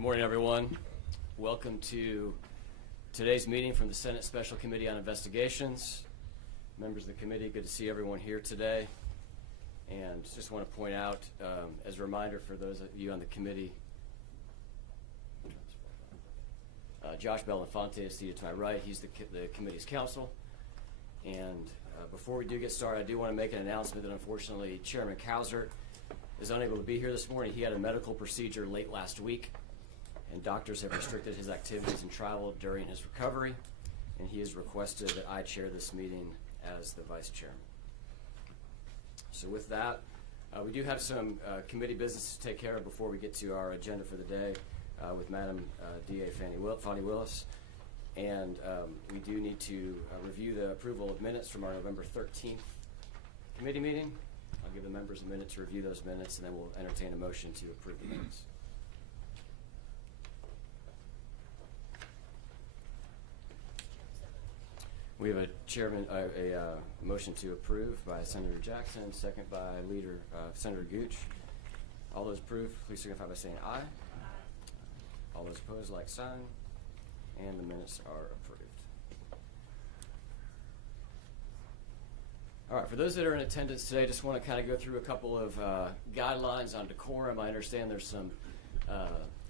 Good morning, everyone. Welcome to today's meeting from the Senate Special Committee on Investigations. Members of the committee, good to see everyone here today. And just want to point out, as a reminder for those of you on the committee, Josh Belafonte is seated to my right. He's the committee's counsel. And before we do get started, I do want to make an announcement that unfortunately Chairman Cowsert is unable to be here this morning. He had a medical procedure late last week, and doctors have restricted his activities and travel during his recovery, and he has requested that I chair this meeting as the vice chairman. So with that, we do have some committee business to take care of before we get to our agenda for the day with Madam DA Fani Willis. And we do need to review the approval of minutes from our November 13th committee meeting. I'll give the members a minute to review those minutes, and then we'll entertain a motion to approve the minutes. We have a motion to approve by Senator Jackson, second by Leader Senator Gooch. All those approved, please signify by saying aye. Aye. All those opposed, like sign. And the minutes are approved. All right, for those that are in attendance today, just want to kind of go through a couple of guidelines on decorum. I understand there's some,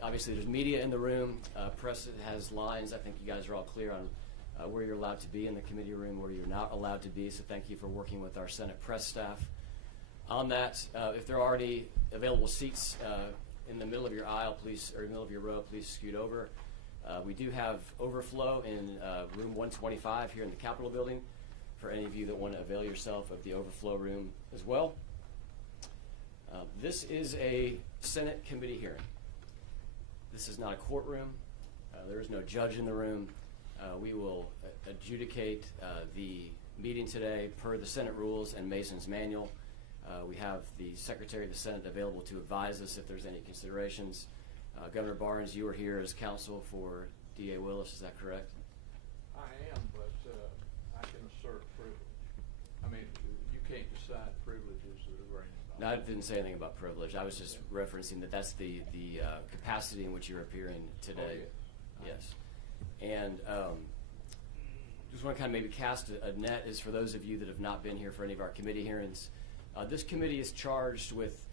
obviously there's media in the room. Press has lines. I think you guys are all clear on where you're allowed to be in the committee room, where you're not allowed to be. So thank you for working with our Senate press staff on that. If there are any available seats in the middle of your aisle, please, or middle of your row, please scoot over. We do have overflow in room 125 here in the Capitol building for any of you that want to avail yourself of the overflow room as well. This is a Senate committee hearing. This is not a courtroom. There is no judge in the room. We will adjudicate the meeting today per the Senate rules and Mason's manual. We have the Secretary of the Senate available to advise us if there's any considerations. Governor Barnes, you are here as counsel for DA Willis, is that correct? I am, but I can assert privilege. I mean, you can't decide privileges that are range. No, I didn't say anything about privilege. I was just referencing that that's the capacity in which you're appearing today. Oh, yeah. Yes. And just want to kind of maybe cast a net is for those of you that have not been here for any of our committee hearings. This committee is charged with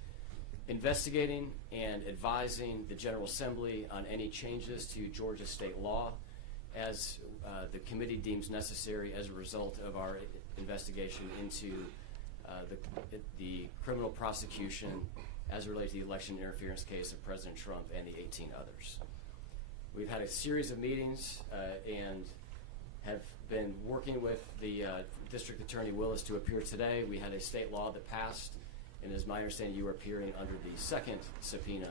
investigating and advising the General Assembly on any changes to Georgia state law as the committee deems necessary as a result of our investigation into the criminal prosecution as it relates to the election interference case of President Trump and the 18 others. We've had a series of meetings and have been working with the District Attorney Willis to appear today. We had a state law that passed, and as my understanding, you are appearing under the second subpoena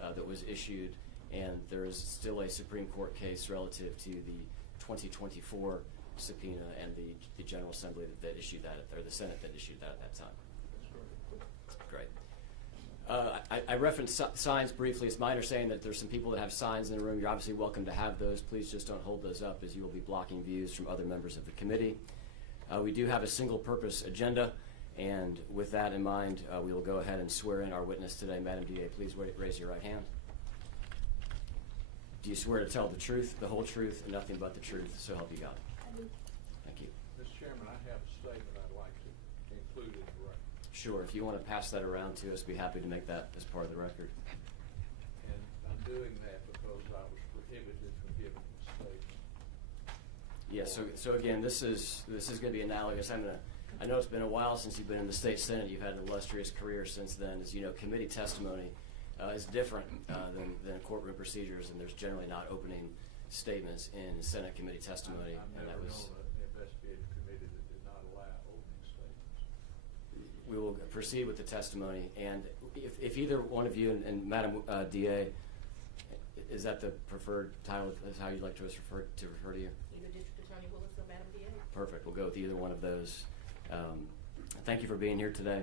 that was issued, and there is still a Supreme Court case relative to the 2024 subpoena and the General Assembly that issued that, or the Senate that issued that at that time. Great. I referenced signs briefly. It's my understanding that there's some people that have signs in the room. You're obviously welcome to have those. Please just don't hold those up, as you will be blocking views from other members of the committee. We do have a single-purpose agenda, and with that in mind, we will go ahead and swear in our witness today. Madam DA, please raise your right hand. Do you swear to tell the truth, the whole truth, and nothing but the truth, so help you God? I do. Thank you. Mr. Chairman, I have a statement I'd like to include in the record. Sure. If you want to pass that around to us, be happy to make that as part of the record. And I'm doing that because I was prohibited from giving the statement. Yeah, so again, this is going to be analogous. I know it's been a while since you've been in the state Senate. You've had an illustrious career since then. As you know, committee testimony is different than courtroom procedures, and there's generally not opening statements in Senate committee testimony. I've never known an investigative committee that did not allow opening statements. We will proceed with the testimony, and if either one of you and Madam DA, is that the preferred title? Is how you'd like to refer to you? Either District Attorney Willis or Madam DA. Perfect. We'll go with either one of those. Thank you for being here today.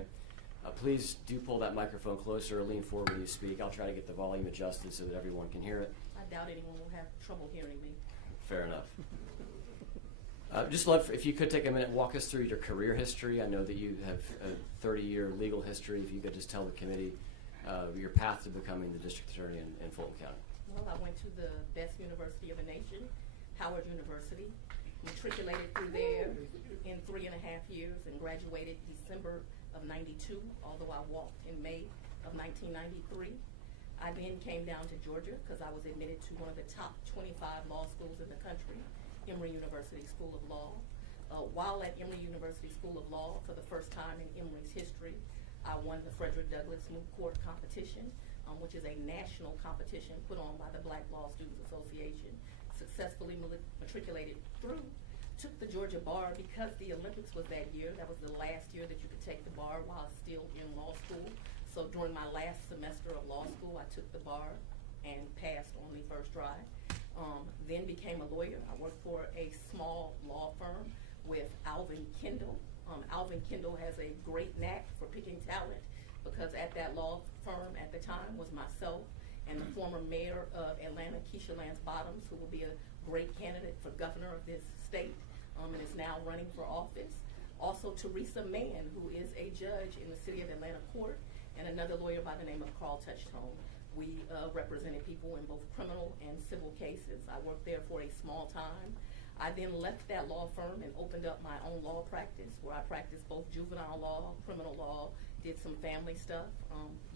Please do pull that microphone closer or lean forward when you speak. I'll try to get the volume adjusted so that everyone can hear it. I doubt anyone will have trouble hearing me. Fair enough. Just love if you could take a minute and walk us through your career history. I know that you have a 30-year legal history. If you could just tell the committee your path to becoming the district attorney in Fulton County. Well, I went to the best university of the nation, Howard University, matriculated through there in 3.5 years and graduated December of '92, although I walked in May of 1993. I then came down to Georgia because I was admitted to one of the top 25 law schools in the country, Emory University School of Law. While at Emory University School of Law, for the first time in Emory's history, I won the Frederick Douglass Moot Court Competition, which is a national competition put on by the Black Law Students Association. Successfully matriculated through, took the Georgia bar because the Olympics was that year. That was the last year that you could take the bar while still in law school. So during my last semester of law school, I took the bar and passed on the first try. Then became a lawyer. I worked for a small law firm with Alvin Kendall. Alvin Kendall has a great knack for picking talent because at that law firm at the time was myself and the former mayor of Atlanta, Keisha Lance Bottoms, who will be a great candidate for governor of this state and is now running for office. Also Teresa Mann, who is a judge in the city of Atlanta court, and another lawyer by the name of Carl Touchtone. We represented people in both criminal and civil cases. I worked there for a small time. I then left that law firm and opened up my own law practice where I practiced both juvenile law, criminal law, did some family stuff.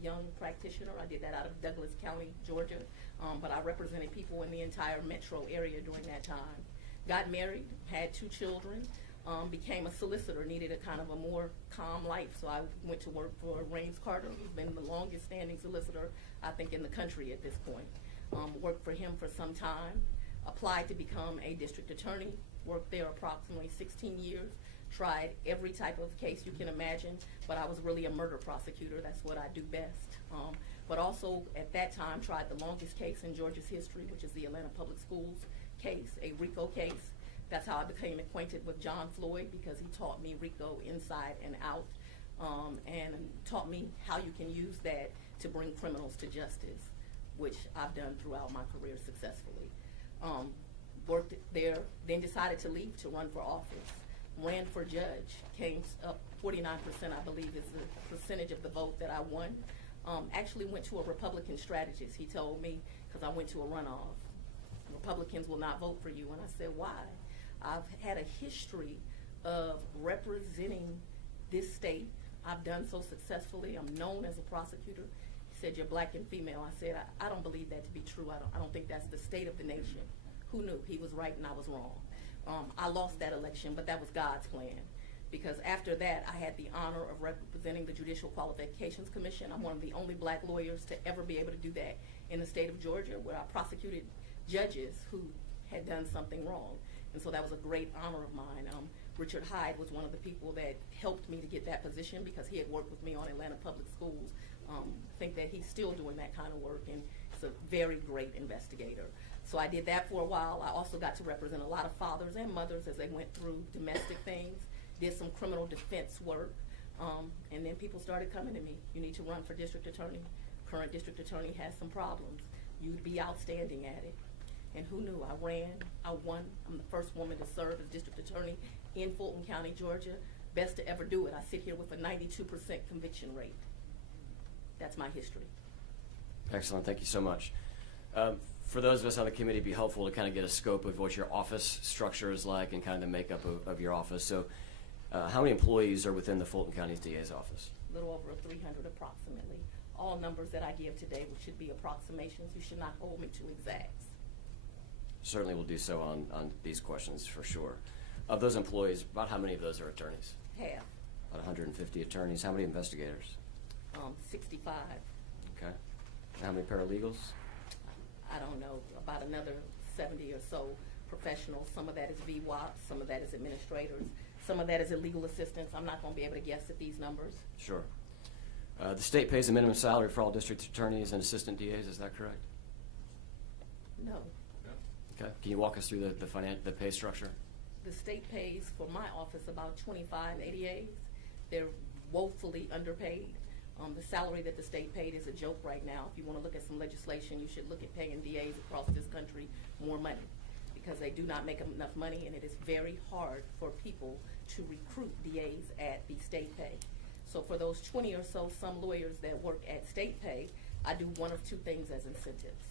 Young practitioner, I did that out of Douglas County, Georgia, but I represented people in the entire metro area during that time. Got married, had 2 children, became a solicitor, needed a kind of a more calm life, so I went to work for Raines Carter, who's been the longest standing solicitor, I think, in the country at this point. Worked for him for some time, applied to become a district attorney, worked there approximately 16 years, tried every type of case you can imagine, but I was really a murder prosecutor. That's what I do best. But also at that time tried the longest case in Georgia's history, which is the Atlanta Public Schools case, a RICO case. That's how I became acquainted with John Floyd, because he taught me RICO inside and out, and taught me how you can use that to bring criminals to justice, which I've done throughout my career successfully. Worked there, then decided to leave to run for office. Ran for judge, came up 49%, I believe, is the percentage of the vote that I won. Actually went to a Republican strategist. He told me, because I went to a runoff, Republicans will not vote for you. And I said, why? I've had a history of representing this state. I've done so successfully. I'm known as a prosecutor. He said, you're black and female. I said, I don't believe that to be true. I don't think that's the state of the nation. Who knew? He was right and I was wrong. I lost that election, but that was God's plan, because after that I had the honor of representing the Judicial Qualifications Commission. I'm one of the only black lawyers to ever be able to do that in the state of Georgia, where I prosecuted judges who had done something wrong. And so that was a great honor of mine. Richard Hyde was one of the people that helped me to get that position, because he had worked with me on Atlanta Public Schools. I think that he's still doing that kind of work, and he's a very great investigator. So I did that for a while. I also got to represent a lot of fathers and mothers as they went through domestic things, did some criminal defense work, and then people started coming to me. You need to run for district attorney. Current district attorney has some problems. You'd be outstanding at it. And who knew? I ran, I won. I'm the first woman to serve as district attorney in Fulton County, Georgia. Best to ever do it. I sit here with a 92% conviction rate. That's my history. Excellent. Thank you so much. For those of us on the committee, it'd be helpful to kind of get a scope of what your office structure is like and kind of the makeup of your office. So how many employees are within the Fulton County DA's office? A little over 300 approximately. All numbers that I give today should be approximations. You should not hold me to exacts. Certainly will do so on these questions for sure. Of those employees, about how many of those are attorneys? Half. About 150 attorneys. How many investigators? 65. Okay. And how many paralegals? I don't know, about another 70 or so professionals. Some of that is VWAP, some of that is administrators, some of that is legal assistants. I'm not going to be able to guess at these numbers. Sure. The state pays a minimum salary for all district attorneys and assistant DAs, is that correct? No. Okay. Can you walk us through the pay structure? The state pays for my office about 25 ADAs. They're woefully underpaid. The salary that the state paid is a joke right now. If you want to look at some legislation, you should look at paying DAs across this country more money, because they do not make enough money, and it is very hard for people to recruit DAs at the state pay. So for those 20 or so some lawyers that work at state pay, I do one of two things as incentives.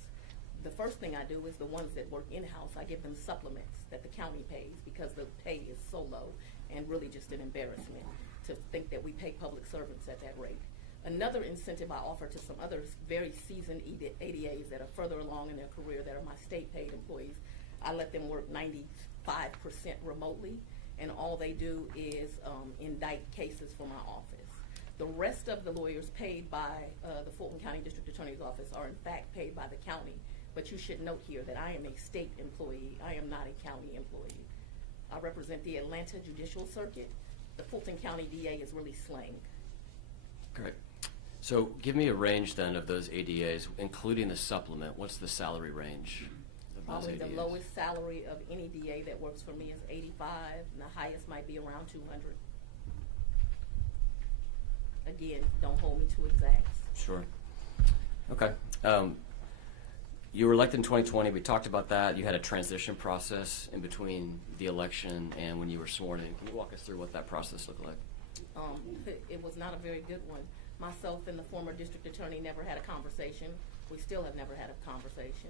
the first thing I do is the ones that work in-house, I give them supplements that the county pays because the pay is so low and really just an embarrassment to think that we pay public servants at that rate. Another incentive I offer to some other very seasoned ADAs that are further along in their career that are my state paid employees, I let them work 95% remotely, and all they do is indict cases for my office. The rest of the lawyers paid by the Fulton County District Attorney's Office are in fact paid by the county, but you should note here that I am a state employee. I am not a county employee. I represent the Atlanta Judicial Circuit. The Fulton County DA is really slang. Great. So give me a range then of those ADAs, including the supplement. What's the salary range of those Probably the ADAs? lowest salary of any DA that works for me is 85, and the highest might be around 200. Again, don't hold me to exacts. Sure. Okay. You were elected in 2020. We talked about that. You had a transition process in between the election and when you were sworn in. Can you walk us through what that process looked like? It was not a very good one. Myself and the former district attorney never had a conversation. We still have never had a conversation.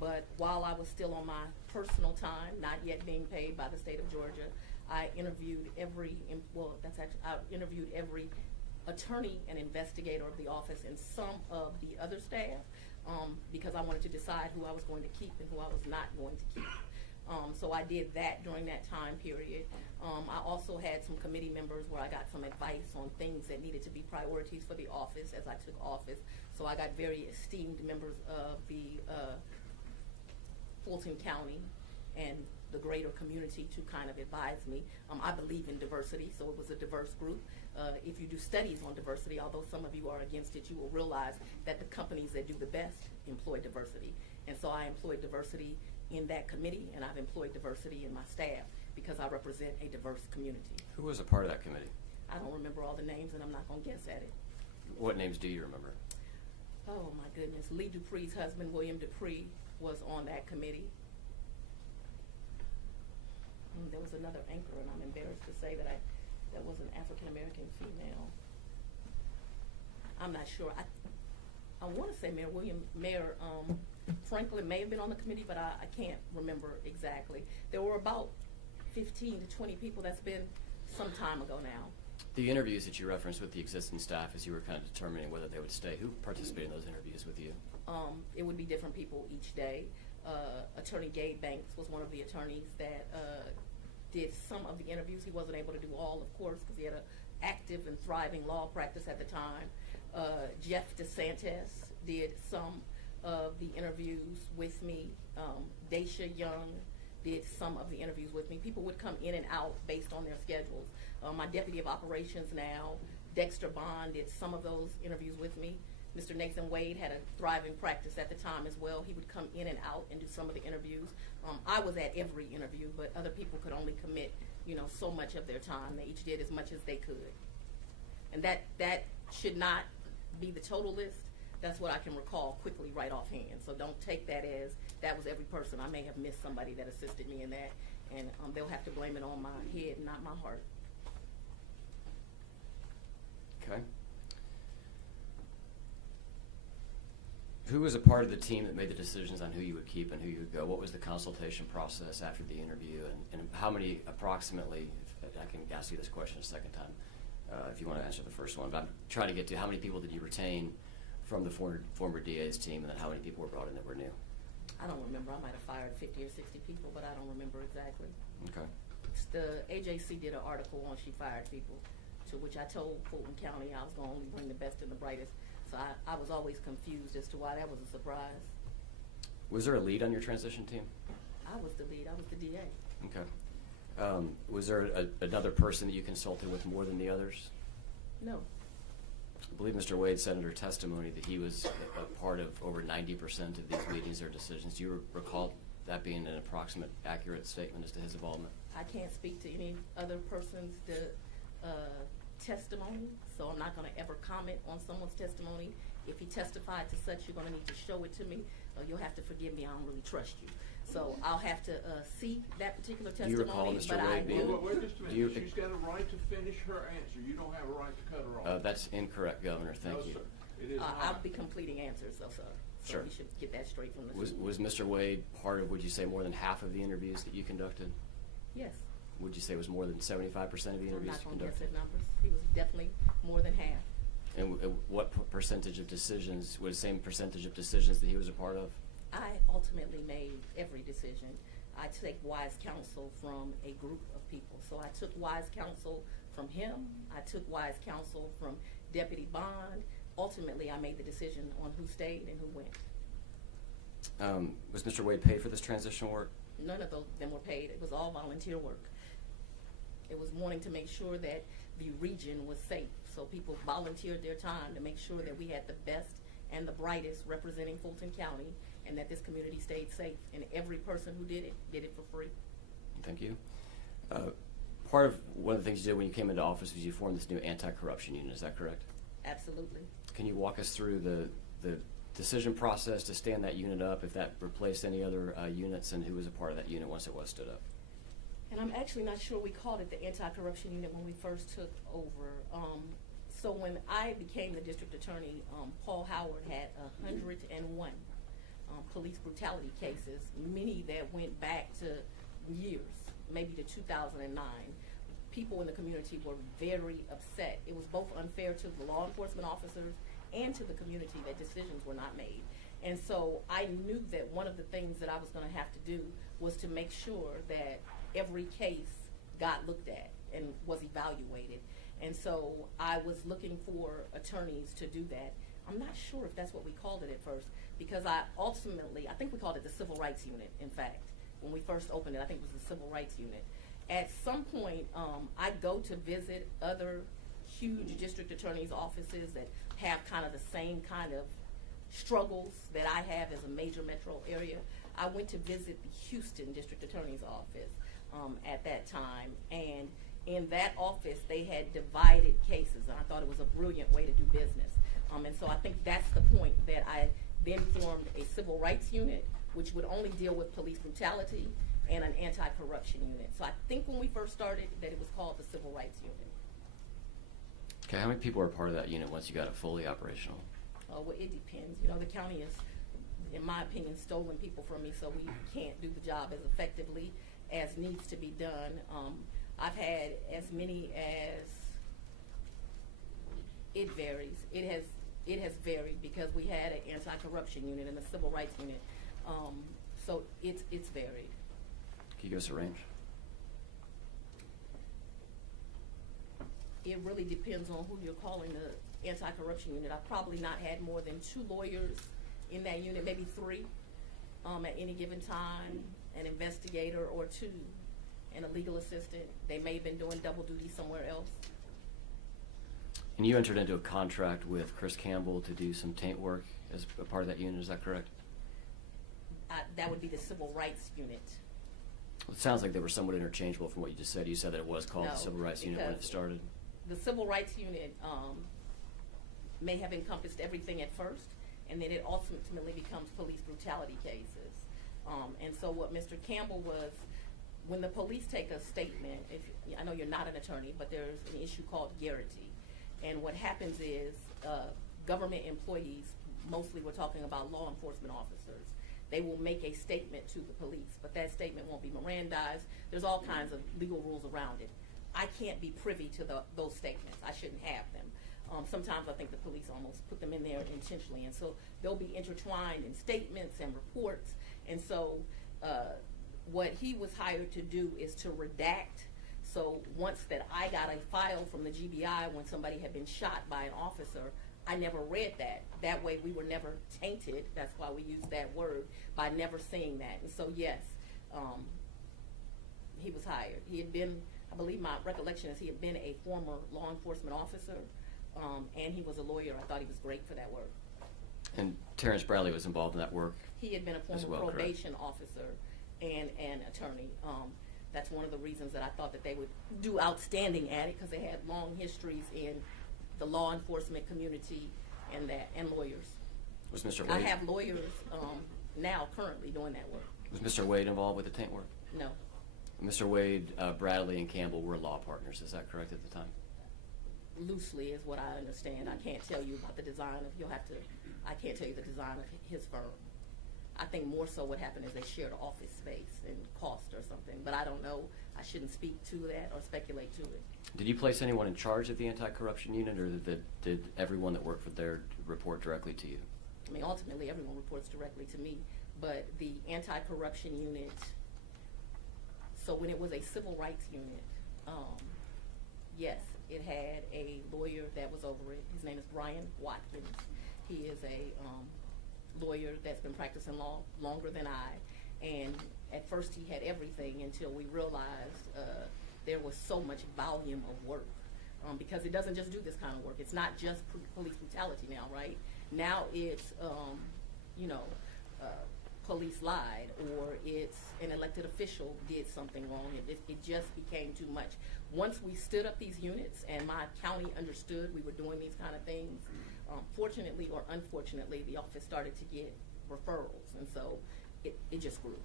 But while I was still on my personal time, not yet being paid by the state of Georgia, I interviewed every attorney and investigator of the office and some of the other staff because I wanted to decide who I was going to keep and who I was not going to keep. So I did that during that time period. I also had some committee members where I got some advice on things that needed to be priorities for the office as I took office. So I got very esteemed members of the Fulton County and the greater community to kind of advise me. I believe in diversity, so it was a diverse group. If you do studies on diversity, although some of you are against it, you will realize that the companies that do the best employ diversity. And so I employed diversity in that committee, and I've employed diversity in my staff because I represent a diverse community. Who was a part of that committee? I don't remember all the names, and I'm not going to guess at it. What names do you remember? Oh, my goodness. Lee Dupree's husband, William Dupree, was on that committee. There was another anchor, and I'm embarrassed to say that that was an African-American female. I'm not sure. I want to say Mayor Franklin may have been on the committee, but I can't remember exactly. There were about 15 to 20 people. That's been some time ago now. The interviews that you referenced with the existing staff as you were kind of determining whether they would stay, who participated in those interviews with you? It would be different people each day. Attorney Gabe Banks was one of the attorneys that did some of the interviews. He wasn't able to do all, of course, because he had an active and thriving law practice at the time. Jeff DeSantis did some of the interviews with me. Daisha Young did some of the interviews with me. People would come in and out based on their schedules. My deputy of operations now, Dexter Bond, did some of those interviews with me. Mr. Nathan Wade had a thriving practice at the time as well. He would come in and out and do some of the interviews. I was at every interview, but other people could only commit, so much of their time. They each did as much as they could. And that should not be the total list. That's what I can recall quickly right offhand. So don't take that as that was every person. I may have missed somebody that assisted me in that, and they'll have to blame it on my head, not my heart. Okay. Who was a part of the team that made the decisions on who you would keep and who you would go? What was the consultation process after the interview, and how many approximately, if I can ask you this question a second time, if you want to answer the first one, but I'm trying to get to how many people did you retain from the former DA's team, and then how many people were brought in that were new? I don't remember. I might have fired 50 or 60 people, but I don't remember exactly. Okay. The AJC did an article on she fired people, to which I told Fulton County I was going to only bring the best and the brightest. So I was always confused as to why that was a surprise. Was there a lead on your transition team? I was the lead. I was the DA. Okay. Was there another person that you consulted with more than the others? No. I believe Mr. Wade said under testimony that he was a part of over 90% of these meetings or decisions. Do you recall that being an approximate accurate statement as to his involvement? I can't speak to any other person's testimony, so I'm not going to ever comment on someone's testimony. If he testified to such, you're going to need to show it to me. You'll have to forgive me. I don't really trust you. So I'll have to see that particular testimony. Do you recall Mr. but Wade being? Wait just a minute. She's got a right to finish her answer. You don't have a right to cut her off. That's incorrect, Governor. Thank you. Sir. It is I'll not. be completing answers, though, sir. So Sure. we should get that straight from the Was Mr. Wade part of, would you say, more than half of the interviews that you conducted? Yes. Would you say it was more than 75% of the I'm interviews not you gonna guess conducted? at numbers. He was definitely more than half. And what percentage of decisions, was the same percentage of decisions that he was a part of? I ultimately made every decision. I take wise counsel from a group of people. So I took wise counsel from him. I took wise counsel from Deputy Bond. Ultimately, I made the decision on who stayed and who went. Was Mr. Wade paid for this transition work? None of them were paid. It was all volunteer work. It was wanting to make sure that the region was safe. So people volunteered their time to make sure that we had the best and the brightest representing Fulton County, and that this community stayed safe. And every person who did it for free. Thank you. Part of one of the things you did when you came into office was you formed this new anti-corruption unit. Is that correct? Absolutely. Can you walk us through the decision process to stand that unit up, if that replaced any other units, and who was a part of that unit once it was stood up? And I'm actually not sure we called it the anti-corruption unit when we first took over. So when I became the district attorney, Paul Howard had 101 police brutality cases, many that went back to years, maybe to 2009. People in the community were very upset. It was both unfair to the law enforcement officers and to the community that decisions were not made. And so I knew that one of the things that I was going to have to do was to make sure that every case got looked at and was evaluated. And so I was looking for attorneys to do that. I'm not sure if that's what we called it at first, because I think we called it the Civil Rights Unit, in fact. When we first opened it, I think it was the Civil Rights Unit. At some point, I go to visit other huge district attorneys' offices that have kind of the same kind of struggles that I have as a major metro area. I went to visit the Houston district attorney's office at that time, and in that office they had divided cases, and I thought it was a brilliant way to do business. And so I think that's the point that I then formed a civil rights unit, which would only deal with police brutality, and an anti-corruption unit. So I think when we first started that it was called the Civil Rights Unit. Okay, how many people were part of that unit once you got it fully operational? Well, it depends. You know, the county has, in my opinion, stolen people from me, so we can't do the job as effectively as needs to be done. I've had as many as, it varies. It has varied because we had an anti-corruption unit and a civil rights unit. So it's varied. Can you give us a range? It really depends on who you're calling the anti-corruption unit. I've probably not had more than 2 lawyers in that unit, maybe 3 at any given time, an investigator or 2, and a legal assistant. They may have been doing double duty somewhere else. And you entered into a contract with Chris Campbell to do some taint work as a part of that unit, is that correct? That would be the civil rights unit. It sounds like they were somewhat interchangeable from what you just said. You said that it was called the No, Civil Rights Unit when it because started. The civil rights unit may have encompassed everything at first, and then it ultimately becomes police brutality cases. And so what Mr. Campbell was, when the police take a statement, I know you're not an attorney, but there's an issue called garrity. And what happens is government employees, mostly we're talking about law enforcement officers, they will make a statement to the police, but that statement won't be Mirandized. There's all kinds of legal rules around it. I can't be privy to those statements. I shouldn't have them. Sometimes I think the police almost put them in there intentionally, and so they'll be intertwined in statements and reports. And so what he was hired to do is to redact. So once that I got a file from the GBI when somebody had been shot by an officer, I never read that. That way we were never tainted, that's why we use that word, by never seeing that. And so yes, he was hired. He had been, I believe my recollection is he had been a former law enforcement officer, and he was a lawyer. I thought he was great for that work. And Terrence Bradley was involved in that work. He had been a as former well, probation officer and an attorney. That's one of the reasons that I thought that they would do outstanding at it, because they had long histories in the law enforcement community and lawyers. Was Mr. Wade? I have lawyers now currently doing that work. Was Mr. Wade involved with the taint work? No. Mr. Wade, Bradley, and Campbell were law partners. Is that correct at the time? loosely is what I understand. I can't tell you about the design of, I can't tell you the design of his firm. I think more so what happened is they shared office space and cost or something, but I don't know. I shouldn't speak to that or speculate to it. Did you place anyone in charge of the anti-corruption unit, or did everyone that worked with there report directly to you? I mean, ultimately, everyone reports directly to me, but the anti-corruption unit, so when it was a civil rights unit, yes, it had a lawyer that was over it. His name is Brian Watkins. He is a lawyer that's been practicing law longer than I, and at first he had everything until we realized there was so much volume of work, because it doesn't just do this kind of work. It's not just police brutality now, right? Now it's, police lied, or it's an elected official did something wrong. It just became too much. Once we stood up these units and my county understood we were doing these kind of things, fortunately or unfortunately, the office started to get referrals, and so it just grew.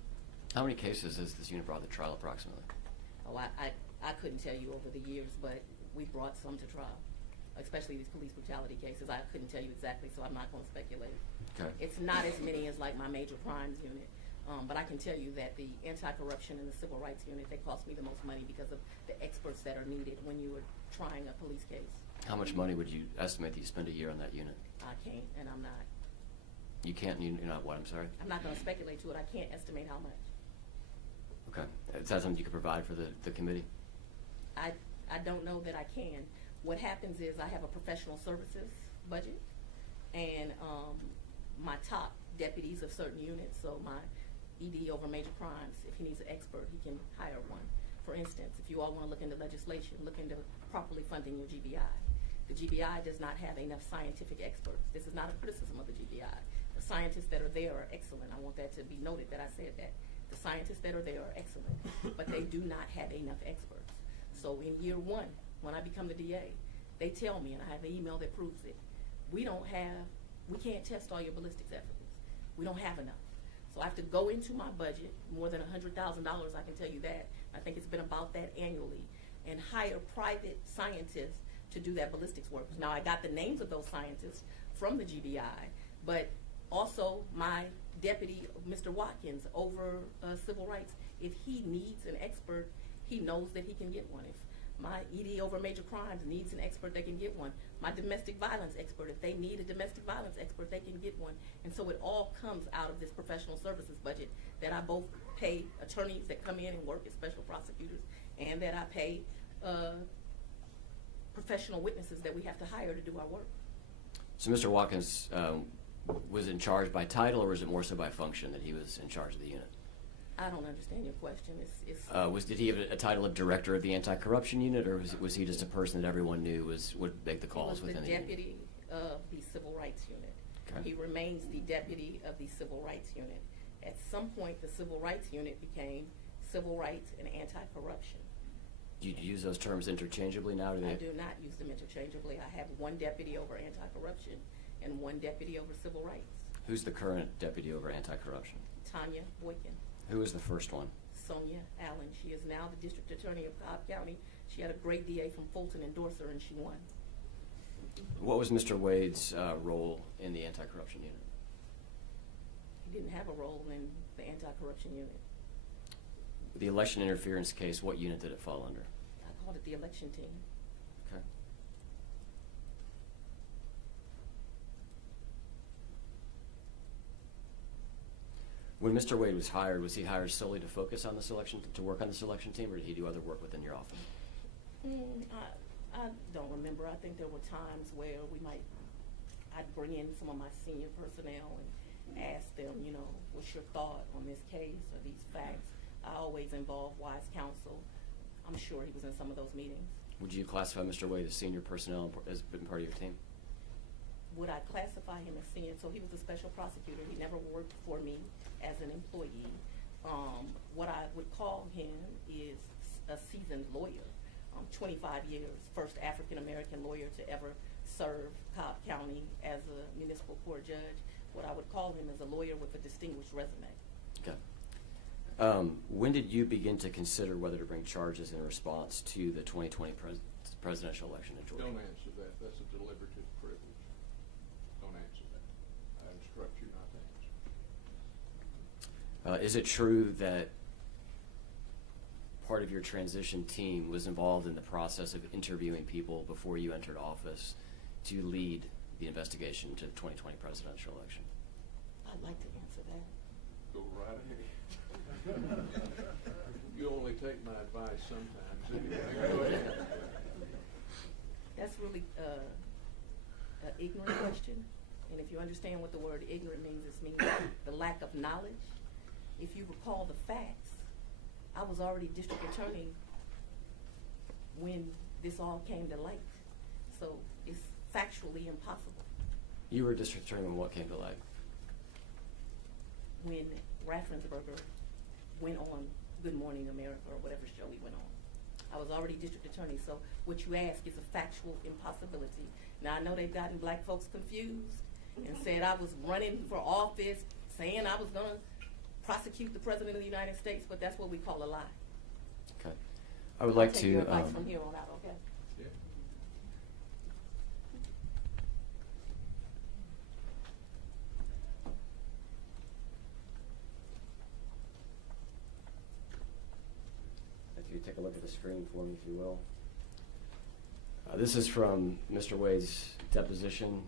How many cases has this unit brought to trial approximately? Oh, I couldn't tell you over the years, but we brought some to trial, especially these police brutality cases. I couldn't tell you exactly, so I'm not going to speculate. Okay. It's not as many as like my major crimes unit, but I can tell you that the anti-corruption and the civil rights unit, they cost me the most money because of the experts that are needed when you are trying a police case. How much money would you estimate that you spend a year on that unit? I can't, and I'm not. You can't, you're not what, I'm sorry? I'm not going to speculate to it. I can't estimate how much. Okay. Is that something you could provide for the committee? I don't know that I can. What happens is I have a professional services budget, and my top deputies of certain units, so my ED over major crimes, if he needs an expert, he can hire one. For instance, if you all want to look into legislation, look into properly funding your GBI. The GBI does not have enough scientific experts. This is not a criticism of the GBI. The scientists that are there are excellent. I want that to be noted that I said that. The scientists that are there are excellent, but they do not have enough experts. So in year one, when I become the DA, they tell me, and I have an email that proves it, we can't test all your ballistics evidence. We don't have enough. So I have to go into my budget, more than $100,000, I can tell you that. I think it's been about that annually, and hire private scientists to do that ballistics work. Now, I got the names of those scientists from the GBI, but also my deputy, Mr. Watkins, over civil rights, if he needs an expert, he knows that he can get one. If my ED over major crimes needs an expert, they can get one. My domestic violence expert, if they need a domestic violence expert, they can get one. And so it all comes out of this professional services budget that I both pay attorneys that come in and work as special prosecutors, and that I pay professional witnesses that we have to hire to do our work. So Mr. Watkins was in charge by title, or was it more so by function that he was in charge of the unit? I don't understand your question. Did he have a title of director of the anti-corruption unit, or was he just a person that everyone knew would make the calls within the unit? He was the deputy of the civil rights unit. Okay. He remains the deputy of the civil rights unit. At some point, the civil rights unit became civil rights and anti-corruption. Do you use those terms interchangeably now? I do not use them interchangeably. I have one deputy over anti-corruption and one deputy over civil rights. Who's the current deputy over anti-corruption? Tanya Boykin. Who was the first one? Sonia Allen. She is now the district attorney of Cobb County. She had a great DA from Fulton endorse her, and she won. What was Mr. Wade's role in the anti-corruption unit? He didn't have a role in the anti-corruption unit. The election interference case, what unit did it fall under? I called it the election team. Okay. When Mr. Wade was he hired solely to focus on the selection, to work on the selection team, or did he do other work within your office? I don't remember. I think there were times where I'd bring in some of my senior personnel and ask them, what's your thought on this case or these facts? I always involve wise counsel. I'm sure he was in some of those meetings. Would you classify Mr. Wade as senior personnel as been part of your team? Would I classify him as senior? So he was a special prosecutor. He never worked for me as an employee. What I would call him is a seasoned lawyer. 25 years, first African-American lawyer to ever serve Cobb County as a municipal court judge. What I would call him is a lawyer with a distinguished resume. Okay. When did you begin to consider whether to bring charges in response to the 2020 presidential election in Georgia? Don't answer that. That's a deliberative privilege. Don't answer that. I instruct you not to answer. Is it true that part of your transition team was involved in the process of interviewing people before you entered office to lead the investigation into the 2020 presidential election? I'd like to answer that. Go right ahead. You only take my advice sometimes. Anyway, go ahead. That's really an ignorant question. And if you understand what the word ignorant means, it means the lack of knowledge. If you recall the facts, I was already district attorney when this all came to light. So it's factually impossible. You were district attorney when what came to light? When Raffensperger went on Good Morning America or whatever show he went on. I was already district attorney, so what you ask is a factual impossibility. Now, I know they've gotten black folks confused and said I was running for office, saying I was going to prosecute the President of the United States, but that's what we call a lie. Okay. I would like I'll take to. your advice from here on out, okay? Yeah. If you take a look at the screen for me, if you will. This is from Mr. Wade's deposition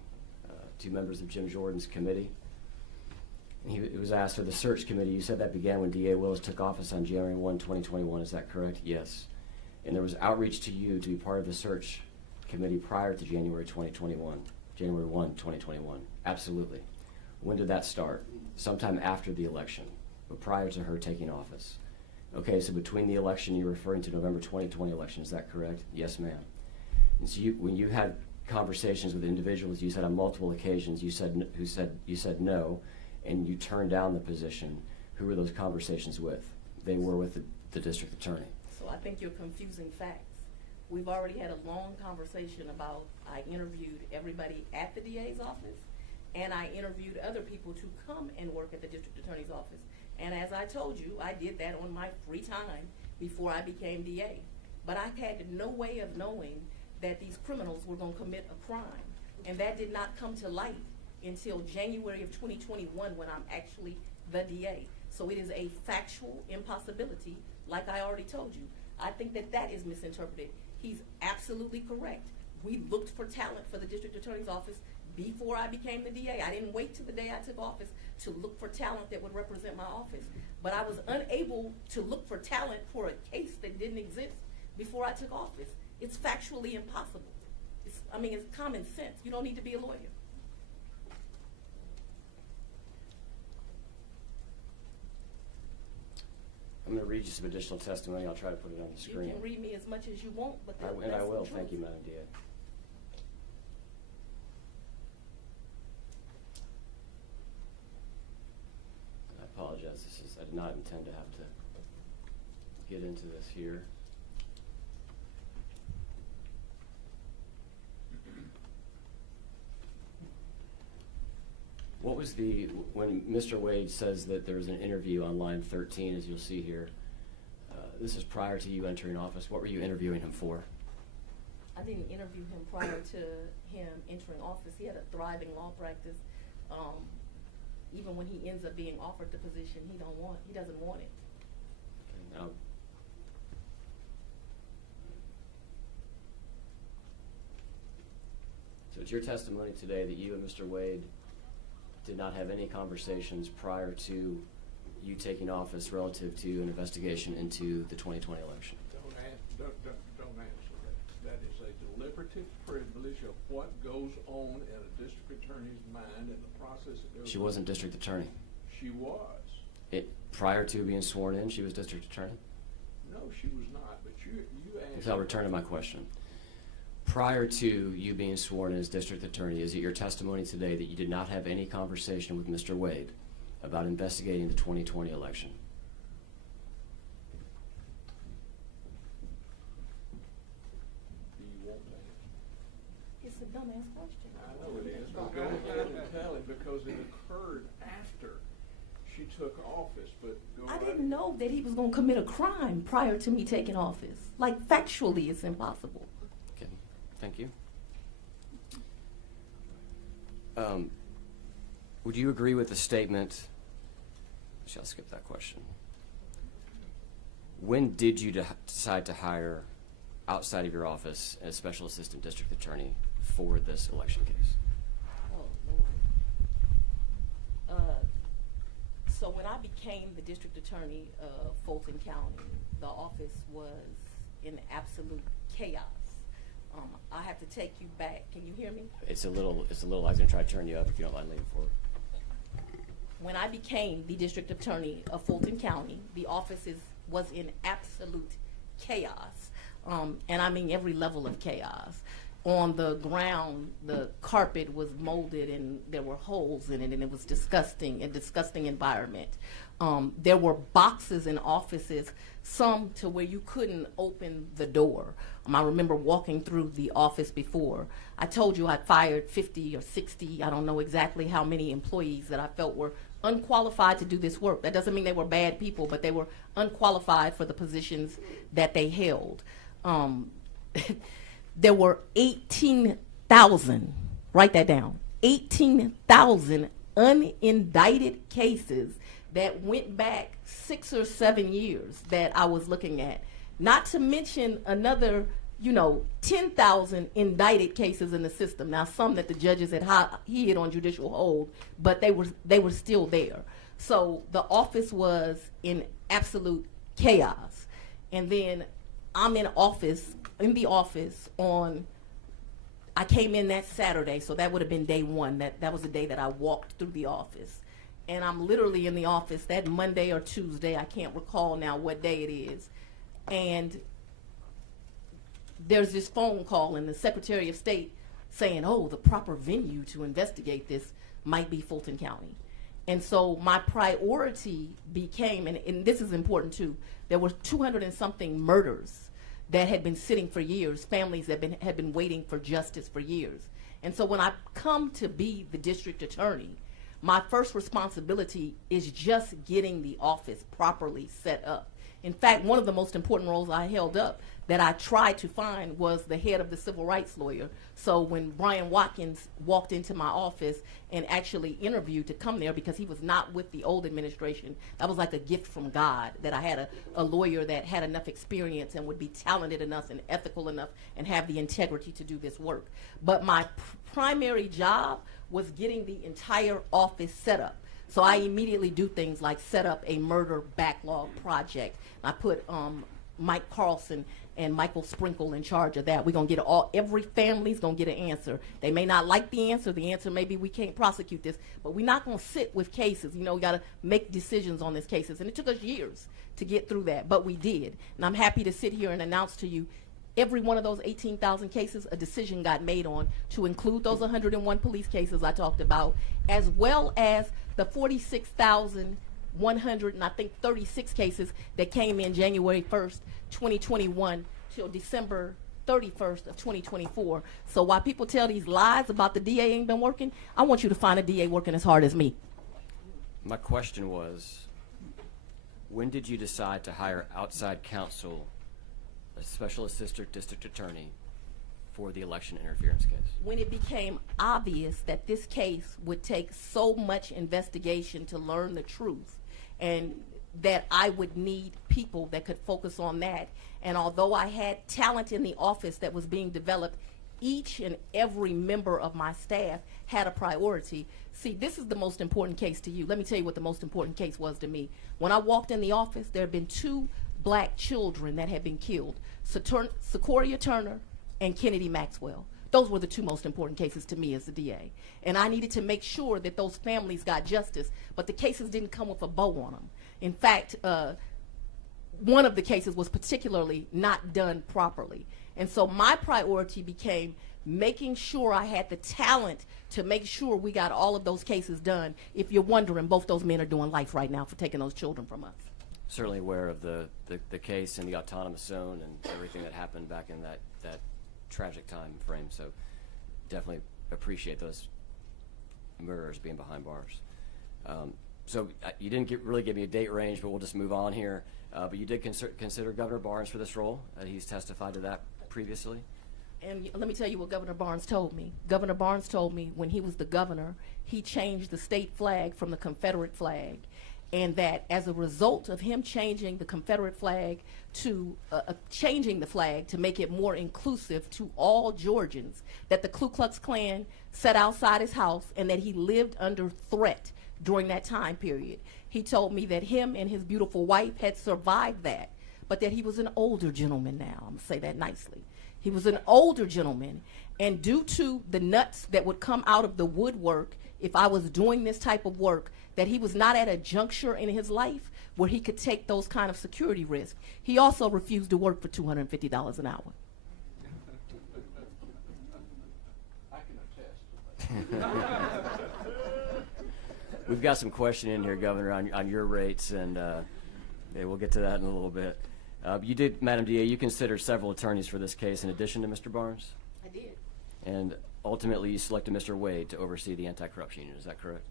to members of Jim Jordan's committee. He was asked for the search committee. You said that began when D.A. Willis took office on January 1, 2021. Is that correct? Yes. And there was outreach to you to be part of the search committee prior to January 2021, January 1, 2021. Absolutely. When did that start? Sometime after the election, but prior to her taking office. Okay, so between the election, you're referring to November 2020 election. Is that correct? Yes, ma'am. And so when you had conversations with individuals, you said on multiple occasions, you said no, and you turned down the position. Who were those conversations with? They were with the district attorney. So I think you're confusing facts. We've already had a long conversation about I interviewed everybody at the DA's office, and I interviewed other people to come and work at the district attorney's office. And as I told you, I did that on my free time before I became DA. But I had no way of knowing that these criminals were going to commit a crime. And that did not come to light until January of 2021 when I'm actually the DA. So it is a factual impossibility, like I already told you. I think that that is misinterpreted. He's absolutely correct. We looked for talent for the district attorney's office before I became the DA. I didn't wait till the day I took office to look for talent that would represent my office. But I was unable to look for talent for a case that didn't exist before I took office. It's factually impossible. It's common sense. You don't need to be a lawyer. I'm going to read you some additional testimony. I'll try to put it on the screen. You can read me as much as you want, but that's And I the will. truth. Thank you, Madam DA. I apologize. I did not intend to have to get into this here. What was when Mr. Wade says that there was an interview on line 13, as you'll see here, this is prior to you entering office. What were you interviewing him for? I didn't interview him prior to him entering office. He had a thriving law practice. Even when he ends up being offered the position, he doesn't want it. Okay, now, so it's your testimony today that you and Mr. Wade did not have any conversations prior to you taking office relative to an investigation into the 2020 election. Don't answer that. That is a deliberative privilege of what goes on in a district attorney's mind and the process that goes on. She wasn't district attorney. She was. Prior to being sworn in, she was district attorney? No, she was not, but you asked. I'll return to my question. Prior to you being sworn in as district attorney, is it your testimony today that you did not have any conversation with Mr. Wade about investigating the 2020 election? Do you want to answer? It's a dumbass question. I know it is, but go ahead and tell him because it occurred after she took office, but go I right didn't know that he was going to commit a crime prior to me taking office. Like, factually, it's impossible. Okay. Thank you. Would you agree with the statement? Shall skip that question. When did you decide to hire outside of your office a special assistant district attorney for this election case? Oh, Lord. So when I became the district attorney of Fulton County, the office was in absolute chaos. I have to take you back. Can you hear me? It's a little. I was going to try to turn you up if you don't mind leaning forward. When I became the district attorney of Fulton County, the office was in absolute chaos, and I mean every level of chaos. On the ground, the carpet was molded and there were holes in it, and it was disgusting, a disgusting environment. There were boxes in offices, some to where you couldn't open the door. I remember walking through the office before. I told you I fired 50 or 60, I don't know exactly how many employees that I felt were unqualified to do this work. That doesn't mean they were bad people, but they were unqualified for the positions that they held. There were 18,000, write that down, 18,000 unindicted cases that went back 6 or 7 years that I was looking at. Not to mention another, 10,000 indicted cases in the system. Now, some that the judges had hid on judicial hold, but they were still there. So the office was in absolute chaos. And then I'm in the office I came in that Saturday, so that would have been day one. That was the day that I walked through the office. And I'm literally in the office that Monday or Tuesday, I can't recall now what day it is. And there's this phone call and the Secretary of State saying, oh, the proper venue to investigate this might be Fulton County. And so my priority became, and this is important too, there were 200 and something murders that had been sitting for years, families that had been waiting for justice for years. And so when I come to be the district attorney, my first responsibility is just getting the office properly set up. In fact, one of the most important roles I held up that I tried to find was the head of the civil rights lawyer. So when Brian Watkins walked into my office and actually interviewed to come there because he was not with the old administration, that was like a gift from God, that I had a lawyer that had enough experience and would be talented enough and ethical enough and have the integrity to do this work. But my primary job was getting the entire office set up. So I immediately do things like set up a murder backlog project. I put Mike Carlson and Michael Sprinkle in charge of that. We're going to get every family's going to get an answer. They may not like the answer. The answer may be we can't prosecute this, but we're not going to sit with cases. We got to make decisions on these cases. And it took us years to get through that, but we did. And I'm happy to sit here and announce to you every one of those 18,000 cases, a decision got made on to include those 101 police cases I talked about, as well as the 46,100 and I think 36 cases that came in January 1st, 2021 till December 31st of 2024. So while people tell these lies about the DA ain't been working, I want you to find a DA working as hard as me. My question was, when did you decide to hire outside counsel, a special assistant district attorney, for the election interference case? When it became obvious that this case would take so much investigation to learn the truth, and that I would need people that could focus on that. And although I had talent in the office that was being developed, each and every member of my staff had a priority. See, this is the most important case to you. Let me tell you what the most important case was to me. When I walked in the office, there had been 2 black children that had been killed, Sequoia Turner and Kennedy Maxwell. Those were the 2 most important cases to me as the DA. And I needed to make sure that those families got justice, but the cases didn't come with a bow on them. In fact, one of the cases was particularly not done properly. And so my priority became making sure I had the talent to make sure we got all of those cases done. If you're wondering, both those men are doing life right now for taking those children from us. Certainly aware of the case and the autonomous zone and everything that happened back in that tragic time frame. So definitely appreciate those murderers being behind bars. So you didn't really give me a date range, but we'll just move on here. But you did consider Governor Barnes for this role. He's testified to that previously. And let me tell you what Governor Barnes told me. Governor Barnes told me when he was the governor, he changed the state flag from the Confederate flag. And that as a result of him changing the Confederate flag to changing the flag to make it more inclusive to all Georgians, that the Ku Klux Klan sat outside his house and that he lived under threat during that time period. He told me that him and his beautiful wife had survived that, but that he was an older gentleman now. I'm gonna say that nicely. He was an older gentleman, and due to the nuts that would come out of the woodwork if I was doing this type of work, that he was not at a juncture in his life where he could take those kind of security risks. He also refused to work for $250 an hour. I can attest to that. We've got some question in here, Governor, on your rates, and yeah, we'll get to that in a little bit. You did, Madam DA, you considered several attorneys for this case in addition to Mr. Barnes? I did. And ultimately, you selected Mr. Wade to oversee the anti-corruption unit. Is that correct?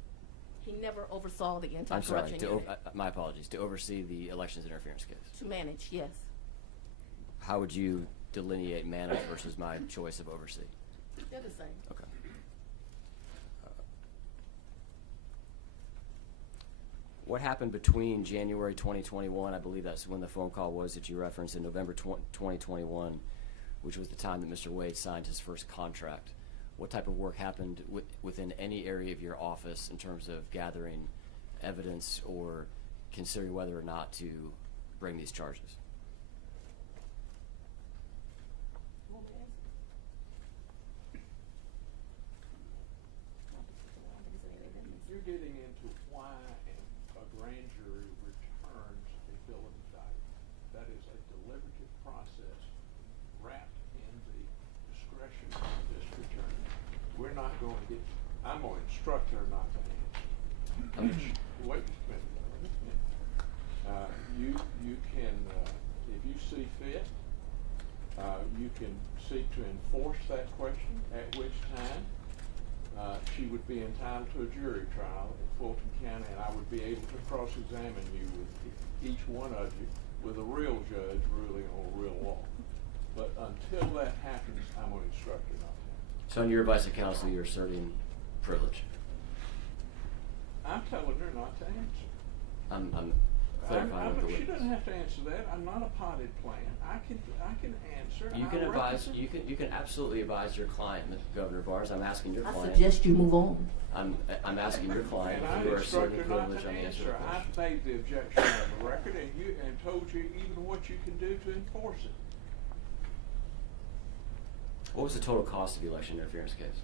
He never oversaw the I'm sorry. anti-corruption unit. My apologies. To oversee the elections interference case. To manage, yes. How would you delineate manage versus my choice of oversee? They're the same. Okay. What happened between January 2021, I believe that's when the phone call was that you referenced, in November 2021, which was the time that Mr. Wade signed his first contract? What type of work happened within any area of your office in terms of gathering evidence or considering whether or not to bring these charges? You're getting into why a grand jury returns a bill of indictment. That is a deliberative process wrapped in the discretion of the district attorney. We're not going to get, I'm going to instruct her not to answer. Wait a minute. You can, if you see fit, you can seek to enforce that question, at which time she would be entitled to a jury trial in Fulton County, and I would be able to cross-examine you with each one of you with a real judge ruling on real law. But until that happens, I'm going to instruct her not to. So in your advice of counsel, you're asserting privilege? I'm telling her not to answer. I'm clarifying with the She witness. doesn't have to answer that. I'm not a potted plant. I can answer. You I can advise. represent- You can absolutely advise your client, Governor Barnes. I'm asking your I client. suggest you move on. I'm asking your client And I if you are instruct asserting her not privilege to on the answer to answer. the I've question. made the objection on the record, and told you even what you can do to enforce it. What was the total cost of the election interference case?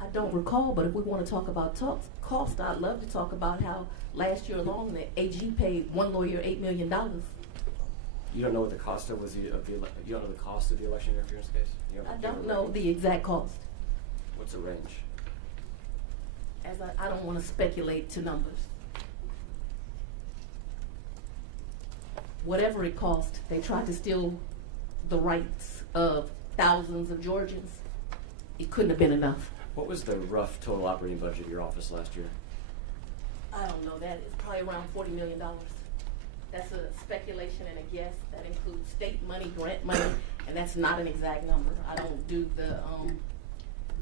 I don't recall, but if we want to talk about cost, I'd love to talk about how last year alone the AG paid one lawyer $8 million. You don't know what the cost of you don't know the cost of the election interference case? I don't know the exact cost. What's the range? As I don't want to speculate to numbers. Whatever it cost, they tried to steal the rights of thousands of Georgians. It couldn't have been enough. What was the rough total operating budget of your office last year? I don't know that. It's probably around $40 million. That's a speculation and a guess. That includes state money, grant money, and that's not an exact number. I don't do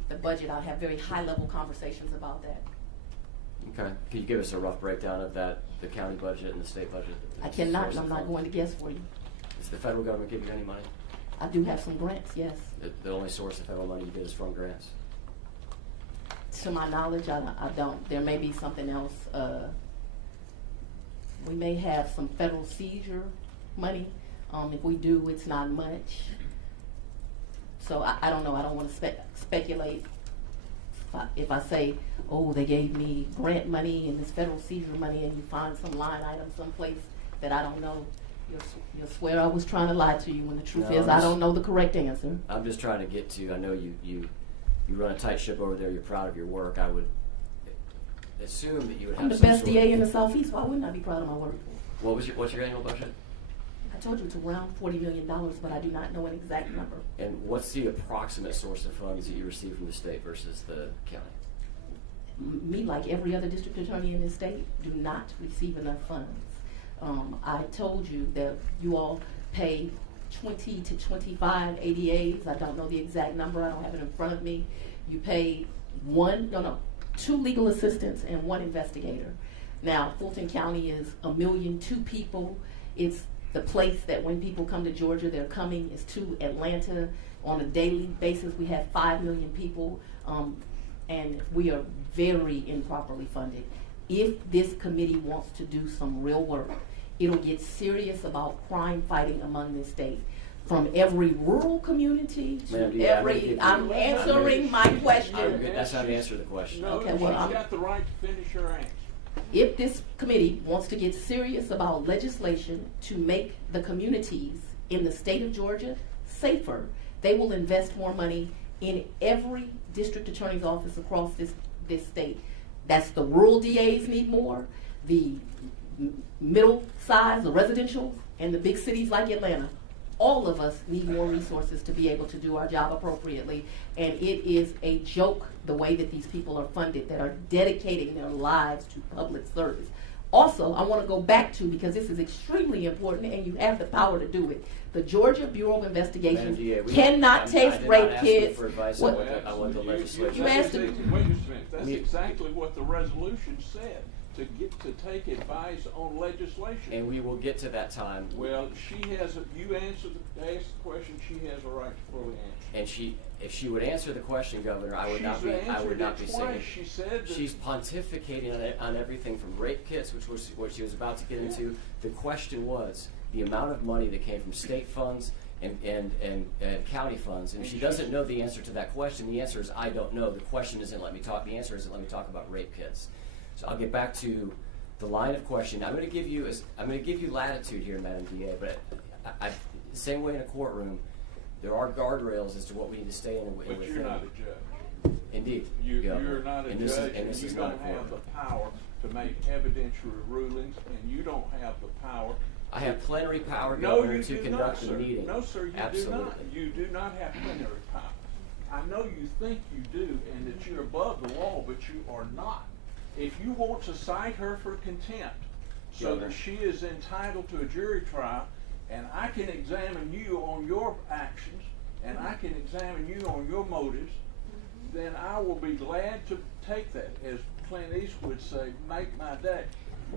the budget. I have very high-level conversations about that. Okay. Can you give us a rough breakdown of that, the county budget and the state budget? I cannot, Source and of I'm not funds? going to guess for you. Does the federal government give you any money? I do have some grants, yes. The only source of federal money you get is from grants? To my knowledge, I don't. There may be something else. We may have some federal seizure money. If we do, it's not much. So I don't know. I don't want to speculate. If I say, oh, they gave me grant money and this federal seizure money, and you find some line item someplace that I don't know, you'll swear I was trying to lie to you when the truth No, is I don't know the correct answer. I'm just trying to get to, I know you run a tight ship over there, you're proud of your work. I would assume that you would have I'm the some best sort DA in of, the Southeast. Why wouldn't I be proud of my work? what's your annual budget? I told you it's around $40 million, but I do not know an exact number. And what's the approximate source of funds that you receive from the state versus the county? Me, like every other district attorney in this state, do not receive enough funds. I told you that you all pay 20 to 25 ADAs. I don't know the exact number. I don't have it in front of me. You pay two legal assistants and one investigator. Now, Fulton County is 1.2 million people. It's the place that when people come to Georgia, they're coming. Is to Atlanta on a daily basis. We have 5 million people, and we are very improperly funded. If this committee wants to do some real work, it'll get serious about crime fighting among this state. From every rural community to I'm answering my question. That's how to answer the question. No, Okay, she's well, got the right to finish her answer. If this committee wants to get serious about legislation to make the communities in the state of Georgia safer, they will invest more money in every district attorney's office across this state. That's the rural DAs need more, the middle size, the residential, and the big cities like Atlanta. All of us need more resources to be able to do our job appropriately, and it is a joke the way that these people are funded, that are dedicating their lives to public service. Also, I want to go back to, because this is extremely important and you have the power to do it, the Georgia Bureau of Investigation cannot take rape kids. For advice on what the legislation. You asked Wait just a minute. That's exactly what the resolution said. To take advice on legislation. And we will get to that time. Well, asked the question, she has a right to fully answer. And if she would answer the question, Governor, I would not be saying. She said that she's pontificating on everything from rape kits, which was what she was about to get into. The question was the amount of money that came from state funds and county funds. And if she doesn't know the answer to that question, the answer is I don't know. The question isn't let me talk. The answer is let me talk about rape kits. So I'll get back to the line of question. I'm going to give you latitude here, Madam DA, but same way in a courtroom, there are guardrails as to what we need to stay in and But within. you're not a judge. Indeed. You're not a and judge, and this you is don't not a have courtroom. the power to make evidentiary rulings, and you don't have the power. I have plenary power, No, Governor, you to do conduct not, the sir. meeting. No, sir, you Absolutely. do not. You do not have plenary power. I know you think you do, and that you're above the law, but you are not. If you want to cite her for contempt, so Governor. that she is entitled to a jury trial, and I can examine you on your actions, and I can examine you on your motives, then I will be glad to take that. As Clint Eastwood would say, make my day.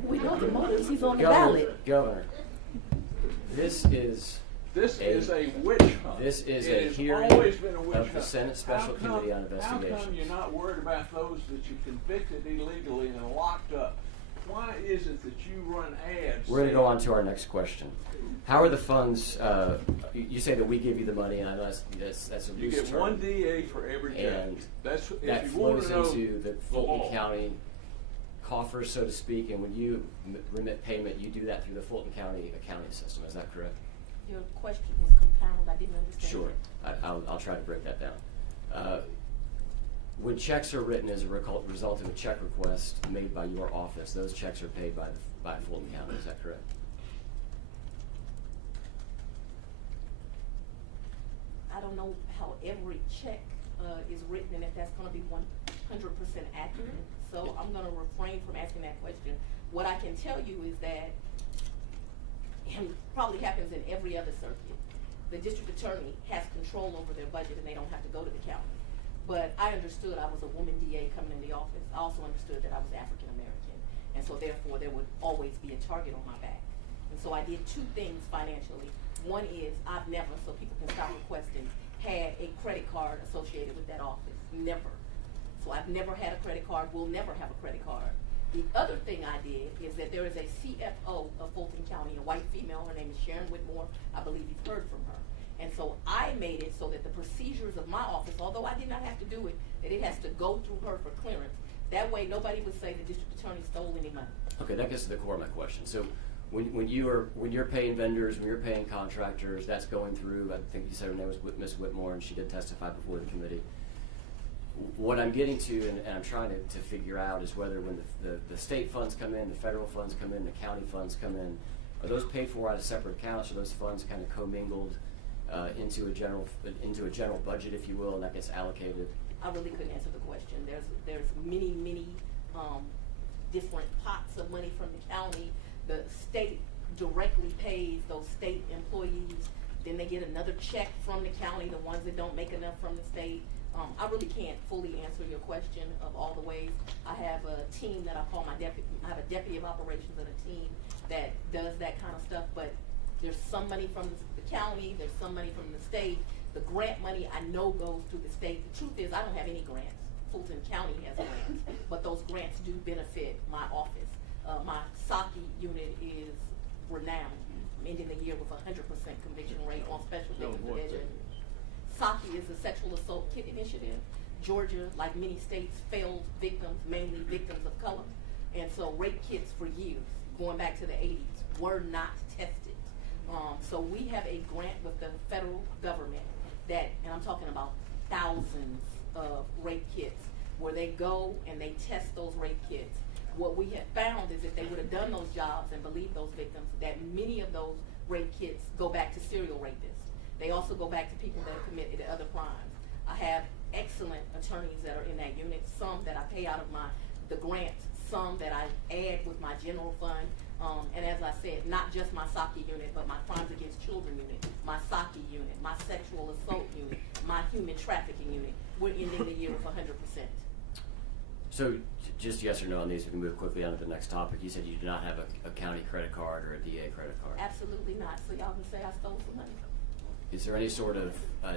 We know the motives. He's on the Governor, ballot. Governor, this is a witch hunt. This is it a has hearing always been a witch of the hunt. Senate Special Committee on Investigations. How come you're not worried about those that you convicted illegally and locked up? Why is it that you run ads? We're going to go on to our next question. How are the funds? You say that we give you the money, and I know that's a You loose get term. one DA for every judge. And That's if that you want flows to know into the the Fulton law. County coffers, so to speak. And when you remit payment, you do that through the Fulton County accounting system. Is that correct? Your question was compound. I didn't understand. Sure. I'll try to break that down. When checks are written as a result of a check request made by your office, those checks are paid by Fulton County. Is that correct? I don't know how every check is written and if that's going to be 100% accurate. So I'm going to refrain from asking that question. What I can tell you is that, and probably happens in every other circuit, the district attorney has control over their budget and they don't have to go to the county. But I understood I was a woman DA coming in the office. I also understood that I was African American. And so therefore there would always be a target on my back. And so I did two things financially. One is I've never, so people can stop requesting, had a credit card associated with that office. Never. So I've never had a credit card, will never have a credit card. The other thing I did is that there is a CFO of Fulton County, a white female, her name is Sharon Whitmore. I believe you've heard from her. And so I made it so that the procedures of my office, although I did not have to do it, that it has to go through her for clearance. That way nobody would say the district attorney stole any money. Okay, that gets to the core of my question. So when you're paying vendors, when you're paying contractors, that's going through, I think you said her name was Ms. Whitmore, and she did testify before the committee. What I'm getting to, and I'm trying to figure out, is whether when the state funds come in, the federal funds come in, the county funds come in, are those paid for out of separate accounts, or those funds kind of commingled into a general budget, if you will, and that gets allocated? I really couldn't answer the question. There's many different pots of money from the county. The state directly pays those state employees then they get another check from the county, the ones that don't make enough from the state. I really can't fully answer your question of all the ways. I have a team that I call my deputy. I have a deputy of operations and a team that does that kind of stuff, but there's some money from the county, there's some money from the state. The grant money I know goes to the state. The truth is I don't have any grants. Fulton County has grants, but those grants do benefit my office. My SACI unit is renowned, ending the year with a 100% conviction rate on special victim provision. SACI is the Sexual Assault Kit Initiative. Georgia, like many states, failed victims, mainly victims of color. And so rape kits for years, going back to the 80s, were not tested. So we have a grant with the federal government that, and I'm talking about thousands of rape kits, where they go and they test those rape kits. What we have found is if they would have done those jobs and believed those victims, that many of those rape kits go back to serial rapists. They also go back to people that have committed other crimes. I have excellent attorneys that are in that unit, some that I pay out of the grants, some that I add with my general fund. And as I said, not just my SACI unit, but my Crimes Against Children unit, my SACI unit, my Sexual Assault unit, my Human Trafficking unit. We're ending the year with 100%. So just yes or no on these, we can move quickly on to the next topic. You said you do not have a county credit card or a DA credit card. Absolutely not. So y'all can say I stole some money. Is there any sort of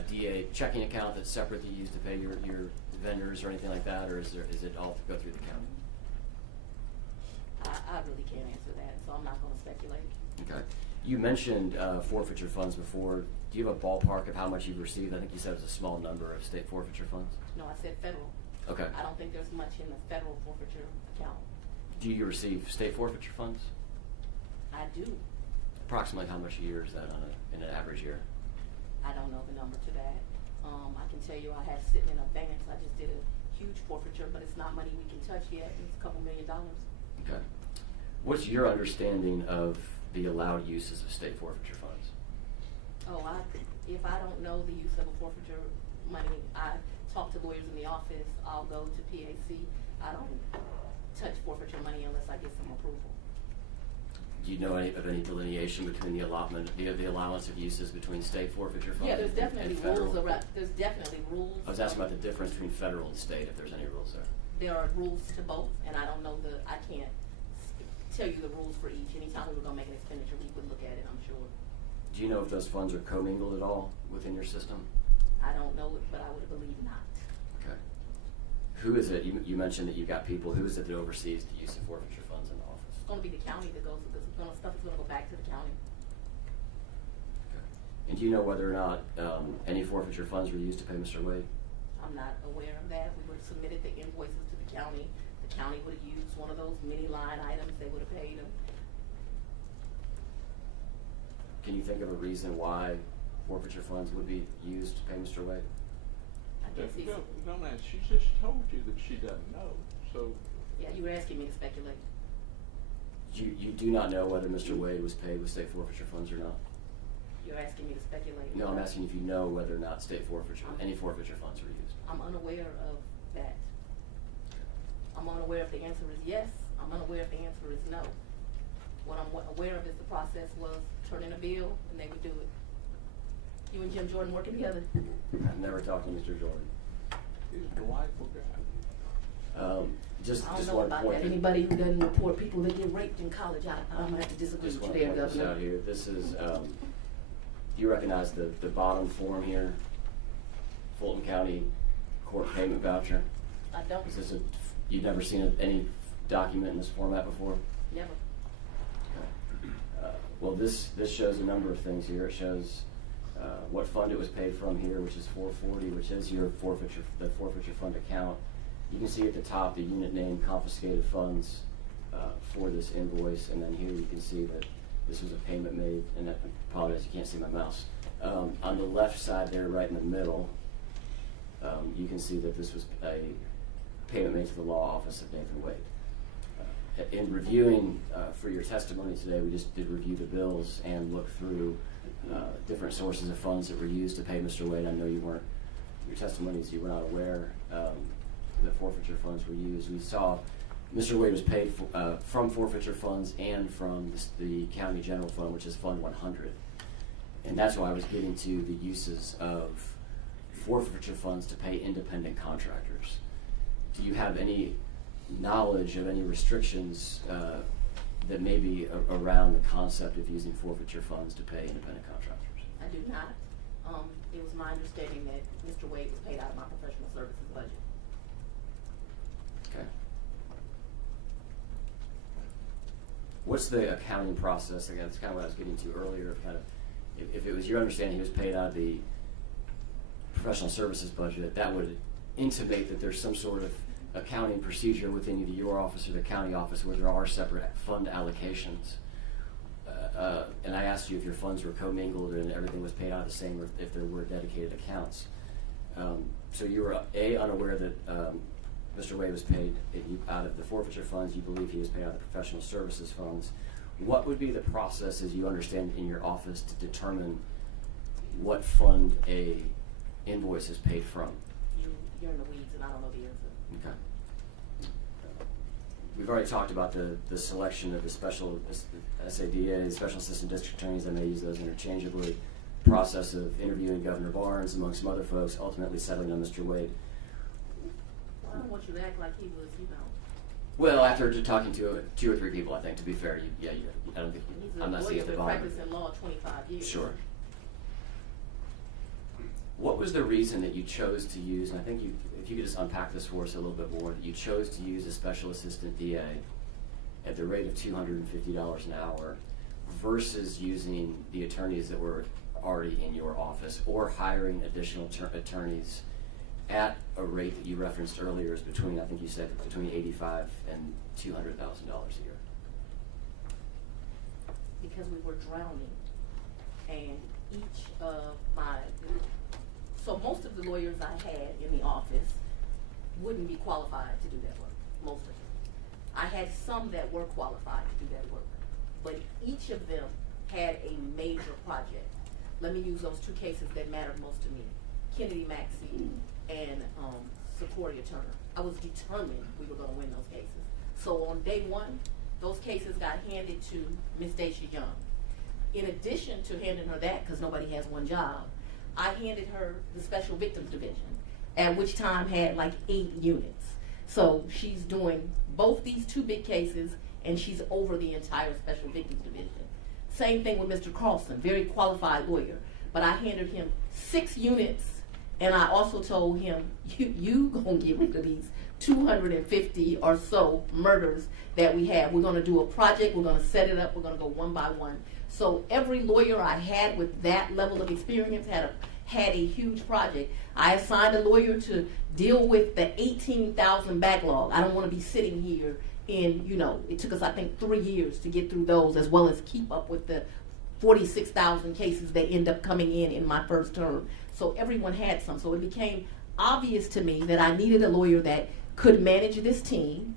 DA checking account that's separate that you use to pay your vendors or anything like that, or is it all to go through the county? I really can't answer that, so I'm not going to speculate. Okay. You mentioned forfeiture funds before. Do you have a ballpark of how much you've received? I think you said it was a small number of state forfeiture funds. No, I said federal. Okay. I don't think there's much in the federal forfeiture account. Do you receive state forfeiture funds? I do. Approximately how much a year is that in an average year? I don't know the number to that. I can tell you I have sitting in abeyance. I just did a huge forfeiture, but it's not money we can touch yet. It's a couple $1 million. Okay. What's your understanding of the allowed uses of state forfeiture funds? Oh, if I don't know the use of a forfeiture money, I talk to lawyers in the office. I'll go to PAC. I don't touch forfeiture money unless I get some approval. Do you know of any delineation between the allowance of uses between state forfeiture funds? Yeah, there's definitely and federal? rules around. There's definitely rules. I was asking about the difference between federal and state, if there's any rules there. There are rules to both, and I don't know I can't tell you the rules for each. Anytime we were going to make an expenditure, we would look at it, I'm sure. Do you know if those funds are commingled at all within your system? I don't know it, but I would believe not. Okay. Who is it? You mentioned that you've got people. Who is it that oversees the use of forfeiture funds in the office? It's going to be the county that goes, because stuff is going to go back to the county. Okay. And do you know whether or not any forfeiture funds were used to pay Mr. Wade? I'm not aware of that. We would have submitted the invoices to the county. The county would have used one of those mini line items. They would have paid them. Can you think of a reason why forfeiture funds would be used to pay Mr. Wade? I guess he's, Don't ask. She just told you that she doesn't know. So yeah, you were asking me to speculate. You do not know whether Mr. Wade was paid with state forfeiture funds or not? You're asking me to speculate. No, I'm asking if you know whether or not state forfeiture, any forfeiture funds were used. I'm unaware of that. I'm unaware if the answer is yes. I'm unaware if the answer is no. What I'm aware of is the process was turn in a bill and they would do it. You and Jim Jordan working together? I've never talked to Mr. Jordan. he's a delightful guy. Just I don't know one about point. that. Anybody who doesn't report people that get raped in college, I'm going to have to disagree Just with want you to there, point this Governor. out here. This is, do you recognize the bottom form here? Fulton County Court Payment Voucher? I don't. Is this you've never seen any document in this format before? Never. Okay. Well, this shows a number of things here. It shows what fund it was paid from here, which is 440, which is your the forfeiture fund account. You can see at the top the unit name, confiscated funds for this invoice, and then here you can see that this was a payment made, and I apologize, you can't see my mouse. On the left side there, right in the middle, you can see that this was a payment made to the law office of Nathan Wade. In reviewing for your testimony today, we just did review the bills and look through different sources of funds that were used to pay Mr. Wade. I know your testimonies, you were not aware that forfeiture funds were used. We saw Mr. Wade was paid from forfeiture funds and from the county general fund, which is Fund 100. And that's why I was getting to the uses of forfeiture funds to pay independent contractors. Do you have any knowledge of any restrictions that may be around the concept of using forfeiture funds to pay independent contractors? I do not. It was my understanding that Mr. Wade was paid out of my professional services budget. Okay. What's the accounting process? Again, that's kind of what I was getting to earlier. If it was your understanding he was paid out of the professional services budget, that would intimate that there's some sort of accounting procedure within either your office or the county office where there are separate fund allocations. And I asked you if your funds were commingled and everything was paid out the same, or if there were dedicated accounts. So you were unaware that Mr. Wade was paid out of the forfeiture funds. You believe he was paid out of the professional services funds. What would be the process, as you understand, in your office to determine what fund a invoice is paid from? You're in the weeds, and I don't know the answer. Okay. We've already talked about the selection of the special SADA, special assistant district attorneys. I may use those interchangeably. Process of interviewing Governor Barnes, among some other folks, ultimately settling on Mr. Wade. Well, I don't want you to act like he was, Well, after talking to 2 or 3 people, I think, to be fair, I don't think, he's I'm not seeing at the been bottom. practicing law 25 years. Sure. What was the reason that you chose to use, and I think if you could just unpack this for us a little bit more, that you chose to use a special assistant DA at the rate of $250 an hour versus using the attorneys that were already in your office, or hiring additional attorneys at a rate that you referenced earlier is between, I think you said, between $85,000 and $200,000 a year? Because we were drowning, and each of so most of the lawyers I had in the office wouldn't be qualified to do that work, most of them. I had some that were qualified to do that work, but each of them had a major project. Let me use those 2 cases that mattered most to me, Kennedy Maxey and Sequoia Turner. I was determined we were gonna win those cases. So on day 1, those cases got handed to Ms. Dacia Young. In addition to handing her that, because nobody has one job, I handed her the Special Victims Division, at which time had like 8 units. So she's doing both these 2 big cases, and she's over the entire Special Victims Division. Same thing with Mr. Carlson, very qualified lawyer. But I handed him 6 units, and I also told him, you gonna get rid of these 250 or so murders that we have. We're gonna do a project, we're gonna set it up, we're gonna go one by one. So every lawyer I had with that level of experience had a huge project. I assigned a lawyer to deal with the 18,000 backlog. I don't want to be sitting here in, it took us, I think, 3 years to get through those, as well as keep up with the 46,000 cases that end up coming in my first term. So everyone had some. So it became obvious to me that I needed a lawyer that could manage this team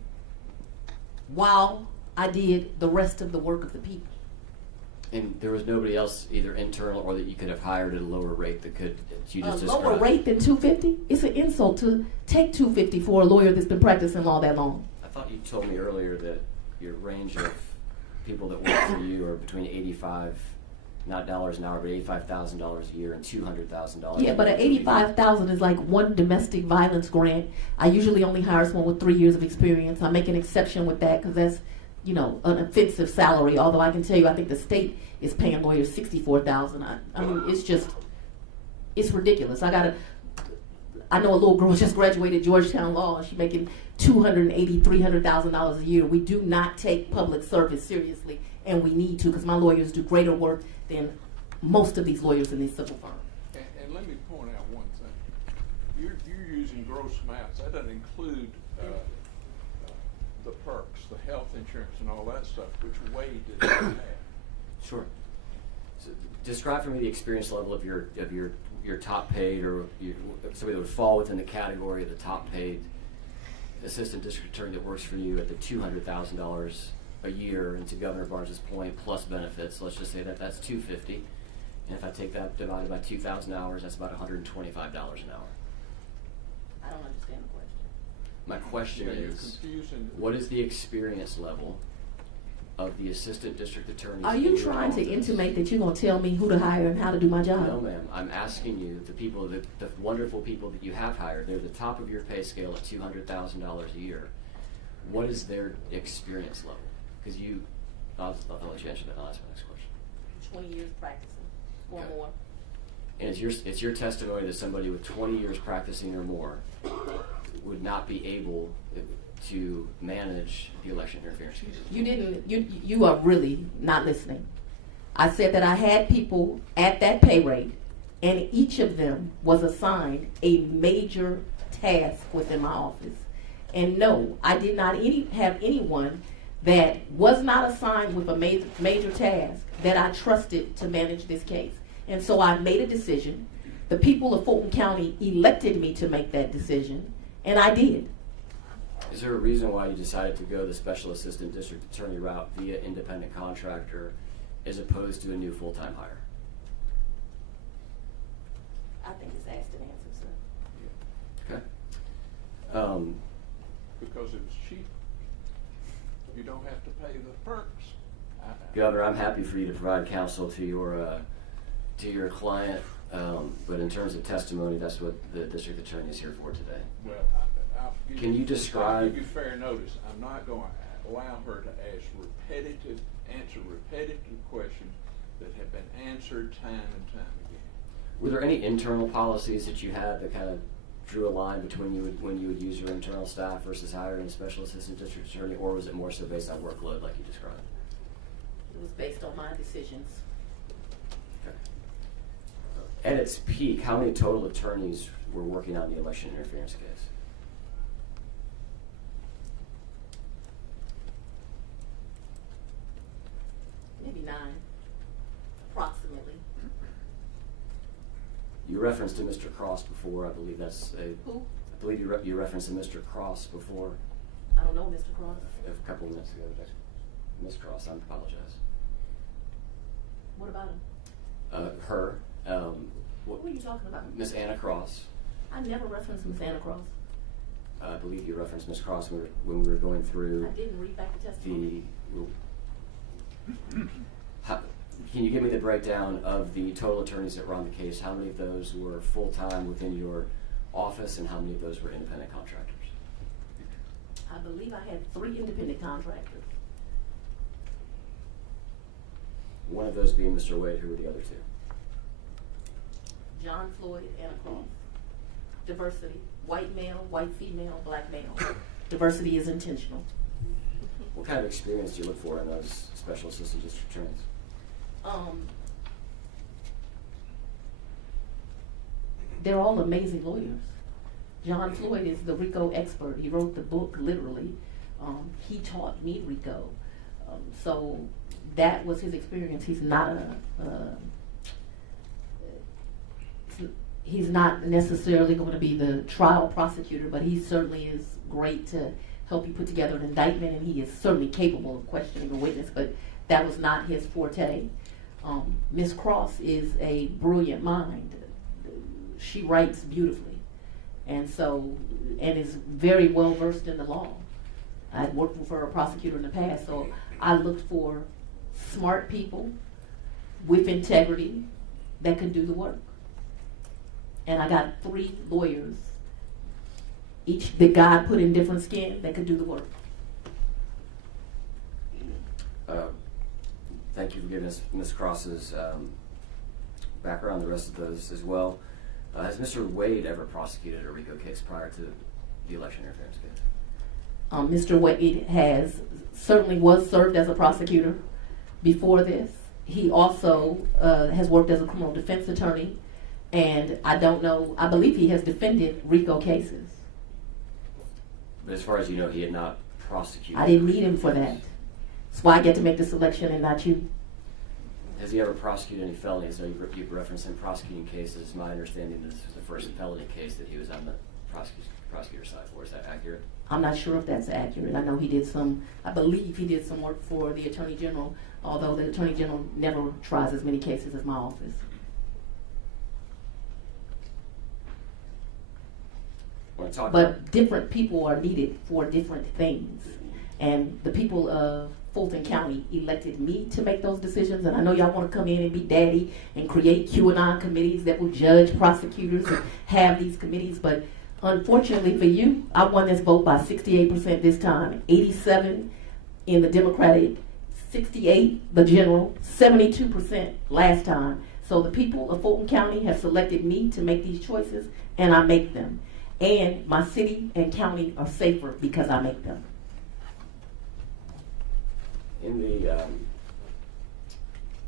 while I did the rest of the work of the people. And there was nobody else, either internal or that you could have hired at a lower rate that you just described? Lower rate than $250? It's an insult to take $250 for a lawyer that's been practicing law that long. I thought you told me earlier that your range of people that work for you are between $85, not dollars an hour, but $85,000 a year and $200,000. Yeah, but at $85,000 is like one domestic violence grant. I usually only hire someone with 3 years of experience. I make an exception with that because that's, an offensive salary. Although I can tell you, I think the state is paying lawyers $64,000. I mean, it's ridiculous. I know a little girl just graduated Georgetown Law, and she's making $280,000, $300,000 a year. We do not take public service seriously, and we need to, because my lawyers do greater work than most of these lawyers in these civil firms. And let me point out one thing. You're using gross amounts. That doesn't include the perks, the health insurance, and all that stuff, which Wade did not have. Sure. So describe for me the experience level of your top paid, or somebody that would fall within the category of the top paid assistant district attorney that works for you at the $200,000 a year, and to Governor Barnes' point, plus benefits. Let's just say that that's $250, and if I take that divided by 2,000 hours, that's about $125 an hour. I don't understand the question. My question is, confusing. what is the experience level of the assistant district attorneys. Are in you your trying to office. intimate that you're going to tell me who to hire and how to do my job? No, ma'am. I'm asking you, the people, the wonderful people that you have hired, they're the top of your pay scale at $200,000 a year. What is their experience level? Because I'll let you answer that. I'll ask my next question. 20 years practicing or Okay. more. And it's your testimony that somebody with 20 years practicing or more would not be able to manage the election interference cases. You are really not listening. I said that I had people at that pay rate, and each of them was assigned a major task within my office. And no, I did not have anyone that was not assigned with a major task that I trusted to manage this case. And so I made a decision. The people of Fulton County elected me to make that decision, and I did. Is there a reason why you decided to go the special assistant district attorney route via independent contractor as opposed to a new full-time hire? I think it's asked and answered, sir. Okay. Because it was cheap. You don't have to pay the perks. Governor, I'm happy for you to provide counsel to your client, but in terms of testimony, that's what the district attorney is here for today. Well, Can you describe- I'll give you fair notice. I'm not going to allow her to answer repetitive questions that have been answered time and time again. Were there any internal policies that you had that kind of drew a line between when you would use your internal staff versus hiring a special assistant district attorney, or was it more so based on workload like you described? It was based on my decisions. Okay. At its peak, how many total attorneys were working on the election interference case? Maybe 9, approximately. You referenced to Mr. Cross before. I believe Who? I believe you referenced to Mr. Cross before I don't know, Mr. Cross. a couple of minutes ago. Ms. Cross, I apologize. What about him? Her. What were you talking about? Miss Anna Cross. I never referenced Miss Anna Cross. I believe you referenced Miss Cross when we were going through I didn't read back the testimony. Can you give me the breakdown of the total attorneys that were on the case? How many of those were full-time within your office, and how many of those were independent contractors? I believe I had 3 independent contractors. One of those being Mr. Wade. Who were the other 2? John Floyd, Anna Cross. Diversity. White male, white female, black male. Diversity is intentional. What kind of experience do you look for in those special assistant district attorneys? They're all amazing lawyers. John Floyd is the RICO expert. He wrote the book, literally. He taught me RICO. So that was his experience. He's not he's not necessarily going to be the trial prosecutor, but he certainly is great to help you put together an indictment, and he is certainly capable of questioning a witness, but that was not his forte. Ms. Cross is a brilliant mind. She writes beautifully, and is very well versed in the law. I'd worked for a prosecutor in the past, so I looked for smart people with integrity that could do the work. And I got 3 lawyers, each that God put in different skin, that could do the work. Thank you for giving us Ms. Cross's background, the rest of those as well. Has Mr. Wade ever prosecuted a RICO case prior to the election interference case? Mr. Wade certainly was served as a prosecutor before this. He also has worked as a criminal defense attorney, and I believe he has defended RICO cases. But as far as you know, he had not prosecuted. I didn't need him for that. That's why I get to make the selection and not you. Has he ever prosecuted any felonies? I know you've referenced him prosecuting cases. My understanding is this is the first felony case that he was on the prosecutor side for. Is that accurate? I'm not sure if that's accurate. I know I believe he did some work for the Attorney General, although the Attorney General never tries as many cases as my office. Want to talk But different people are needed for different things. And the people of Fulton County elected me to make those decisions, and I know y'all want to come in and be daddy and create QAnon committees that will judge prosecutors and have these committees, but unfortunately for you, I won this vote by 68% this time, 87 in the Democratic, 68 the general, 72% last time. So the people of Fulton County have selected me to make these choices, and I make them. And my city and county are safer because I make them. In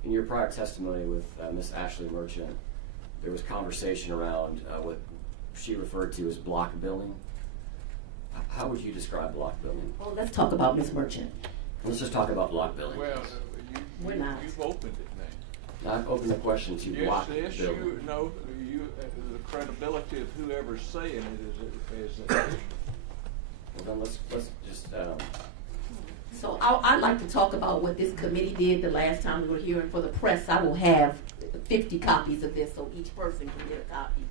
your prior testimony with Ms. Ashley Merchant, there was conversation around what she referred to as block billing. How would you describe block billing? Well, let's talk about Ms. Merchant. Let's just talk about block billing. Well, We're not. You've opened it now. I've opened the question to block Yes, billing. you know, the credibility of whoever's saying it is an issue. Well, then let's just. So I'd like to talk about what this committee did the last time we were here, and for the press, I will have 50 copies of this so each person can get a copy.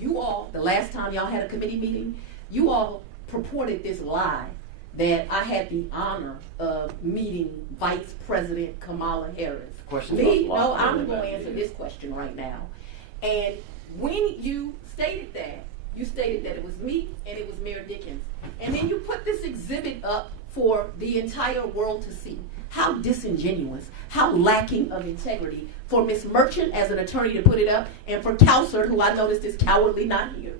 You all, the last time y'all had a committee meeting, you all purported this lie that I had the honor of meeting Vice President Kamala Harris. Questions Me? about No, block I'm billing going to that answer you- this question right now. And when you stated that, you stated that it was me and it was Mayor Dickens. And then you put this exhibit up for the entire world to see. How disingenuous, how lacking of integrity for Ms. Merchant as an attorney to put it up, and for Counsel, who I noticed is cowardly not here,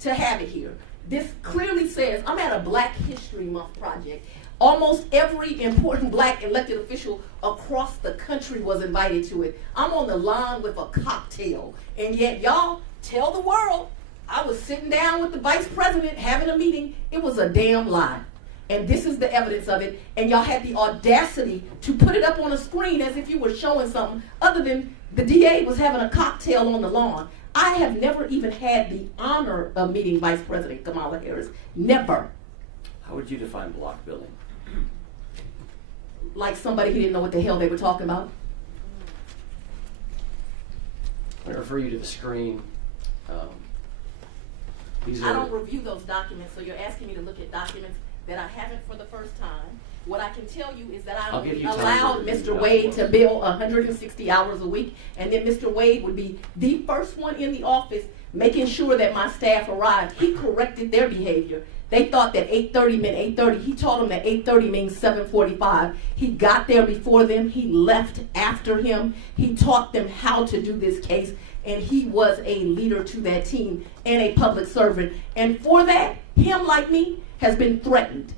to have it here. This clearly says, I'm at a Black History Month project. Almost every important Black elected official across the country was invited to it. I'm on the lawn with a cocktail, and yet y'all tell the world I was sitting down with the Vice President having a meeting. It was a damn lie. And this is the evidence of it, and y'all had the audacity to put it up on a screen as if you were showing something other than the DA was having a cocktail on the lawn. I have never even had the honor of meeting Vice President Kamala Harris. Never. How would you define block billing? Like somebody who didn't know what the hell they were talking about. I'm going to refer you to the screen. These I are don't review those documents, so you're asking me to look at documents that I haven't for the first time. What I can tell you is that I I'll give you time allowed to review Mr. Wade documents. to bill 160 hours a week, and then Mr. Wade would be the first one in the office making sure that my staff arrived. He corrected their behavior. They thought that 8:30 meant 8:30. He told them that 8:30 means 7:45. He got there before them. He left after him. He taught them how to do this case, and he was a leader to that team and a public servant. And for that, him like me has been threatened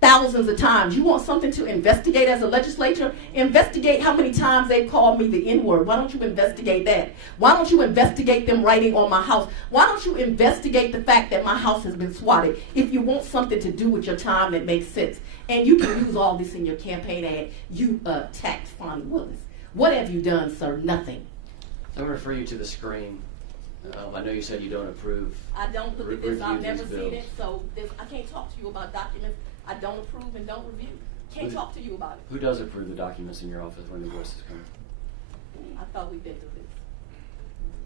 thousands of times. You want something to investigate as a legislature? Investigate how many times they've called me the N-word. Why don't you investigate that? Why don't you investigate them writing on my house? Why don't you investigate the fact that my house has been swatted? If you want something to do with your time that makes sense. And you can use all this in your campaign ad. You attacked Fani Willis. What have you done, sir? Nothing. I'm going to refer you to the screen. I know you said you don't approve. I don't look at this. I've review never these seen bills. it. So I can't talk to you about documents I don't approve and don't review. Can't Who- talk to you about it. Who does approve the documents in your office when invoices come? I thought we'd been through this.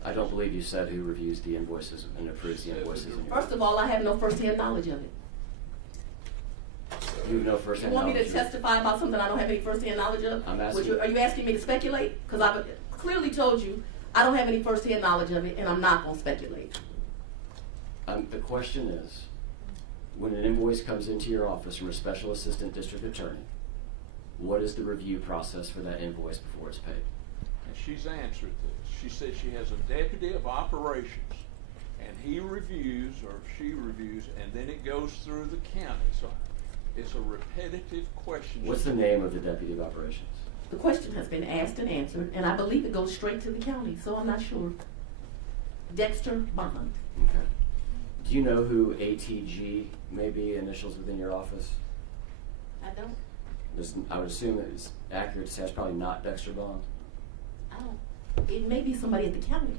I don't believe you said who reviews the invoices and approves the invoices in your First of all, I have no first-hand knowledge of it. You have no You first-hand want me to knowledge of it. testify about something I don't have any first-hand knowledge of? I'm asking- Are you asking me to speculate? Because I've clearly told you I don't have any first-hand knowledge of it, and I'm not going to speculate. The question is, when an invoice comes into your office from a special assistant district attorney, what is the review process for that invoice before it's paid? And she's answered this. She said she has a deputy of operations, and he reviews, or she reviews, and then it goes through the county. So it's a repetitive question. What's the name of the deputy of operations? The question has been asked and answered, and I believe it goes straight to the county, so I'm not sure. Dexter Bond. Okay. Do you know who ATG may be initials within your office? I don't. I would assume that it's accurate to say it's probably not Dexter Bond. I don't. It may be somebody at the county.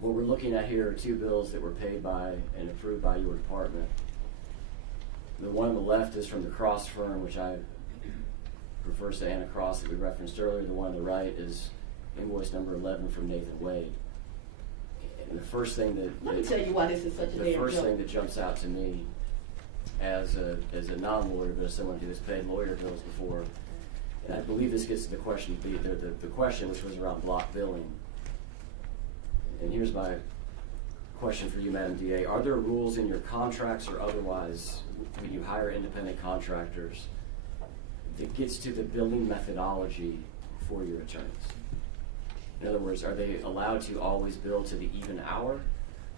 What we're looking at here are two bills that were paid by and approved by your department. The one on the left is from the Cross firm, which refers to Anna Cross that we referenced earlier. The one on the right is invoice number 11 from Nathan Wade. And the first thing Let me tell you why this is such a damn the first joke. thing that jumps out to me as a non-lawyer, but as someone who has paid lawyer bills before. And I believe this gets to the question, the question which was around block billing. And here's my question for you, Madam DA. Are there rules in your contracts or otherwise when you hire independent contractors that gets to the billing methodology for your attorneys? In other words, are they allowed to always bill to the even hour,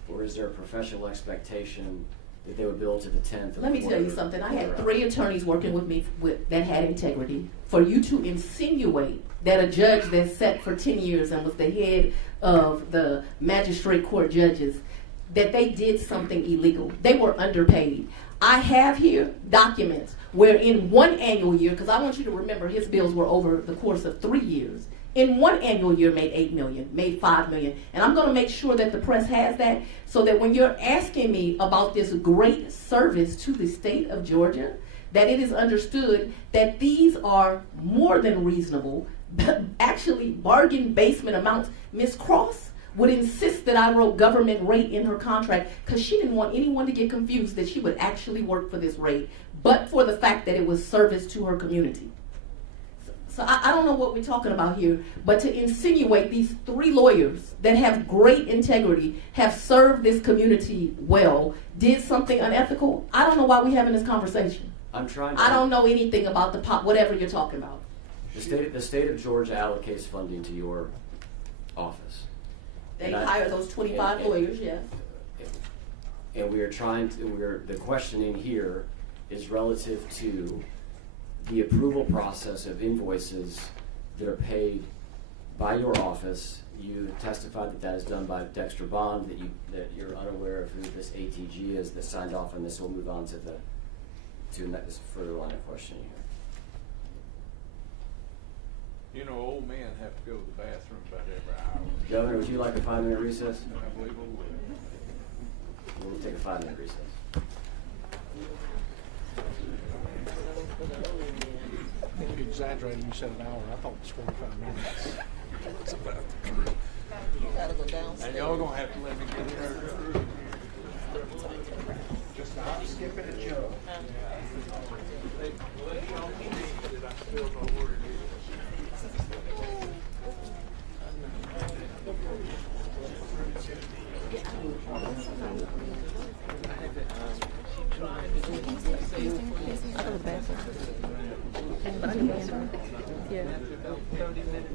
or is there a professional expectation that they would bill to the 10th? Let me tell you something. I had 3 attorneys working with me that had integrity. For you to insinuate that a judge that sat for 10 years and was the head of the magistrate court judges, that they did something illegal. They were underpaid. I have here documents where in one annual year, because I want you to remember his bills were over the course of 3 years, in one annual year made $8 million, made $5 million. And I'm going to make sure that the press has that so that when you're asking me about this great service to the state of Georgia, that it is understood that these are more than reasonable, actually bargain basement amounts. Ms. Cross would insist that I wrote government rate in her contract because she didn't want anyone to get confused that she would actually work for this rate, but for the fact that it was service to her community. So I don't know what we're talking about here, but to insinuate these 3 lawyers that have great integrity, have served this community well, did something unethical, I don't know why we're having this conversation. I don't know anything about the whatever you're talking about. The state of Georgia allocates funding to your office. They hire those 25 lawyers, yes. And the questioning here is relative to the approval process of invoices that are paid by your office. You testified that that is done by Dexter Bond, that you're unaware of who this ATG is that signed off on this. We'll move on to this further line of questioning here. You know, old men have to go to the bathroom about every hour. Governor, would you like a 5-minute recess? I believe I would. We'll take a 5-minute recess. I think you exaggerated. You said an hour. I thought it was 45 minutes. And y'all gonna have to let me get there. Just a hop, skip, and a jump. They don't need that I still know where it is.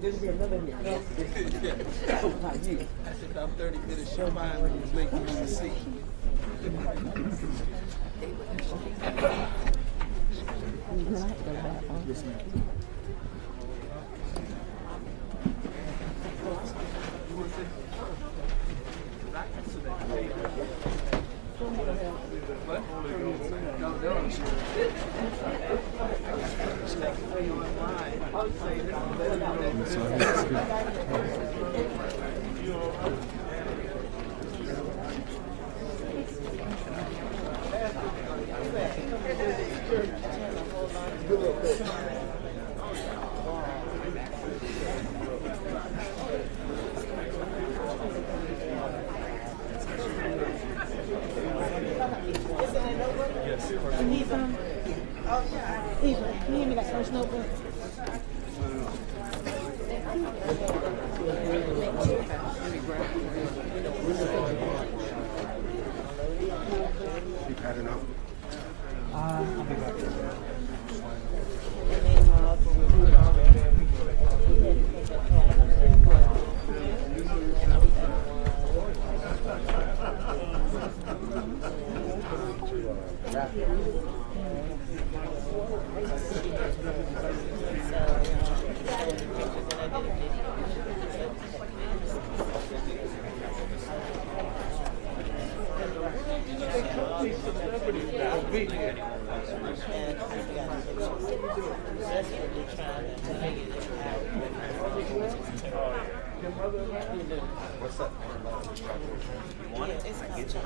This will be another year. That's about 30 minutes. Show mine when you make me to see. Yes, ma'am. Can you hand me that first notebook? You've had enough? I'll be back. What's up? You want it? I get you.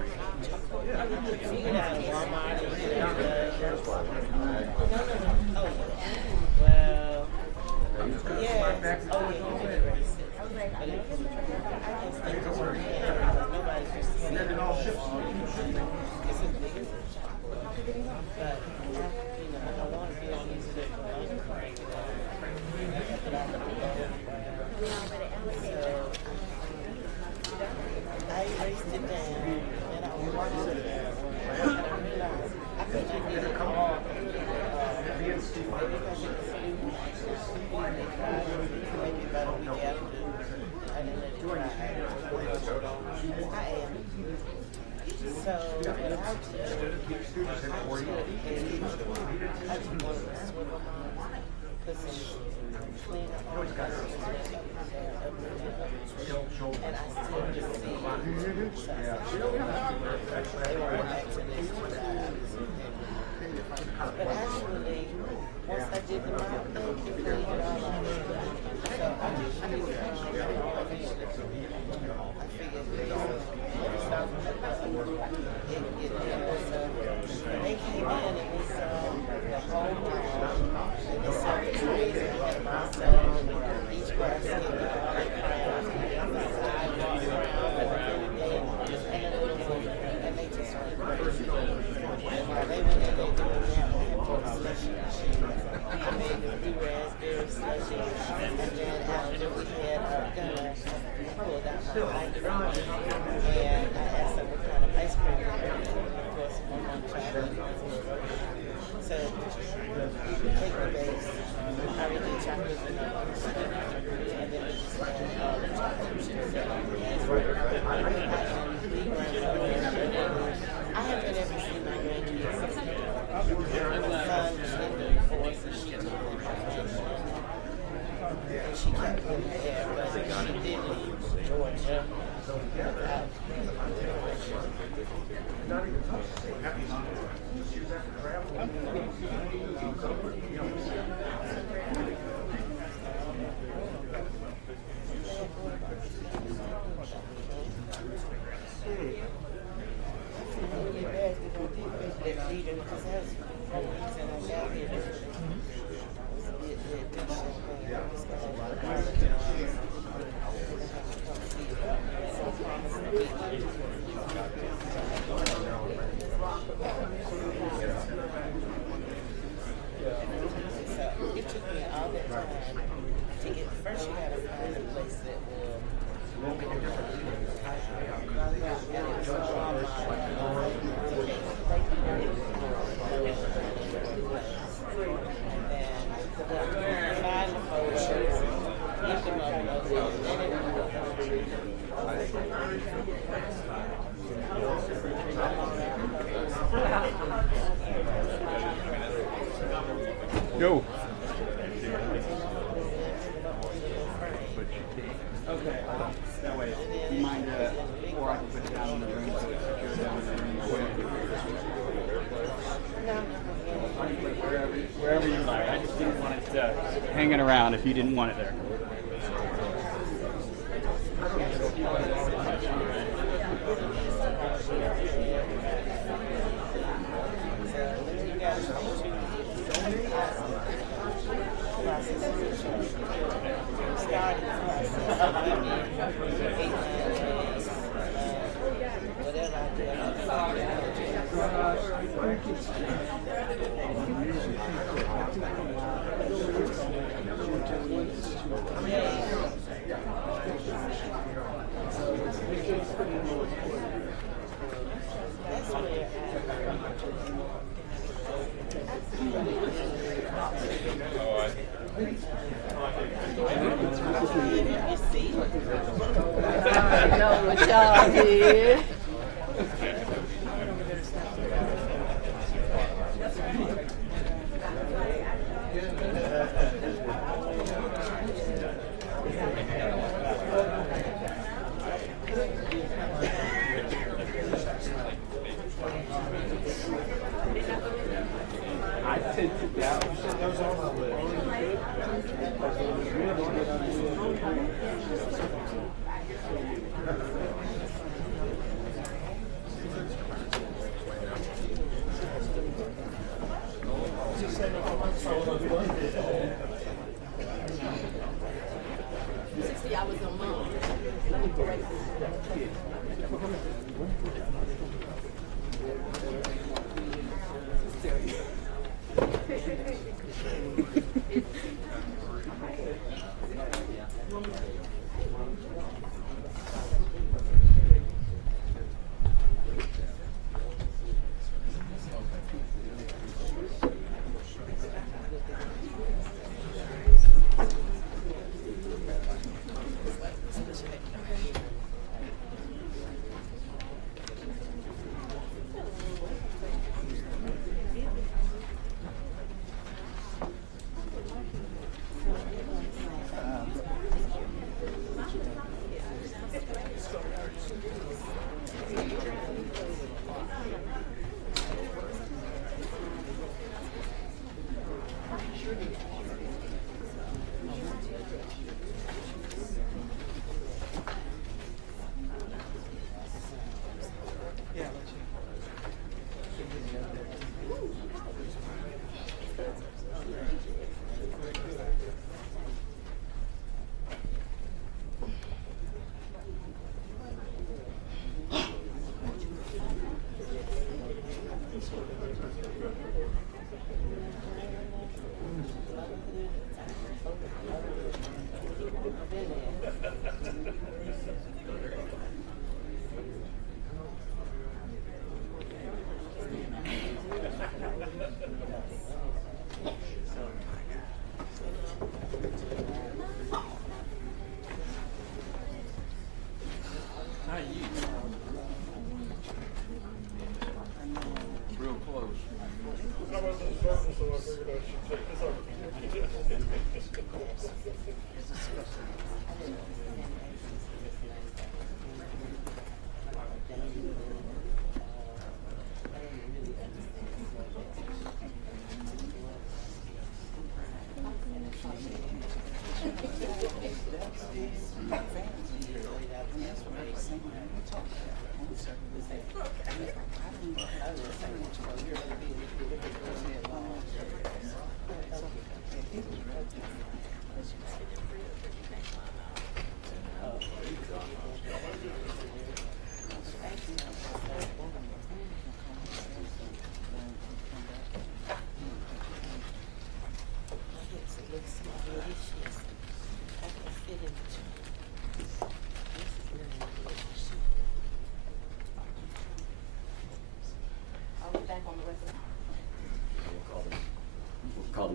So when I did, I just wanted to swim my position, clean up all the messes and I still received they were acting as but actually, once I did the mouth thing, it cleaned it all out. So I figured they came in and they saw the whole mall, and they saw the trees and myself, each person, and the crowd, and the sidewalk around, and they just went crazy. And while they went in, they doing that with slushy machine. I made them do raspberry slushy, and then after we had dinner, I pulled out my ice cream, and I asked them what kind of ice cream they wanted. Of course, my mom tried it. So you can take the base, I would do chocolate vanilla, and then just all the chocolate chips and I haven't ever seen my grandkids. My son was in the force and she took them and she kept them there, but she did leave Georgia. It took me all that time to get. First, you had to find a place that will. And it was and find the photos, get them up, and then Go. Okay. That way, you mind, or I can put it down in the room so it's secure down there. Wherever you like. I just didn't want it hanging around if you didn't want it there. I know what y'all did.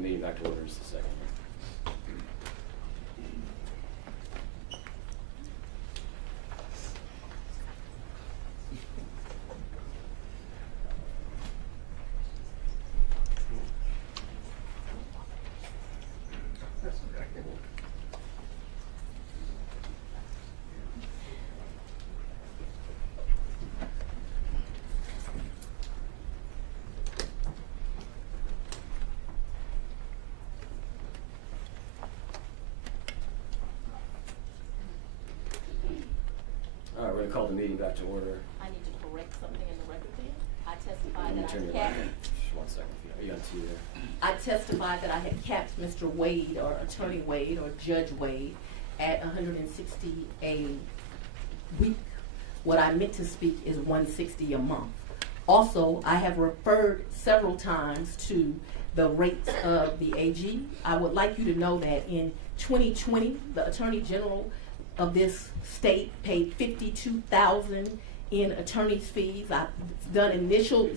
meeting back to order in just a second. All right, we're going to call the meeting back to order. I need to correct something in the record there. I testify Let me that turn your I mic capped. on. Just 1 second. Are you on two there? I testified that I had capped Mr. Wade, or Attorney Wade, or Judge Wade, at 160 a week. What I meant to speak is 160 a month. Also, I have referred several times to the rates of the AG. I would like you to know that in 2020, the Attorney General of this state paid $52,000 in attorney's fees. I've done initial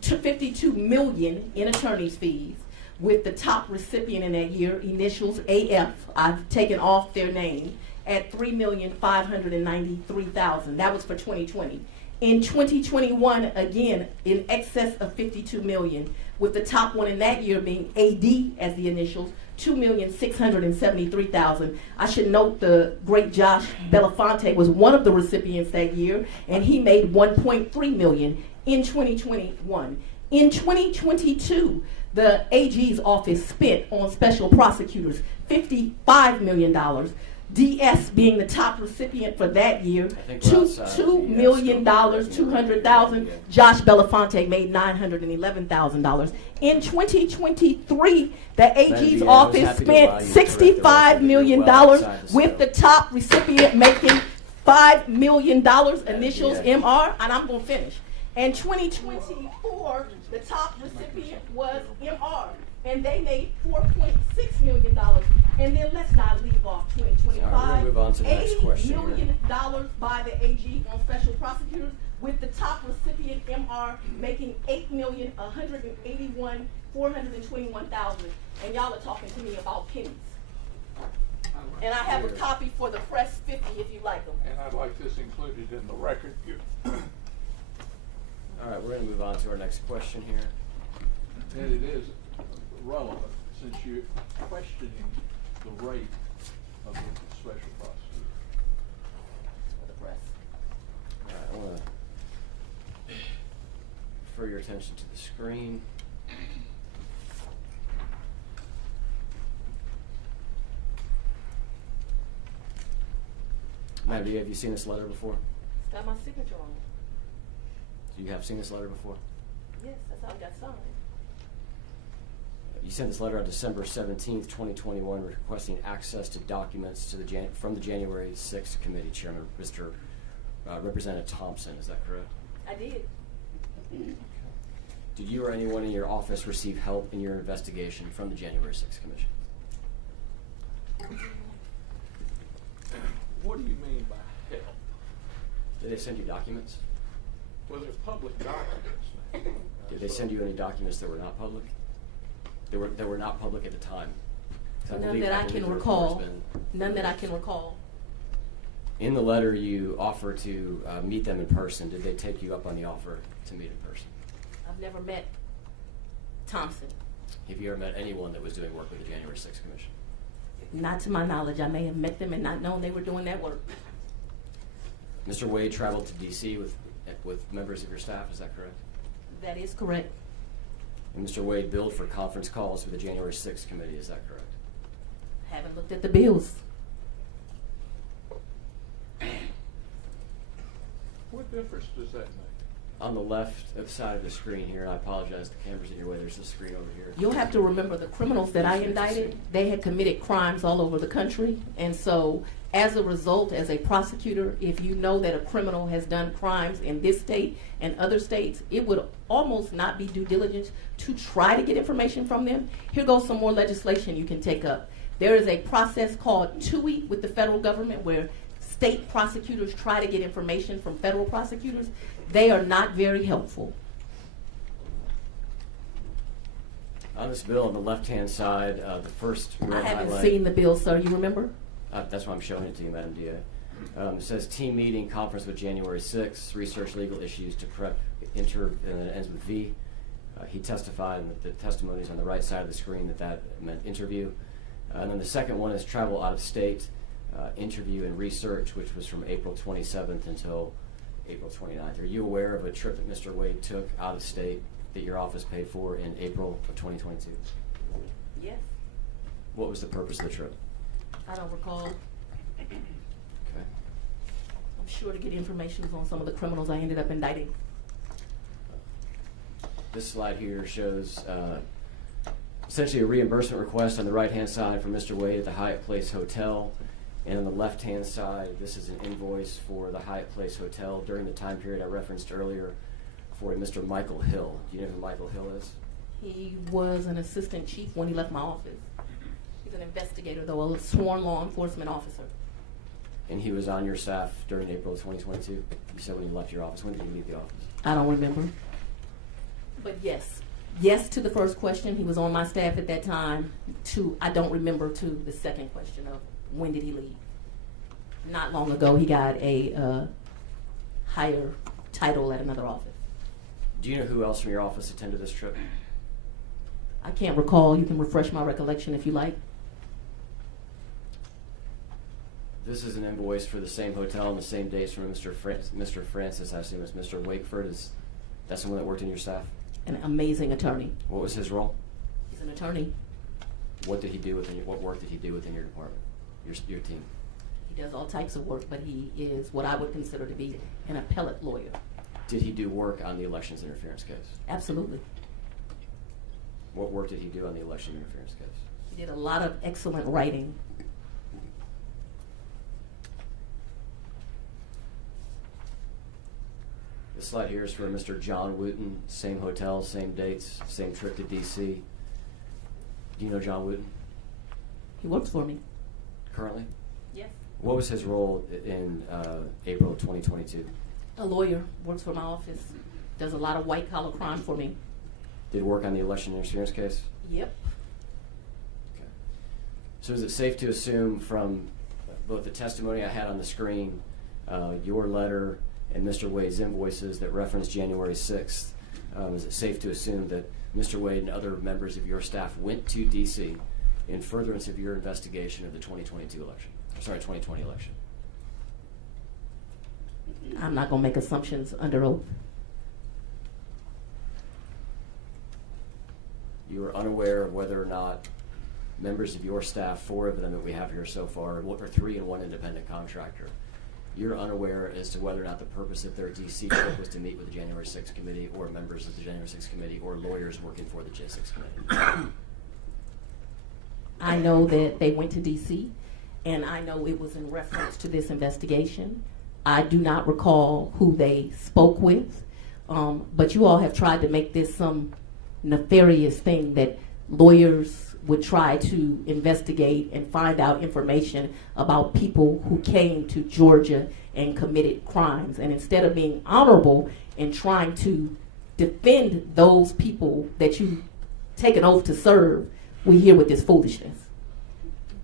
$52 million in attorney's fees with the top recipient in that year, initials AF. I've taken off their name at $3,593,000. That was for 2020. In 2021, again, in excess of $52 million, with the top one in that year being AD as the initials, $2,673,000. I should note the great Josh Belafonte was one of the recipients that year, and he made $1.3 million in 2021. In 2022, the AG's office spent on special prosecutors $55 million. DS being the top recipient for that year, $2 million, $200,000. Josh Belafonte made $911,000. In 2023, the AG's office spent $65 million with the top recipient making $5 million, initials MR, and I'm going to finish. In 2024, the top recipient was MR, and they made $4.6 million. And then let's not leave off 2025. All right, we're gonna move on to the next question $80 million by the AG on special prosecutors, with the top recipient MR making $8,181,421,000. And y'all are talking to me about pennies. And I have a copy for the press 50 if you like them. And I'd like this included in the record. All right, we're going to move on to our next question here. And it is relevant since you're questioning the rate of the special prosecutor. For the press. All right, I want to refer your attention to the screen. Madam, have you seen this letter before? It's got my signature on it. You have seen this letter before? Yes, that's how it got signed. You sent this letter on December 17th, 2021, requesting access to documents to from the January 6th committee chairman, Mr. Representative Thompson. Is that correct? I did. Did you or anyone in your office receive help in your investigation from the January 6th commission? What do you mean by help? Did they send you documents? Well, they're public documents. Did they send you any documents that were not public? That were not public at the time? None that I can recall. None that I can recall. In the letter, you offer to meet them in person. Did they take you up on the offer to meet in person? I've never met Thompson. Have you ever met anyone that was doing work with the January 6th commission? Not to my knowledge. I may have met them and not known they were doing that work. Mr. Wade traveled to D.C. with members of your staff. Is that correct? That is correct. And Mr. Wade billed for conference calls with the January 6th committee. Is that correct? Haven't looked at the bills. What difference does that make? On the left side of the screen here, and I apologize, the camera's in your way, there's a screen over here. You'll have to remember the criminals that I indicted, they had committed crimes all over the country. And so as a result, as a prosecutor, if you know that a criminal has done crimes in this state and other states, it would almost not be due diligence to try to get information from them. Here goes some more legislation you can take up. There is a process called TUI with the federal government where state prosecutors try to get information from federal prosecutors. They are not very helpful. On this bill, on the left-hand side, the first I red haven't highlight. seen the bill, sir. You remember? That's why I'm showing it to you, Madam DA. It says team meeting, conference with January 6th, research legal issues to prep, and then it ends with V. He testified, and the testimony is on the right side of the screen that meant interview. And then the second one is travel out of state, interview and research, which was from April 27th until April 29th. Are you aware of a trip that Mr. Wade took out of state that your office paid for in April of 2022? Yes. What was the purpose of the trip? I don't recall. Okay. I'm sure to get information on some of the criminals I ended up indicting. This slide here shows essentially a reimbursement request on the right-hand side from Mr. Wade at the Hyatt Place Hotel. And on the left-hand side, this is an invoice for the Hyatt Place Hotel during the time period I referenced earlier for a Mr. Michael Hill. Do you know who Michael Hill is? He was an assistant chief when he left my office. He's an investigator, though, a sworn law enforcement officer. And he was on your staff during April of 2022? You said when you left your office. When did you leave the office? I don't remember. But yes. Yes to the first question. He was on my staff at that time. I don't remember to the second question of when did he leave. Not long ago, he got a higher title at another office. Do you know who else from your office attended this trip? I can't recall. You can refresh my recollection if you like. This is an invoice for the same hotel on the same days from Mr. Francis. I assume it's Mr. Wakeford. Is that someone that worked in your staff? An amazing attorney. What was his role? He's an attorney. What did he do what work did he do within your department, your team? He does all types of work, but he is what I would consider to be an appellate lawyer. Did he do work on the elections interference case? Absolutely. What work did he do on the election interference case? He did a lot of excellent writing. This slide here is for Mr. John Wooten, same hotel, same dates, same trip to D.C. Do you know John Wooten He works for me. currently? Yes. What was his role in April of 2022? A lawyer, works for my office, does a lot of white-collar crime for me. Did work on the election interference case? Yep. Okay. So is it safe to assume from both the testimony I had on the screen, your letter, and Mr. Wade's invoices that reference January 6th, is it safe to assume that Mr. Wade and other members of your staff went to D.C. in furtherance of your investigation of the 2020 election? I'm not going to make assumptions under oath. You are unaware of whether or not members of your staff, 4 of them that we have here so far, or 3 and 1 independent contractor, you're unaware as to whether or not the purpose of their D.C. trip was to meet with the January 6th committee or members of the January 6th committee or lawyers working for the J6 committee. I know that they went to D.C., and I know it was in reference to this investigation. I do not recall who they spoke with, but you all have tried to make this some nefarious thing that lawyers would try to investigate and find out information about people who came to Georgia and committed crimes. And instead of being honorable and trying to defend those people that you take an oath to serve, we're here with this foolishness.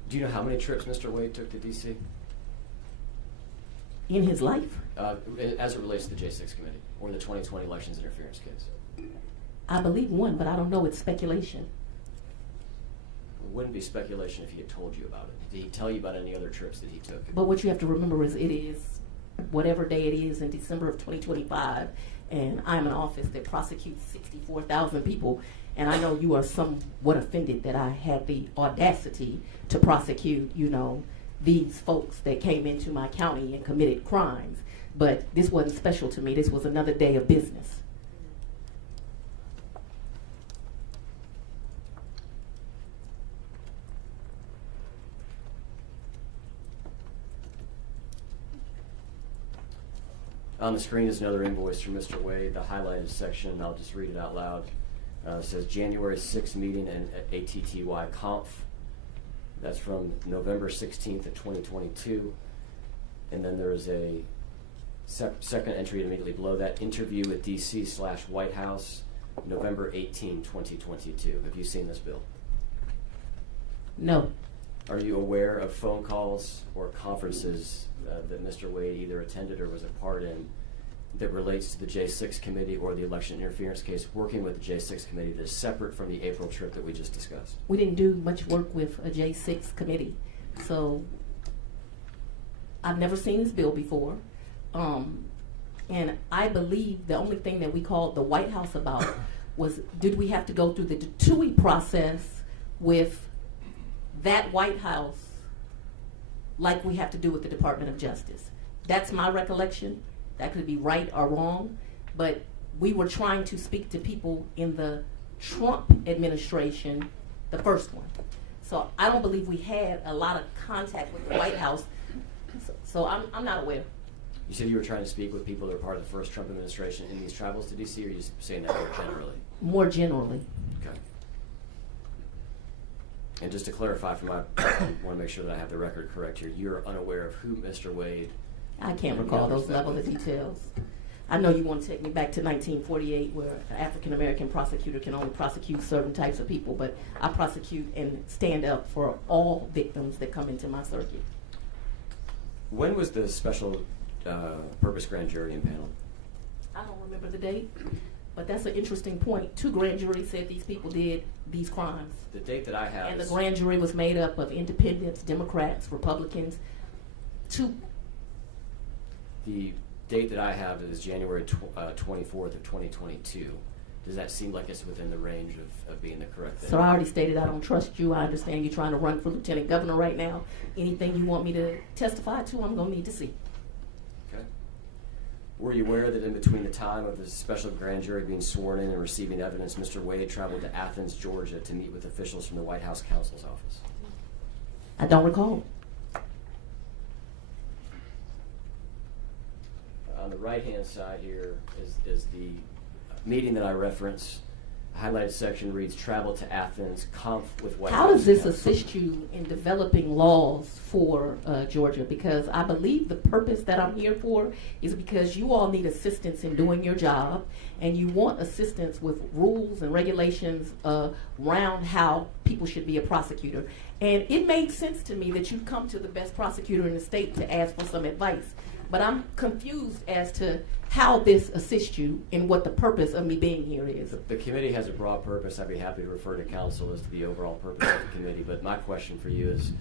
Do you know how many trips Mr. Wade took to D.C.? In his life? As it relates to the J6 committee or the 2020 elections interference case? I believe one, but I don't know. It's speculation. It wouldn't be speculation if he had told you about it. Did he tell you about any other trips that he took? But what you have to remember is it is whatever day it is in December of 2025, and I'm an office that prosecutes 64,000 people, and I know you are somewhat offended that I had the audacity to prosecute, these folks that came into my county and committed crimes. But this wasn't special to me. This was another day of business. On the screen is another invoice from Mr. Wade, the highlighted section. I'll just read it out loud. It says January 6th meeting and ATTY Conf. That's from November 16th of 2022. And then there's a second entry immediately below that, interview with DC/White House November 18, 2022. Have you seen this bill? No. Are you aware of phone calls or conferences that Mr. Wade either attended or was a part in that relates to the J6 committee or the election interference case working with the J6 committee that is separate from the April trip that we just discussed? We didn't do much work with a J6 committee, so I've never seen this bill before. And I believe the only thing that we called the White House about was, did we have to go through the TUI process with that White House like we have to do with the Department of Justice? That's my recollection. That could be right or wrong, but we were trying to speak to people in the Trump administration, the first one. So I don't believe we had a lot of contact with the White House, so I'm not aware. You said you were trying to speak with people that are part of the first Trump administration in these travels to D.C., or are you just saying that more generally? More generally. Okay. And just to clarify, I want to make sure that I have the record correct here. You're unaware of who Mr. Wade... I can't recall those level of details. I know you want to take me back to 1948, where an African-American prosecutor can only prosecute certain types of people, but I prosecute and stand up for all victims that come into my circuit. When was the special purpose grand jury impaneled? I don't remember the date, but that's an interesting point. 2 grand juries said these people did these crimes. The date that I have And the is... grand jury was made up of independents, Democrats, Republicans. The date that I have is January 24th of 2022. Does that seem like it's within the range of being the correct date? So I already stated I don't trust you. I understand you're trying to run for lieutenant governor right now. Anything you want me to testify to, I'm going to need to see. Okay. Were you aware that in between the time of the special grand jury being sworn in and receiving evidence, Mr. Wade traveled to Athens, Georgia to meet with officials from the White House counsel's office? I don't recall. On the right-hand side here is the meeting that I reference. The highlighted section reads, travel to Athens, conf with White House. How does this counsel. assist you in developing laws for Georgia? Because I believe the purpose that I'm here for is because you all need assistance in doing your job, and you want assistance with rules and regulations around how people should be a prosecutor. And it made sense to me that you come to the best prosecutor in the state to ask for some advice. But I'm confused as to how this assists you and what the purpose of me being here is. The committee has a broad purpose. I'd be happy to refer to counsel as to the overall purpose of the committee. But my question for you is,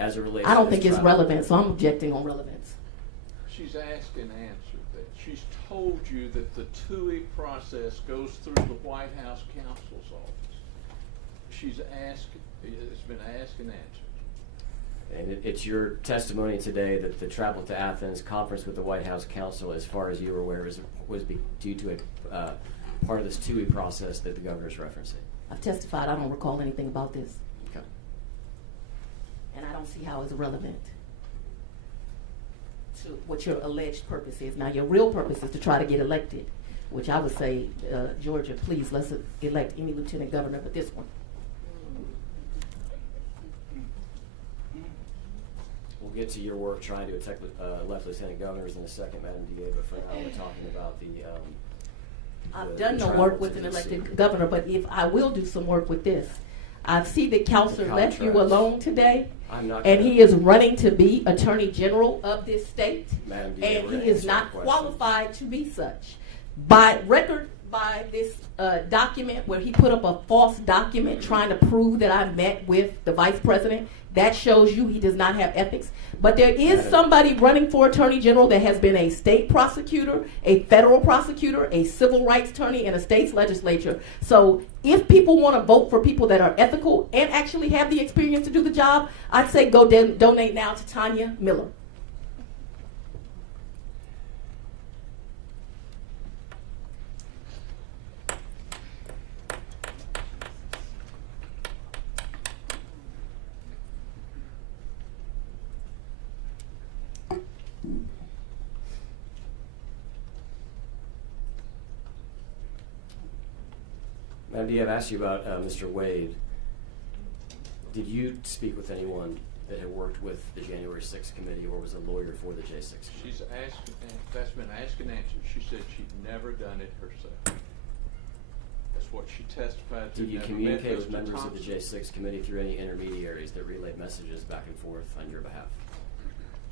as it relates I don't to think this it's trial- relevant, so I'm objecting on relevance. She's asked and answered that. She's told you that the TUI process goes through the White House counsel's office. She's asked, it's been asked and answered. And it's your testimony today that the travel to Athens, conference with the White House counsel, as far as you were aware, was due to a part of this TUI process that the governor is referencing. I've testified, I don't recall anything about this, Okay. and I don't see how it's relevant to what your alleged purpose is. Now, your real purpose is to try to get elected, which I would say, Georgia, please, let's elect any lieutenant governor but this one. We'll get to your work trying to elect lieutenant governors in a second, Madam DA, but for now we're talking about I've the done no travel work to with an DC. elected governor, but if I will do some work with this. I see that Counselor The left you contracts. alone today, I'm not and gonna- he is running to be Attorney General of this state, Madam DA, and we're gonna he is answer not the question. qualified to be such. By record, by this document where he put up a false document trying to prove that I met with the vice president, that shows you he does not have ethics. But there is Madam- somebody running for Attorney General that has been a state prosecutor, a federal prosecutor, a civil rights attorney, and a state's legislature. So if people want to vote for people that are ethical and actually have the experience to do the job, I'd say go donate now to Tanya Miller. Madam DA, I've asked you about Mr. Wade. Did you speak with anyone that had worked with the January 6th committee or was a lawyer for the J6 committee? She's asked, that's been asked and answered. She said she'd never done it herself. That's what she testified to. Did you Never communicate met with Mr. members of the Thompson. J6 committee through any intermediaries that relayed messages back and forth on your behalf?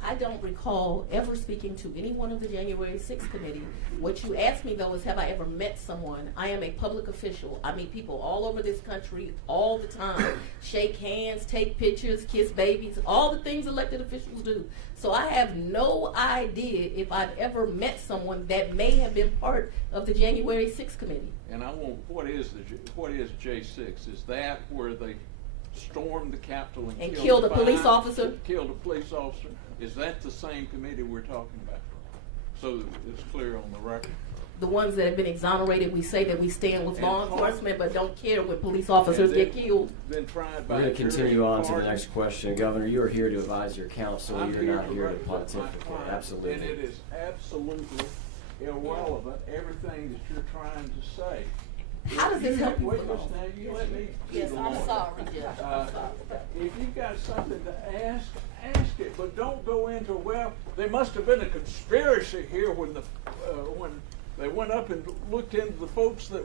I don't recall ever speaking to any one of the January 6th committee. What you asked me, though, is have I ever met someone? I am a public official. I meet people all over this country all the time. Shake hands, take pictures, kiss babies, all the things elected officials do. So I have no idea if I've ever met someone that may have been part of the January 6th committee. And I want, what is J6? Is that where they stormed the Capitol And and killed a police officer? Killed a police officer? Is that the same committee we're talking about? So it's clear on the record. The ones that have been exonerated, we say that we stand with And law part- enforcement, but don't care when police officers And then- get killed. Then tried by We're going to jury continue on to the pardon. next question. Governor, you are here to advise your counsel. I'm You're here not here to represent my pontificate. client, Absolutely. And it is absolutely irrelevant, everything that you're trying to say. How does this help you? Wait, listen, now, you let me. be Yes, the I'm lawyer. sorry, Judge. I'm sorry. If you've got something to ask it, but don't go into, well, there must have been a conspiracy here when they went up and looked into the folks that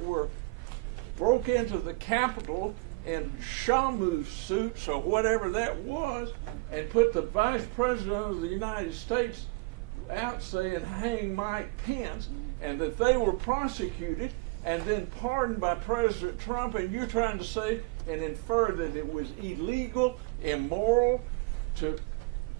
broke into the Capitol in shamu suits or whatever that was, and put the Vice President of the United States out saying, hang Mike Pence, and that they were prosecuted and then pardoned by President Trump, and you're trying to say and infer that it was illegal, immoral to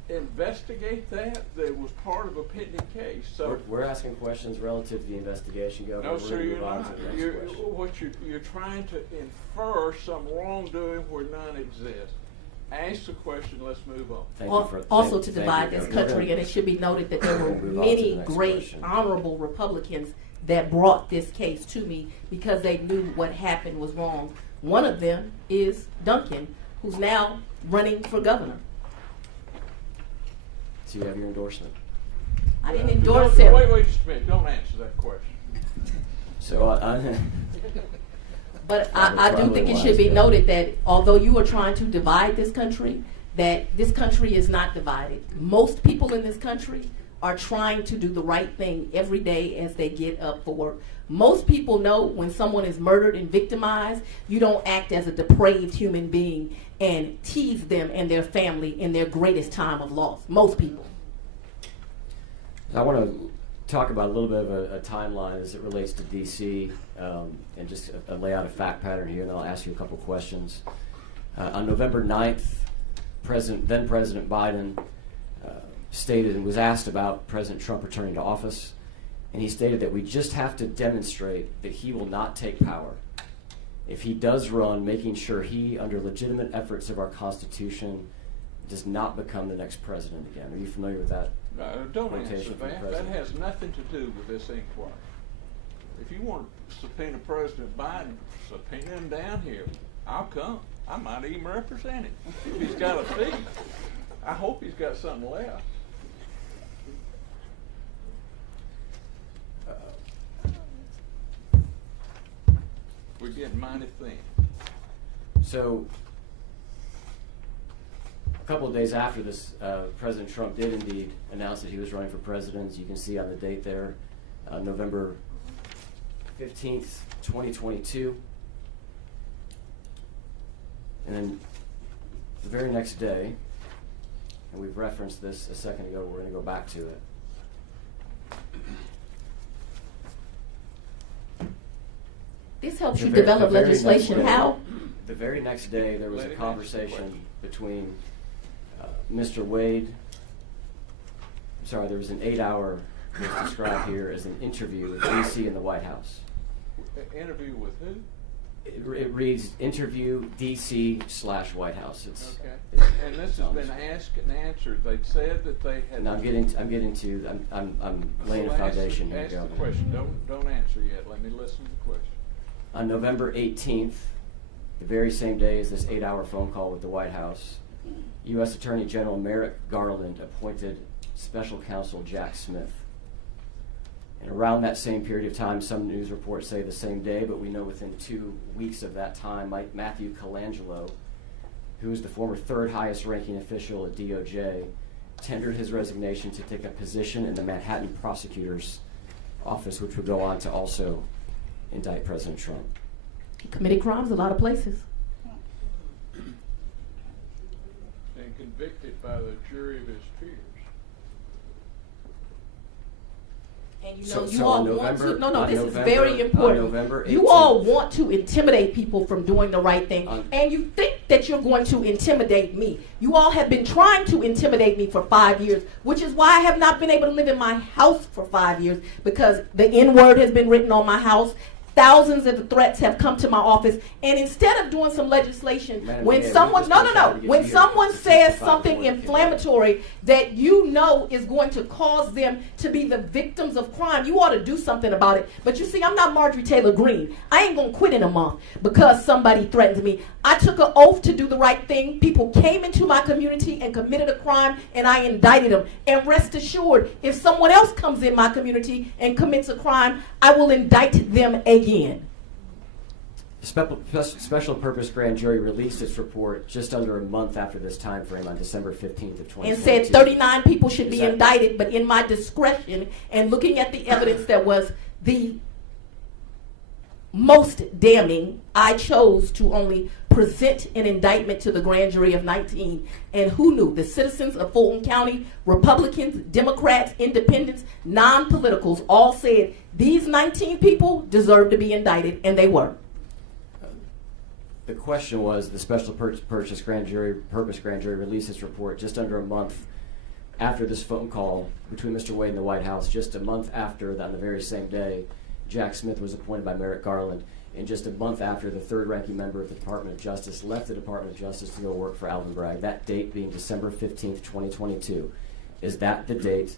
investigate that it was part of a pending case. So We're asking questions relative to the investigation, Governor. no, We're sir, gonna you're move on not. to the next question. You're trying to infer some wrongdoing where none exists. Ask the question. Let's move on. Thank you for Also thank to you, divide this Governor. country, and it should be noted that there were We'll move on to the many next great, question. honorable Republicans that brought this case to me because they knew what happened was wrong. One of them is Duncan, who's now running for governor. Do you have your endorsement? I didn't Don't- endorse him. Wait just a minute. Don't answer that question. So But I do think it should be noted that although you are trying to divide this country, that this country is not divided. Most people in this country are trying to do the right thing every day as they get up for work. Most people know when someone is murdered and victimized, you don't act as a depraved human being and tease them and their family in their greatest time of loss. Most people. I want to talk about a little bit of a timeline as it relates to D.C. And just lay out a fact pattern here, and then I'll ask you a couple questions. On November 9th, then President Biden stated and was asked about President Trump returning to office, and he stated that we just have to demonstrate that he will not take power. If he does run, making sure he, under legitimate efforts of our Constitution, does not become the next president again. Are you familiar with that? Don't Quotation answer from the that. That president. has nothing to do with this inquiry. If you want to subpoena President Biden, subpoena him down here. I'll come. I might even represent him if he's got a fee. I hope he's got something left. We're getting mighty thin. So, a couple of days after this, President Trump did indeed announce that he was running for president. As you can see on the date there, November 15th, 2022. And then the very next day, and we've referenced this a second ago, we're going to go back to it. This helps The you ver- develop the very legislation. next day- How? The very next day, there was Let a him conversation answer the question. between Mr. Wade. Sorry, there was an 8-hour, what's described here as an interview with D.C. and the White House. Interview with who? It reads interview D.C./White House. It's Okay. And this has been asked and answered. They said that they had. And I'm laying a So foundation here, ask the Governor. question. Don't answer yet. Let me listen to the question. On November 18th, the very same day as this 8-hour phone call with the White House, U.S. Attorney General Merrick Garland appointed Special Counsel Jack Smith. And around that same period of time, some news reports say the same day, but we know within 2 weeks of that time, Matthew Colangelo, who is the former third highest ranking official at DOJ, tendered his resignation to take a position in the Manhattan prosecutor's office, which would go on to also indict President Trump. He committed crimes a lot of places. And convicted by the jury of his peers. And you So- know, you so all on want November- to, no, on this is November- very on important. November You all 18th. want to intimidate people from doing the right thing. On- And you think that you're going to intimidate me. You all have been trying to intimidate me for 5 years, which is why I have not been able to live in my house for 5 years, because the N-word has been written on my house. Thousands of threats have come to my office, and instead of doing some legislation, Madam when Mayor, we someone, just no, been no, trying no, to get when you here someone to says testify something before the inflammatory that you know is going to cause them to be the victims of crime, you ought to do something about it. But you see, I'm not Marjorie Taylor Greene. I ain't gonna quit in a month because somebody threatened me. I took an oath to do the right thing. People came into my community and committed a crime, and I indicted them. And rest assured, if someone else comes in my community and commits a crime, I will indict them again. Special Purpose Grand Jury released its report just under a month after this time frame on December 15th of 2022. And said 39 people should be Is that- indicted, but in my discretion and looking at the evidence that was the most damning, I chose to only present an indictment to the grand jury of 19. And who knew? The citizens of Fulton County, Republicans, Democrats, Independents, non-politicals, all said these 19 people deserve to be indicted, and they were. The question was, the Special Purpose Grand Jury released its report just under a month after this phone call between Mr. Wade and the White House. Just a month after, on the very same day, Jack Smith was appointed by Merrick Garland, and just a month after, the third-ranking member of the Department of Justice left the Department of Justice to go work for Alvin Bragg. That date being December 15th, 2022. Is that the date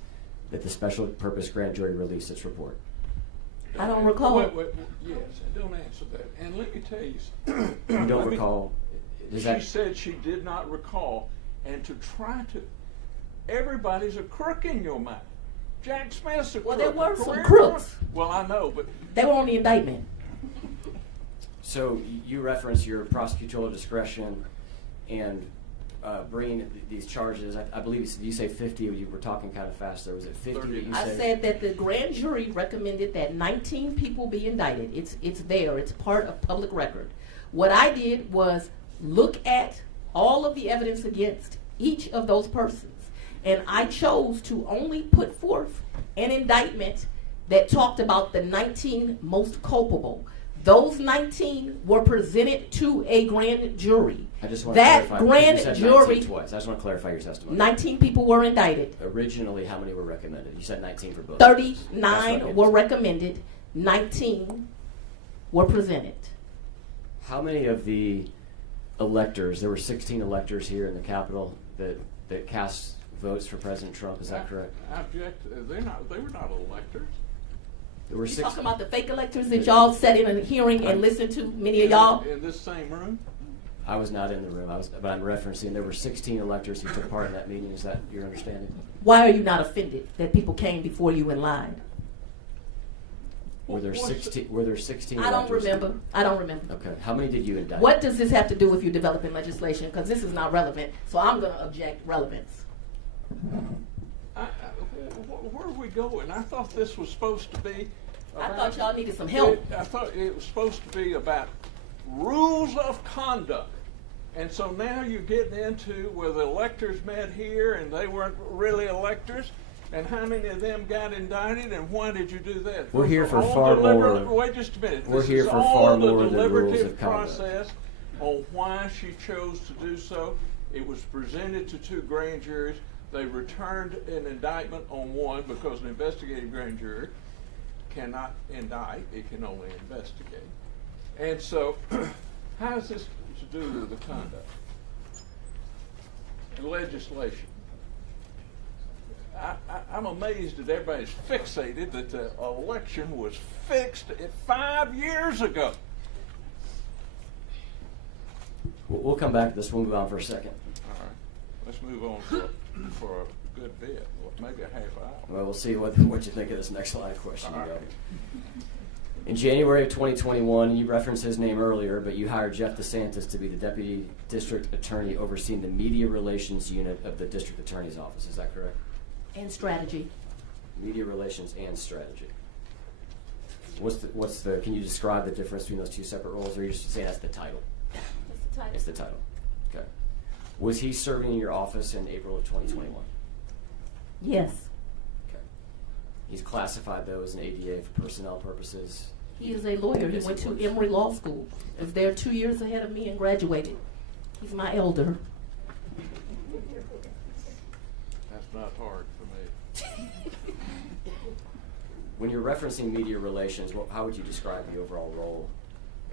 that the Special Purpose Grand Jury released its report? I don't recall. Wait, yes, and don't answer that. And let me tell you something. You don't recall? Does She that, said she did not recall, and to try to, everybody's a crook in your mind. Jack Smith's a crook. Well, there were a some career crooks. crook. Well, I know, but They were on the indictment. so you reference your prosecutorial discretion and bringing these charges. I believe you say 50. You were talking kind of fast there. Was it 50 that you I said that the grand jury recommended that 19 people be indicted. It's there. It's part of public record. What I did was look at all of the evidence against each of those persons, and I chose to only put forth an indictment that talked about the 19 most culpable. Those 19 were presented to a grand jury. I just want That to clarify. grand You said jury, 19 twice. I just want to clarify your testimony. 19 people were indicted. Originally, how many were recommended? You said 19 for both. 39 were recommended, 19 were presented. How many of the electors? There were 16 electors here in the Capitol that cast votes for President Trump. Is that correct? I object. They were not electors. There were You 6. talking about the fake electors that y'all sat in a hearing and listened to, many of y'all? In this same room. I was not in the room. But I'm referencing there were 16 electors who took part in that meeting. Is that your understanding? Why are you not offended that people came before you and lied? Were there 16? Were there 16? I don't electors? remember. I don't remember. Okay. How many did you indict? What does this have to do with you developing legislation? Because this is not relevant, so I'm going to object relevance. Where are we going? I thought this was supposed to be. I thought y'all needed some help. I thought it was supposed to be about rules of conduct. And so now you're getting into where the electors met here and they weren't really electors, and how many of them got indicted, and why did you do that? We're here Those for are all far deliberate- more- Wait just a minute. we're This here is for all far the more than rules deliberative of conduct. process on why she chose to do so. It was presented to 2 grand juries. They returned an indictment on one because an investigative grand jury cannot indict, it can only investigate. And so, how has this to do with the conduct? Legislation. I'm amazed that everybody's fixated that the election was fixed 5 years ago. We'll come back to this. We'll move on for a second. All right, let's move on for a good bit, maybe a half hour. Well, we'll see what you think of this next line of questioning. All right. In January of 2021, you referenced his name earlier, but you hired Jeff DeSantis to be the Deputy District Attorney overseeing the Media Relations Unit of the District Attorney's Office. Is that correct? And strategy. Media Relations and Strategy. Can you describe the difference between those two separate roles, or are you just saying that's the title? That's the title. It's the title. Okay. Was he serving in your office in April of 2021? Yes. Okay. He's classified though as an ADA for personnel purposes. He is a lawyer. He Yes, went he to was. Emory Law School. Is there 2 years ahead of me and graduated. He's my elder. That's not hard for me. When you're referencing media relations, how would you describe the overall role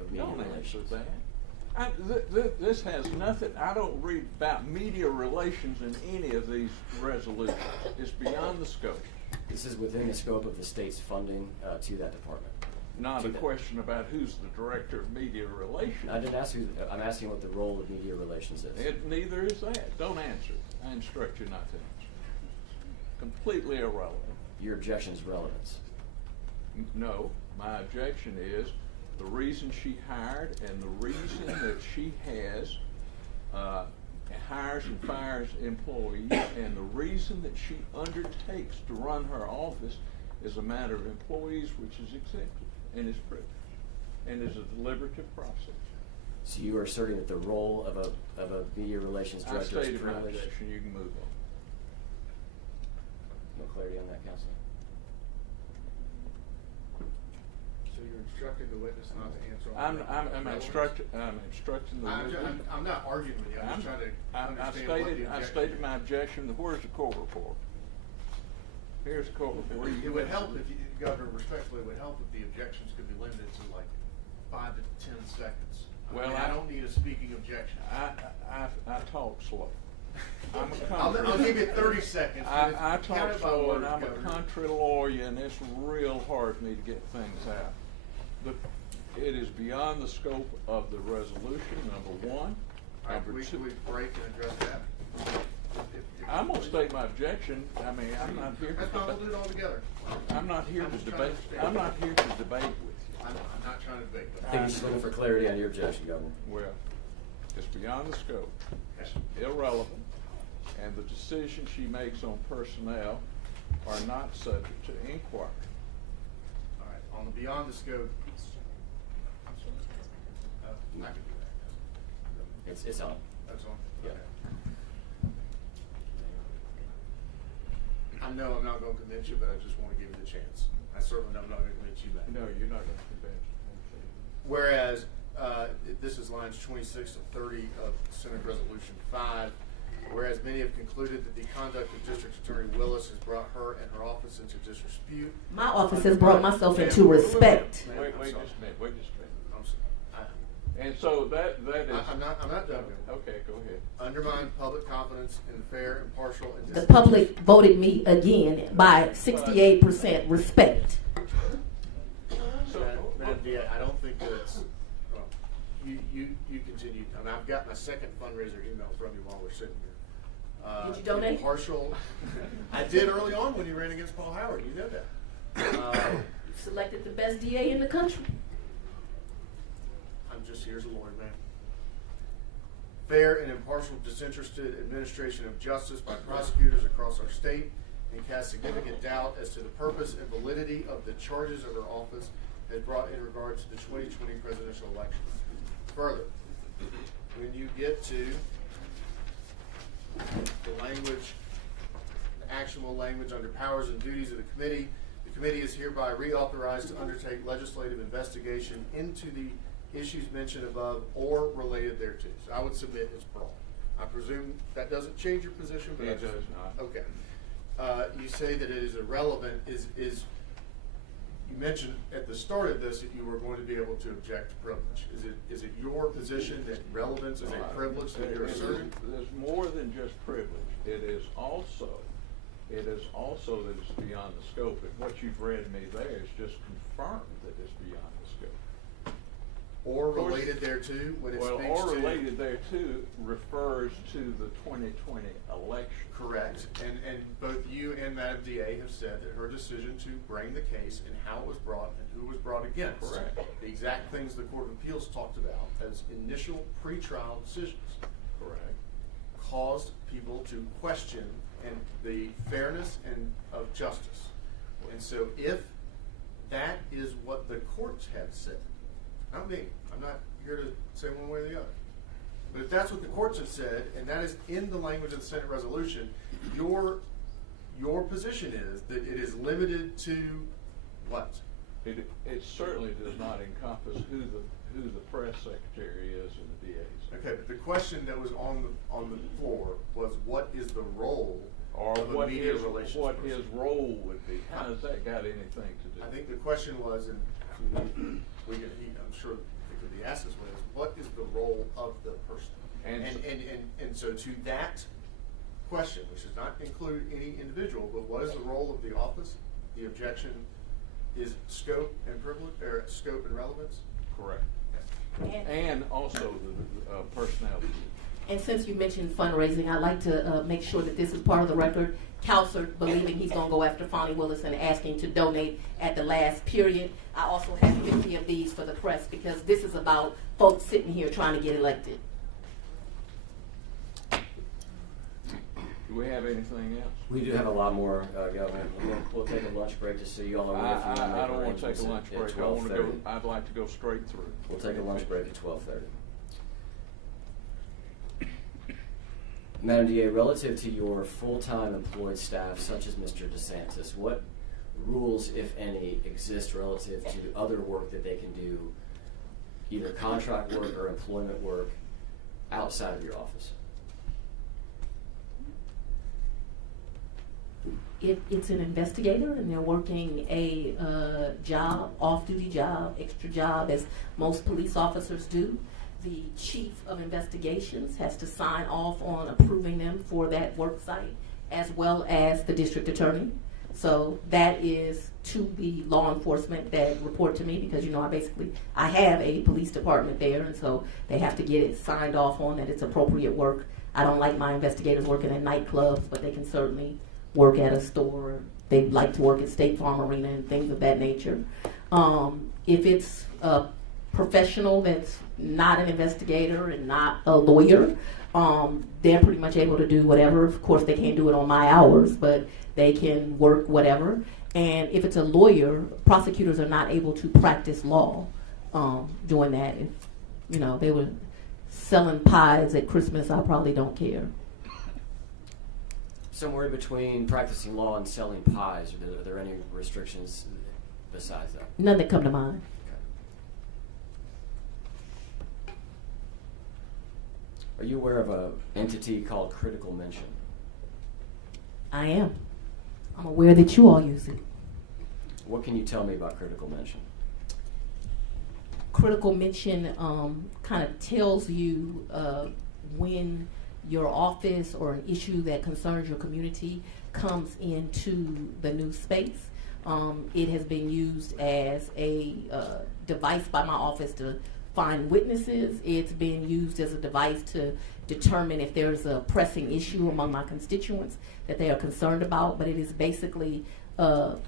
of media Don't answer relations? that. This has nothing, I don't read about media relations in any of these resolutions. It's beyond the scope. This is within the scope of the state's funding to that department. Not To a that- question about who's the director of media relations. I didn't ask you. I'm asking what the role of media relations is. Neither is that. Don't answer. I instruct you not to answer. Completely irrelevant. Your objection is relevance. No, my objection is the reason she hired and the reason that she has hires and fires employees and the reason that she undertakes to run her office is a matter of employees, which is exempted and is privileged and is a deliberative process. So you are asserting that the role of a media relations I director is stated my privileged? objection. You can move on. No clarity on that, Counsel? So you're instructing the witness not to answer on I'm relevance? instructing the witness. I'm not arguing with you, I'm just trying to understand what the I objection stated is. my objection. Where's the court report? Here's the court report. It would help if you, Governor, respectfully, it would help if the objections could be limited to like 5 to 10 seconds. Well, I don't need a speaking objection. I talk slow. I'm a I'll country. give you 30 seconds. I Count talk it by slow, words, and I'm a Governor. country lawyer, and it's real hard for me to get things out. But it is beyond the scope of the resolution, number one. All right, Number can two, we break and address that? If I'm you gonna please. state my objection. I mean, I'm not here That's fine, we'll to do it all together. I'm not here I'm to just trying to debate. understand. I'm not here to debate with you. I'm not trying to debate. I think you're just looking for clarity on your objection, Governor. Well, it's beyond the scope. It's Okay. irrelevant, and the decisions she makes on personnel are not subject to inquiry. All right, on the beyond the scope. I'm sorry. I can do that. It's on. That's on? Yeah. Okay. I know I'm not gonna convince you, but I just wanna give you the chance. I certainly know I'm not gonna convince you, Matt. No, you're not going to convince me. Whereas, this is lines 26 to 30 of Senate Resolution 5, whereas many have concluded that the conduct of District Attorney Willis has brought her and her office into disrepute. My office has brought myself Ma'am, into respect. ma'am, Wait I'm just sorry. a minute, wait just a minute. I'm sorry. And so that is. I'm not done. Okay, go ahead. Undermine public confidence in fair, impartial, and The public voted me again by 68% respect. Yeah, I don't think that's, well, you continue. I mean, I've got my second fundraiser email from you while we're sitting here. Did you donate? Impartial. I did early on when you ran against Paul Howard. You know that. Selected the best DA in the country. I'm just here as a lawyer, man. Fair and impartial, disinterested administration of justice by prosecutors across our state and cast significant doubt as to the purpose and validity of the charges of her office as brought in regard to the 2020 presidential election. Further, when you get to the language, the actionable language under powers and duties of the committee is hereby reauthorized to undertake legislative investigation into the issues mentioned above or related thereto. So I would submit it's broad. I presume that doesn't change your position, but It does not. Okay. You say that it is irrelevant. You mentioned at the start of this that you were going to be able to object to privilege. Is it your position that relevance is a privilege that you're asserting? There's more than just privilege. It is also that it's beyond the scope. And what you've read me there is just confirmed that it's beyond the scope. Or Of course- related thereto when it Well, speaks to? or related thereto refers to the 2020 election. Correct. And both you and Madam DA have said that her decision to bring the case and how it was brought and who was brought against. Correct. The exact things the Court of Appeals talked about as initial pretrial decisions Correct. caused people to question and the fairness and of justice. And so if that is what the courts have said. Not me. I'm not here to say one way or the other. But if that's what the courts have said, and that is in the language of the Senate resolution, your position is that it is limited to what? It certainly does not encompass who the press secretary is in the DA's. Okay, but the question that was on the floor was, what is the role Or of a what media his relations what person? his role would be. How does that got anything to do? I think the question was, and I'm sure it could be asked this way, is what is the role of the person? And so to that question, which does not include any individual, but what is the role of the office? The objection is scope and privilege, or scope and relevance? Correct. And also the personality. And since you mentioned fundraising, I'd like to make sure that this is part of the record. Counsel believing he's going to go after Fani Willis and asking to donate at the last period. I also have 50 of these for the press because this is about folks sitting here trying to get elected. Do we have anything else? We do have a lot more going. We'll take a lunch break just so you all are aware. I don't want to take a lunch break. I want to go. I'd like to go straight through. We'll take a lunch break at 12:30. Madam DA, relative to your full-time employed staff, such as Mr. DeSantis, what rules, if any, exist relative to other work that they can do, either contract work or employment work, outside of your office? If it's an investigator and they're working a job, off-duty job, extra job, as most police officers do, the chief of investigations has to sign off on approving them for that work site, as well as the district attorney. So that is to the law enforcement that report to me because, I have a police department there, and so they have to get it signed off on that it's appropriate work. I don't like my investigators working at nightclubs, but they can certainly work at a store. They like to work at State Farm Arena and things of that nature. If it's a professional that's not an investigator and not a lawyer, they're pretty much able to do whatever. Of course, they can't do it on my hours, but they can work whatever. And if it's a lawyer, prosecutors are not able to practice law doing that. If they were selling pies at Christmas, I probably don't care. Somewhere between practicing law and selling pies, are there any restrictions besides that? None that come to mind. Are you aware of an entity called Critical Mention? I am. I'm aware that you all use it. What can you tell me about Critical Mention? Critical Mention kind of tells you when your office or an issue that concerns your community comes into the news space. It has been used as a device by my office to find witnesses. It's been used as a device to determine if there's a pressing issue among my constituents that they are concerned about, but it is basically an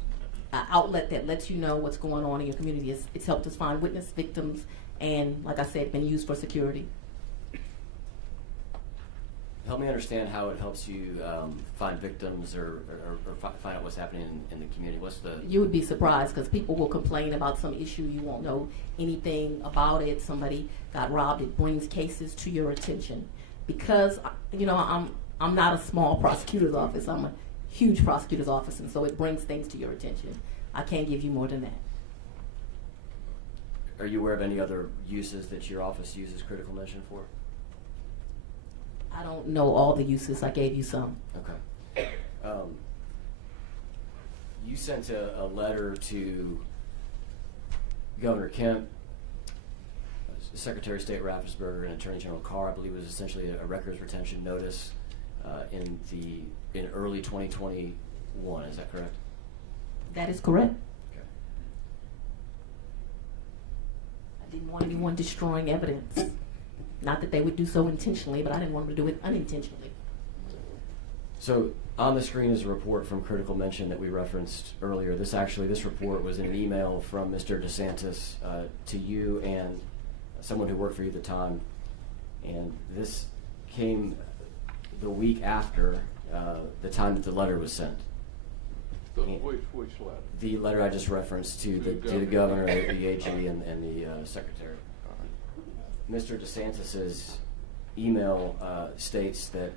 outlet that lets you know what's going on in your community. It's helped us find witness victims and, like I said, been used for security. Help me understand how it helps you find victims or find out what's happening in the community. You would be surprised because people will complain about some issue. You won't know anything about it. Somebody got robbed. It brings cases to your attention. Because, I'm not a small prosecutor's office. I'm a huge prosecutor's office, and so it brings things to your attention. I can't give you more than that. Are you aware of any other uses that your office uses Critical Mention for? I don't know all the uses. I gave you some. Okay. You sent a letter to Governor Kemp, Secretary of State Raffensperger, and Attorney General Carr. I believe it was essentially a records retention notice in early 2021. Is that correct? That is correct. Okay. I didn't want anyone destroying evidence. Not that they would do so intentionally, but I didn't want them to do it unintentionally. So on the screen is a report from Critical Mention that we referenced earlier. This report was in an email from Mr. DeSantis to you and someone who worked for you at the time. And this came the week after the time that the letter was sent. Which letter? The letter I just referenced to the governor, the AG, and the secretary. Mr. DeSantis's email states that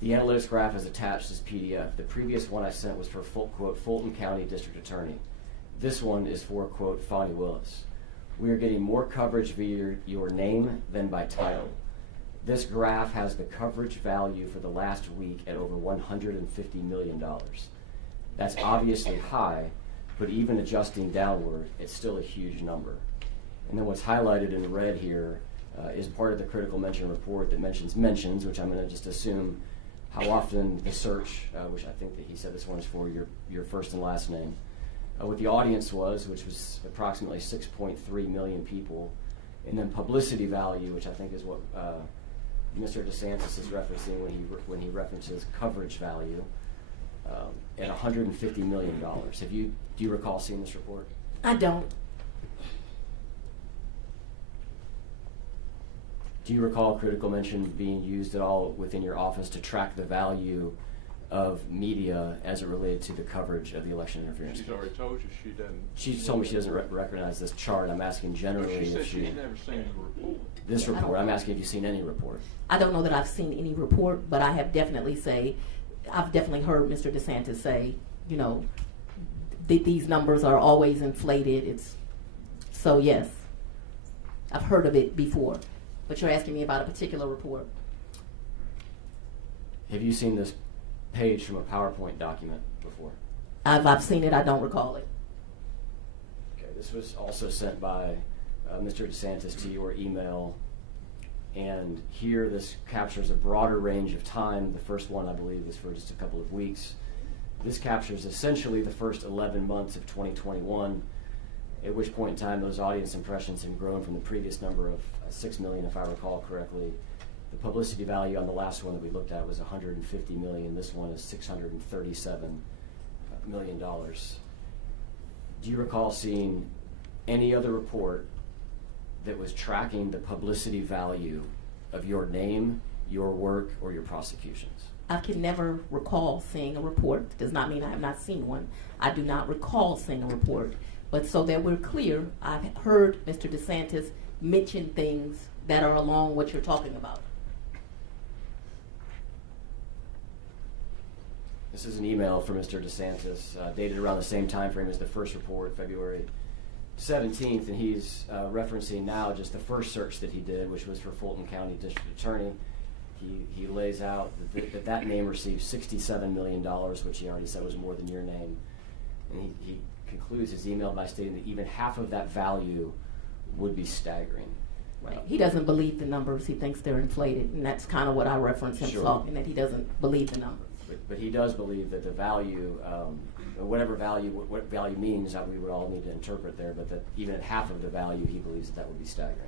the analytics graph is attached as PDF. The previous one I sent was for, quote, Fulton County District Attorney. This one is for, quote, Fani Willis. We are getting more coverage via your name than by title. This graph has the coverage value for the last week at over $150 million. That's obviously high, but even adjusting downward, it's still a huge number. And then what's highlighted in red here is part of the critical mention report that mentions, which I'm going to just assume how often the search, which I think that he said this one is for your first and last name, what the audience was, which was approximately 6.3 million people, and then publicity value, which I think is what Mr. DeSantis is referencing when he references coverage value at $150 million. Do you recall seeing this report? I don't. Do you recall critical mention being used at all within your office to track the value of media as it related to the coverage of the election interference? She's already told you she doesn't. She told me she doesn't recognize this chart. I'm asking generally She said if she had never seen the report. This report. I'm asking if you've seen any report. I don't know that I've seen any report, but I've definitely heard Mr. DeSantis say, you know, these numbers are always inflated. So yes, I've heard of it before. But you're asking me about a particular report. Have you seen this page from a PowerPoint document before? I've seen it. I don't recall it. Okay, this was also sent by Mr. DeSantis to your email. And here this captures a broader range of time. The first one, I believe, is for just a couple of weeks. This captures essentially the first 11 months of 2021, at which point in time those audience impressions have grown from the previous number of 6 million, if I recall correctly. The publicity value on the last one that we looked at was $150 million. This one is $637 million. Do you recall seeing any other report that was tracking the publicity value of your name, your work, or your prosecutions? I can never recall seeing a report. Does not mean I have not seen one. I do not recall seeing a report. But so that we're clear, I've heard Mr. DeSantis mention things that are along what you're talking about. This is an email from Mr. DeSantis, dated around the same time frame as the first report, February 17th, and he's referencing now just the first search that he did, which was for Fulton County District Attorney. He lays out that name received $67 million, which he already said was more than your name. And he concludes his email by stating that even half of that value would be staggering. Right. He doesn't believe the numbers. He thinks they're inflated, and that's kind of what I reference him talking, that he doesn't believe the numbers. But he does believe that the value, what value means, we would all need to interpret there, but that even at half of the value, he believes that would be staggering.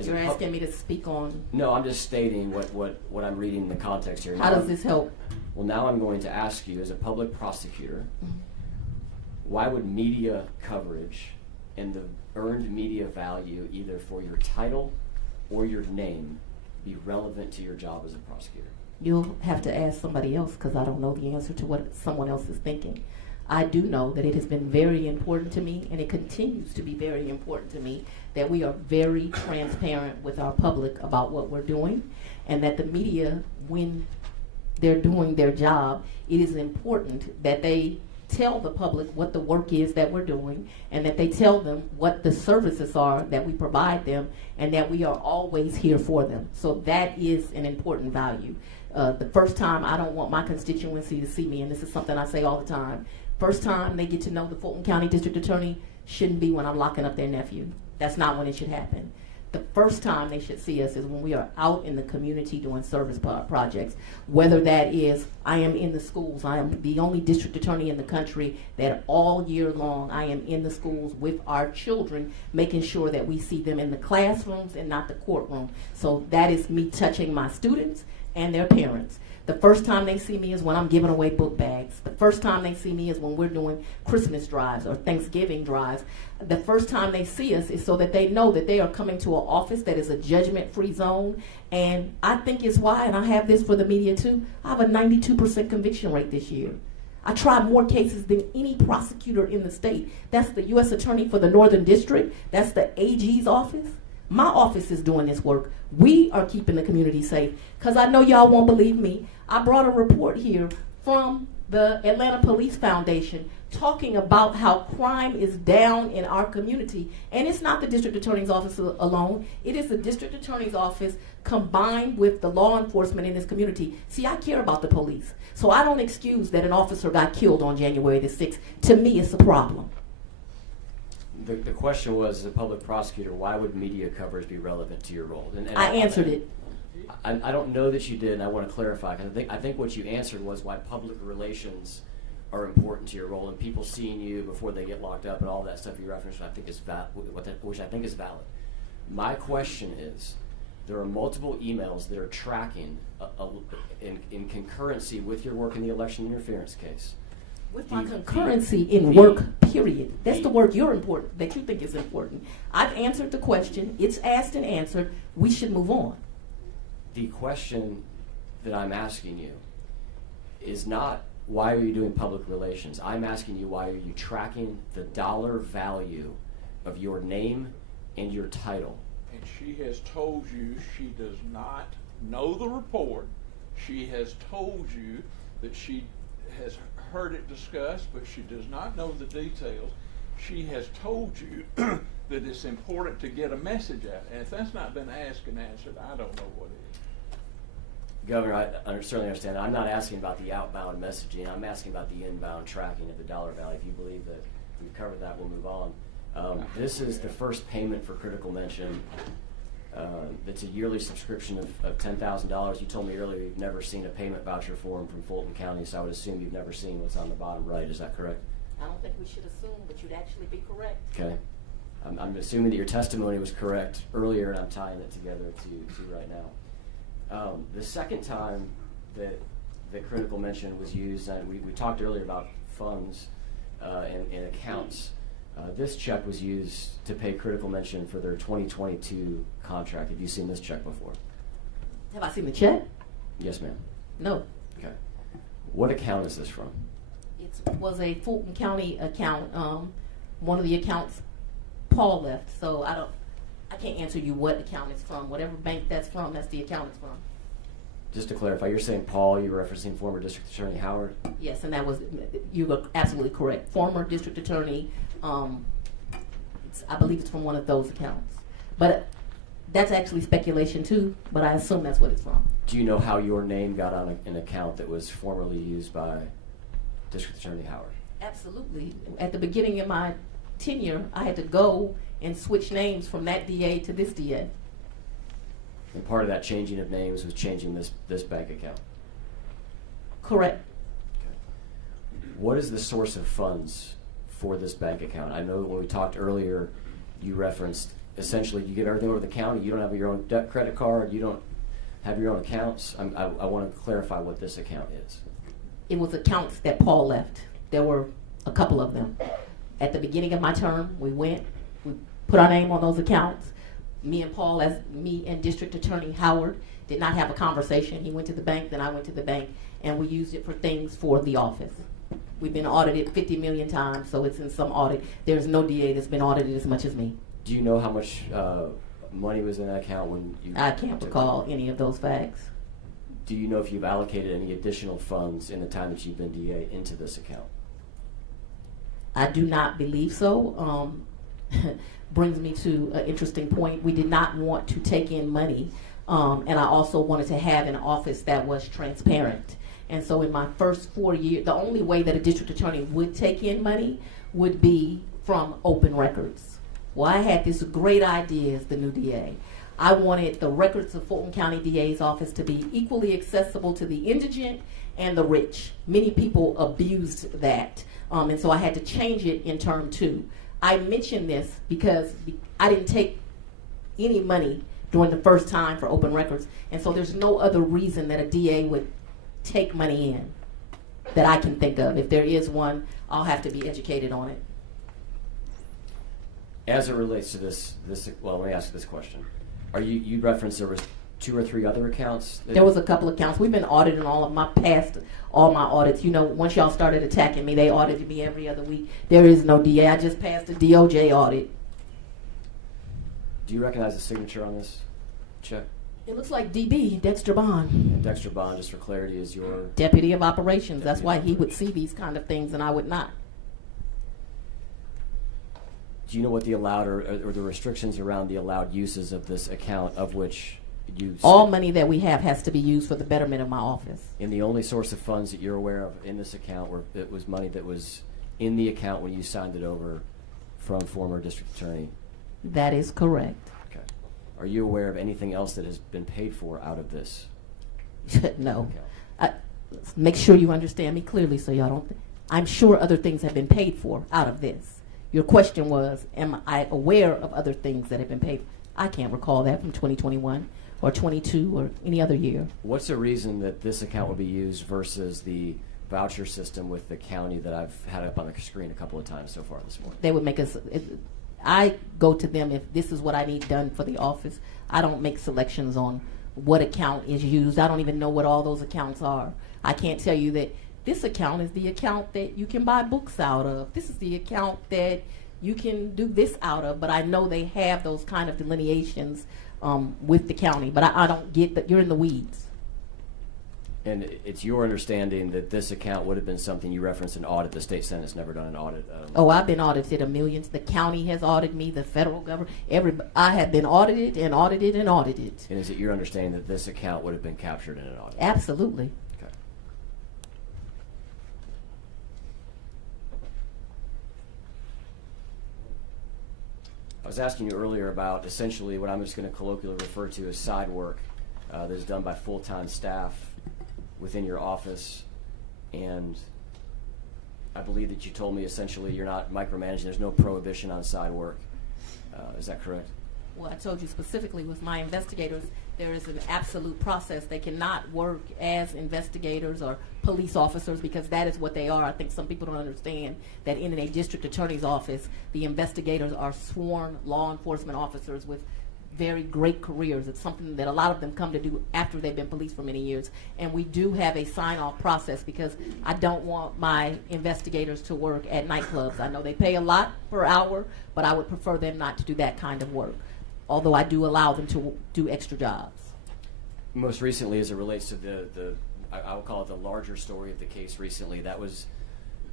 You're asking me to speak on? No, I'm just stating what I'm reading in the context here. How does this help? Well, now I'm going to ask you, as a public prosecutor, why would media coverage and the earned media value, either for your title or your name, be relevant to your job as a prosecutor? You'll have to ask somebody else, because I don't know the answer to what someone else is thinking. I do know that it has been very important to me, and it continues to be very important to me, that we are very transparent with our public about what we're doing, and that the media, when they're doing their job, it is important that they tell the public what the work is that we're doing, and that they tell them what the services are that we provide them, and that we are always here for them. So that is an important value. The first time, I don't want my constituency to see me, and this is something I say all the time, first time they get to know the Fulton County District Attorney shouldn't be when I'm locking up their nephew. That's not when it should happen. The first time they should see us is when we are out in the community doing service projects, whether that is I am in the schools. I am the only district attorney in the country that all year long I am in the schools with our children, making sure that we see them in the classrooms and not the courtroom. So that is me touching my students and their parents. The first time they see me is when I'm giving away book bags. The first time they see me is when we're doing Christmas drives or Thanksgiving drives. The first time they see us is so that they know that they are coming to an office that is a judgment-free zone. And I think it's why, and I have this for the media too, I have a 92% conviction rate this year. I try more cases than any prosecutor in the state. That's the U.S. Attorney for the Northern District. That's the AG's office. My office is doing this work. We are keeping the community safe. Because I know y'all won't believe me. I brought a report here from the Atlanta Police Foundation talking about how crime is down in our community. And it's not the district attorney's office alone. It is the district attorney's office combined with the law enforcement in this community. See, I care about the police. So I don't excuse that an officer got killed on January the 6th. To me, it's a problem. The question was, as a public prosecutor, why would media coverage be relevant to your role? And I answered it. I don't know that you did, and I want to clarify, because I think what you answered was why public relations are important to your role, and people seeing you before they get locked up and all that stuff you referenced, which I think is valid. My question is, there are multiple emails that are tracking in concurrency with your work in the election interference case. With my concurrency in work, period. That's the word that you think is important. I've answered the question. It's asked and answered. We should move on. The question that I'm asking you is not, why are you doing public relations? I'm asking you, why are you tracking the dollar value of your name and your title? And she has told you she does not know the report. She has told you that she has heard it discussed, but she does not know the details. She has told you that it's important to get a message out. And if that's not been asked and answered, I don't know what is. Governor, I certainly understand. I'm not asking about the outbound messaging. I'm asking about the inbound tracking of the dollar value. If you believe that we've covered that, we'll move on. This is the first payment for critical mention. It's a yearly subscription of $10,000. You told me earlier you've never seen a payment voucher form from Fulton County, so I would assume you've never seen what's on the bottom right. Is that correct? I don't think we should assume, but you'd actually be correct. Okay. I'm assuming that your testimony was correct earlier, and I'm tying it together to right now. The second time that critical mention was used, and we talked earlier about funds and accounts. This check was used to pay critical mention for their 2022 contract. Have you seen this check before? Have I seen the check? Yes, ma'am. No. Okay. What account is this from? It was a Fulton County account. One of the accounts Paul left, so I can't answer you what account it's from. Whatever bank that's from, that's the account it's from. Just to clarify, you're saying Paul, you're referencing former District Attorney Howard? Yes, and you were absolutely correct. Former District Attorney, I believe it's from one of those accounts. But that's actually speculation too, but I assume that's what it's from. Do you know how your name got on an account that was formerly used by District Attorney Howard? Absolutely. At the beginning of my tenure, I had to go and switch names from that DA to this DA. And part of that changing of names was changing this bank account? Correct. Okay. What is the source of funds for this bank account? I know when we talked earlier, you referenced essentially you get everything over the county, you don't have your own credit card, you don't have your own accounts. I want to clarify what this account is. It was accounts that Paul left. There were a couple of them. At the beginning of my term, we put our name on those accounts. Me and District Attorney Howard did not have a conversation. He went to the bank, then I went to the bank, and we used it for things for the office. We've been audited 50 million times, so it's in some audit. There's no DA that's been audited as much as me. Do you know how much money was in that account when you... I can't recall any of those facts. Do you know if you've allocated any additional funds in the time that you've been DA into this account? I do not believe so. Brings me to an interesting point. We did not want to take in money, and I also wanted to have an office that was transparent. And so in my first 4 years, the only way that a district attorney would take in money would be from open records. Well, I had this great idea as the new DA. I wanted the records of Fulton County DA's office to be equally accessible to the indigent and the rich. Many people abused that, and so I had to change it in term 2. I mention this because I didn't take any money during the first time for open records, and so there's no other reason that a DA would take money in that I can think of. If there is one, I'll have to be educated on it. As it relates to this, well, let me ask you this question. You referenced there was 2 or 3 other accounts? There was a couple of accounts. We've been auditing all my audits. You know, once y'all started attacking me, they audited me every other week. There is no DA. I just passed a DOJ audit. Do you recognize the signature on this check? It looks like DB, Dexter Bond, And Dexter Bond, just for clarity, is your... Deputy of Operations. That's why he would see these kind of things and I would not. Do you know what the allowed or the restrictions around the allowed uses of this account, of which you... All money that we have has to be used for the betterment of my office. And the only source of funds that you're aware of in this account it was money that was in the account when you signed it over from former district attorney? That is correct. Okay. Are you aware of anything else that has been paid for out of this? No. Okay. Make sure you understand me clearly so y'all don't... I'm sure other things have been paid for out of this. Your question was, am I aware of other things that have been paid? I can't recall that from 2021 or 22 or any other year. What's the reason that this account will be used versus the voucher system with the county that I've had up on the screen a couple of times so far this morning? They would make us... I go to them if this is what I need done for the office. I don't make selections on what account is used. I don't even know what all those accounts are. I can't tell you that this account is the account that you can buy books out of. This is the account that you can do this out of. But I know they have those kind of delineations with the county. But I don't get that. You're in the weeds. And it's your understanding that this account would have been something you referenced an audit. The state Senate's never done an audit. Oh, I've been audited a million. The county has audited me. The federal government. I have been audited and audited and audited. And is it your understanding that this account would have been captured in an audit? Absolutely. Okay. I was asking you earlier about essentially what I'm just going to colloquially refer to as side work that is done by full-time staff within your office, and I believe that you told me essentially you're not micromanaging. There's no prohibition on side work. Is that correct? Well, I told you specifically with my investigators, there is an absolute process. They cannot work as investigators or police officers because that is what they are. I think some people don't understand that in a district attorney's office, the investigators are sworn law enforcement officers with very great careers. It's something that a lot of them come to do after they've been police for many years. And we do have a sign-off process because I don't want my investigators to work at nightclubs. I know they pay a lot per hour, but I would prefer them not to do that kind of work, although I do allow them to do extra jobs. Most recently, as it relates to I will call it the larger story of the case recently, that was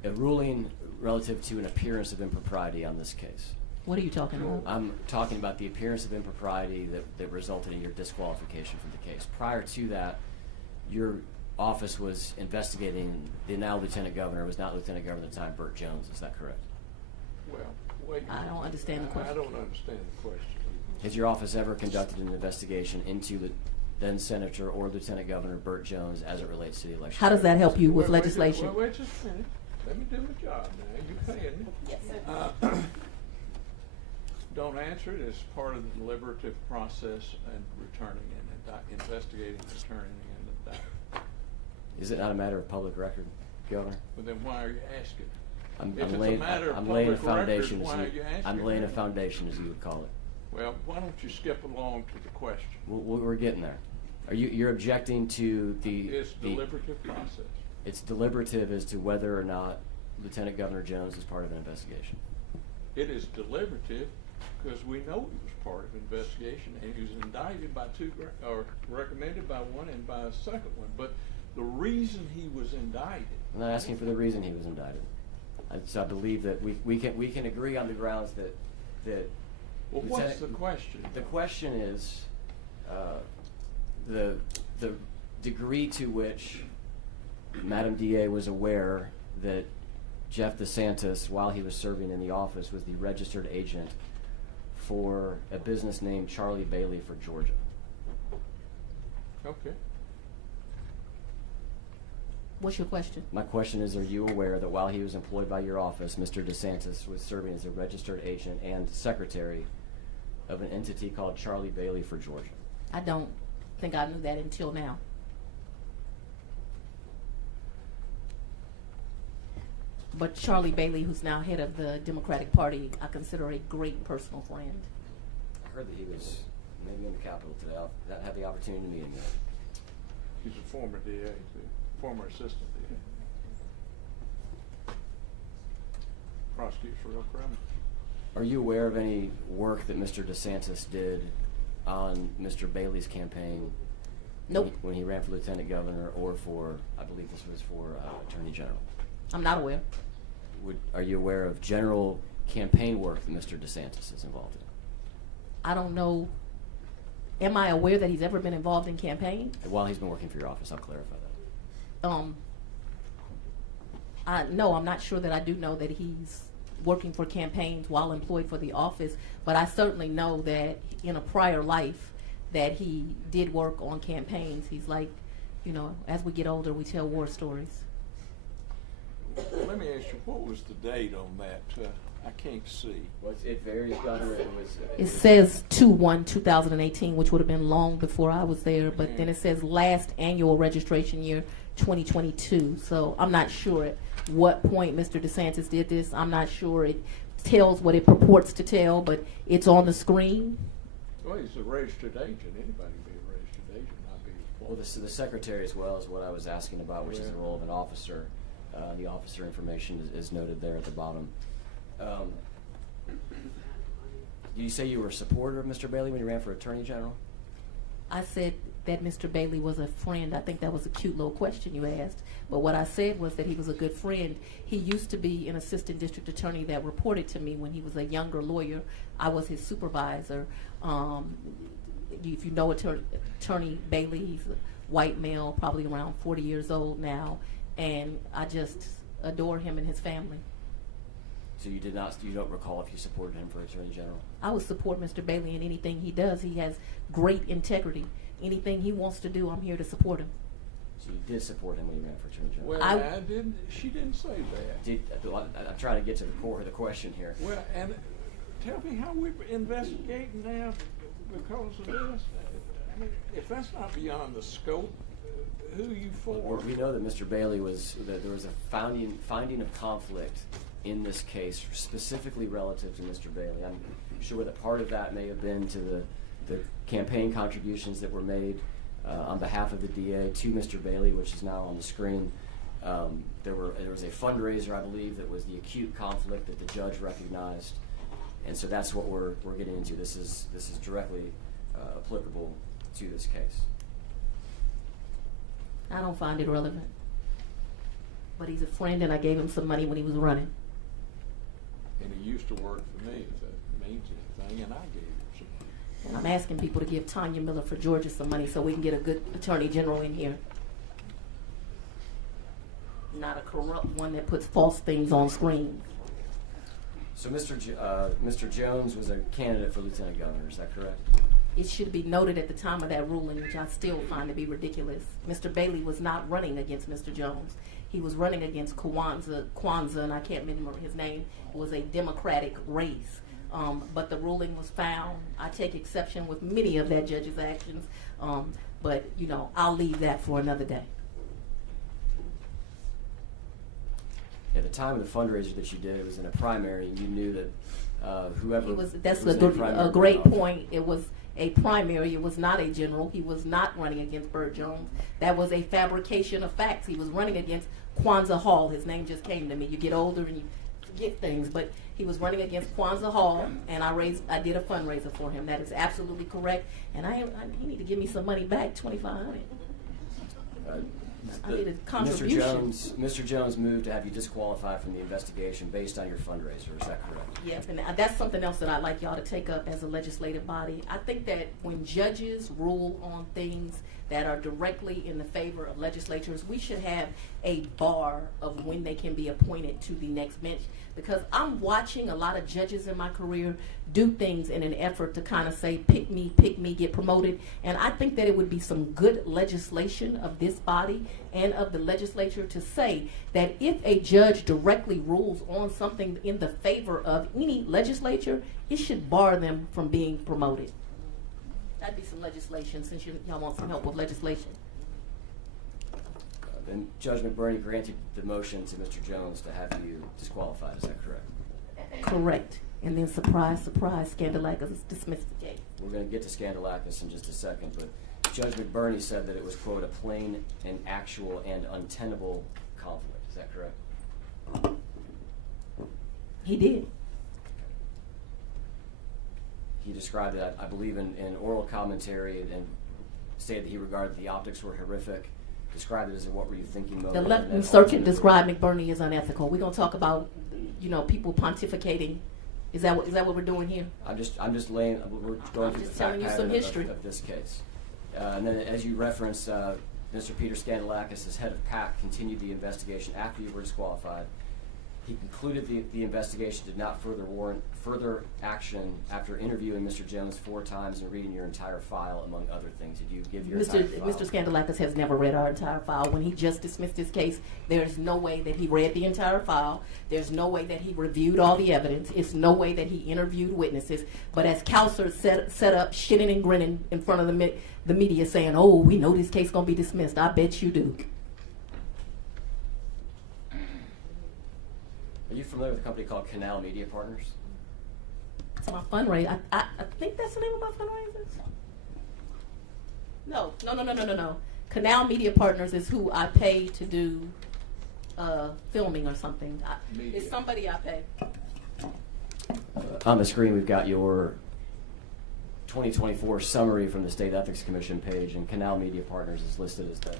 a ruling relative to an appearance of impropriety on this case. What are you talking about? I'm talking about the appearance of impropriety that resulted in your disqualification from the case. Prior to that, your office was investigating the now Lieutenant Governor, was not Lieutenant Governor at the time, Burt Jones. Is that correct? Well, wait. I don't understand the question. I don't understand the question. Has your office ever conducted an investigation into the then Senator or Lieutenant Governor Burt Jones as it relates to the election? How does that help you with Wait, legislation? Wait just a minute. Let me do my job now. You're paying me. Yes. Don't answer it as part of the deliberative process and returning and investigating, returning, and indicting. Is it not a matter of public record, Governor? Well, then why are you asking? I'm If it's laying, a matter of I'm laying a public record, foundation. why are you asking? I'm laying a foundation, as you would call it. Well, why don't you skip along to the question? We're getting there. You're objecting to It's deliberative process. It's deliberative as to whether or not Lieutenant Governor Jones is part of an investigation. It is deliberative because we know he was part of investigation and he was indicted by or recommended by one and by a second one. But the reason he was indicted. I'm not asking for the reason he was indicted. So I believe that we can agree on the grounds that Well, what's the question? The question is the degree to which Madam DA was aware that Jeff DeSantis, while he was serving in the office, was the registered agent for a business named Charlie Bailey for Georgia. Okay. What's your question? My question is, are you aware that while he was employed by your office, Mr. DeSantis was serving as a registered agent and secretary of an entity called Charlie Bailey for Georgia? I don't think I knew that until now. But Charlie Bailey, who's now head of the Democratic Party, I consider a great personal friend. I heard that he was maybe in the Capitol today. I'll not have the opportunity to meet him yet. He's a former DA, too, former assistant DA. Prosecutes real criminals. Are you aware of any work that Mr. DeSantis did on Mr. Bailey's campaign? Nope. When he ran for lieutenant governor, or for, I believe this was for attorney general. I'm not aware. Are you aware of general campaign work that Mr. DeSantis is involved in? I don't know. Am I aware that he's ever been involved in campaign? While he's been working for your office, I'll clarify that. No, I'm not sure that I do know that he's working for campaigns while employed for the office, but I certainly know that in a prior life that he did work on campaigns. He's like, you know, as we get older, we tell war stories. Let me ask you, what was the date on that? I can't see. Well, it varies, Governor. It says 2/1/2018, which would have been long before I was there, but then it says last annual registration year 2022. So I'm not sure at what point Mr. DeSantis did this. I'm not sure it tells what it purports to tell, but it's on the screen. Well, he's a registered agent. Anybody can be a registered agent, not be Well, the secretary as well is what I was asking about, which is the Yeah. role of an officer. The officer information is noted there at the bottom. Did you say you were a supporter of Mr. Bailey when he ran for attorney general? I said that Mr. Bailey was a friend. I think that was a cute little question you asked. But what I said was that he was a good friend. He used to be an assistant district attorney that reported to me when he was a younger lawyer. I was his supervisor. If you know Attorney Bailey, he's a white male, probably around 40 years old now. And I just adore him and his family. So you don't recall if you supported him for attorney general? I would support Mr. Bailey in anything he does. He has great integrity. Anything he wants to do, I'm here to support him. So you did support him when he ran for attorney general? Well, I didn't. She didn't say that. I'm trying to get to the core of the question here. Well, and tell me how we're investigating now because of this. I mean, if that's not beyond the scope, who are you for? Well, we know that Mr. Bailey that there was a finding of conflict in this case, specifically relative to Mr. Bailey. I'm sure that part of that may have been to the campaign contributions that were made on behalf of the DA to Mr. Bailey, which is now on the screen. There was a fundraiser, I believe, that was the acute conflict that the judge recognized, and so that's what we're getting into. This is directly applicable to this case. I don't find it relevant. But he's a friend, and I gave him some money when he was running. And he used to work for me, if that means anything, and I gave him some money. And I'm asking people to give Tanya Miller for Georgia some money so we can get a good attorney general in here. Not a corrupt one that puts false things on screen. So Mr. Jones was a candidate for lieutenant governor, is that correct? It should be noted at the time of that ruling, which I still find to be ridiculous. Mr. Bailey was not running against Mr. Jones. He was running against Kwanzaa, and I can't remember his name. It was a Democratic race. But the ruling was found. I take exception with many of that judge's actions. But, you know, I'll leave that for another day. At the time of the fundraiser that you did, it was in a primary, and you knew that whoever That's was in the primary a great runoff. point. It was a primary. It was not a general. He was not running against Burt Jones. That was a fabrication of facts. He was running against Kwanzaa Hall. His name just came to me. You get older and you forget things, but he was running against Kwanzaa Hall, and I did a fundraiser for him. That is absolutely correct. And he need to give me some money back, $2,500. I need a contribution. Mr. Jones moved to have you disqualified from the investigation based on your fundraiser. Is that correct? Yes, and that's something else that I'd like y'all to take up as a legislative body. I think that when judges rule on things that are directly in the favor of legislatures, we should have a bar of when they can be appointed to the next bench. Because I'm watching a lot of judges in my career do things in an effort to kind of say, pick me, get promoted. And I think that it would be some good legislation of this body and of the legislature to say that if a judge directly rules on something in the favor of any legislature, it should bar them from being promoted. That'd be some legislation, since y'all want some help with legislation. Then Judge McBurney granted the motion to Mr. Jones to have you disqualified. Is that correct? Correct. And then surprise, surprise, Scandalakis dismissed the case. We're going to get to Scandalakis in just a second, but Judge McBurney said that it was, quote, a plain and actual and untenable conflict. Is that correct? He did. He described it, I believe, in oral commentary and stated that he regarded the optics were horrific, described it as a what were you thinking moment. The left and then insurgent ultimately- described McBurney as unethical. We're going to talk about, people pontificating. Is that what we're doing here? I'm just laying. We're going through the just fact telling you some pattern history. of this case. And then, as you referenced, Mr. Peter Scandalakis, as head of PAC, continued the investigation after you were disqualified. He concluded the investigation did not further warrant further action after interviewing Mr. Jones 4 times and reading your entire file, among other things. Did you give your entire file? Mr. Scandalakis has never read our entire file. When he just dismissed his case, there's no way that he read the entire file. There's no way that he reviewed all the evidence. It's no way that he interviewed witnesses. But as Counsel set up, shitting and grinning in front of the media saying, oh, we know this case going to be dismissed. I bet you do. Are you familiar with a company called Canal Media Partners? It's my fundraiser. I think that's the name of my fundraisers. No. Canal Media Partners is who I pay to do filming or something. It's somebody I pay. On the screen, we've got your 2024 summary from the State Ethics Commission page, and Canal Media Partners is listed as the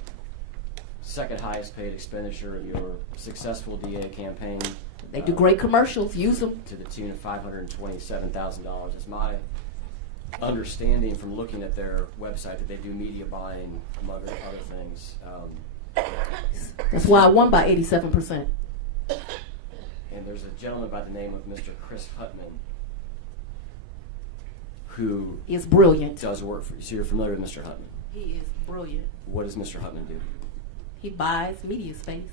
second highest paid expenditure of your successful DA campaign. They do great commercials. Use them. To the tune of $527,000. It's my understanding from looking at their website that they do media buying, among other things. That's why I won by 87%. And there's a gentleman by the name of Mr. Chris Hutman who He is brilliant. does work for you. So you're familiar with Mr. Hutman. He is brilliant. What does Mr. Hutman do? He buys media space.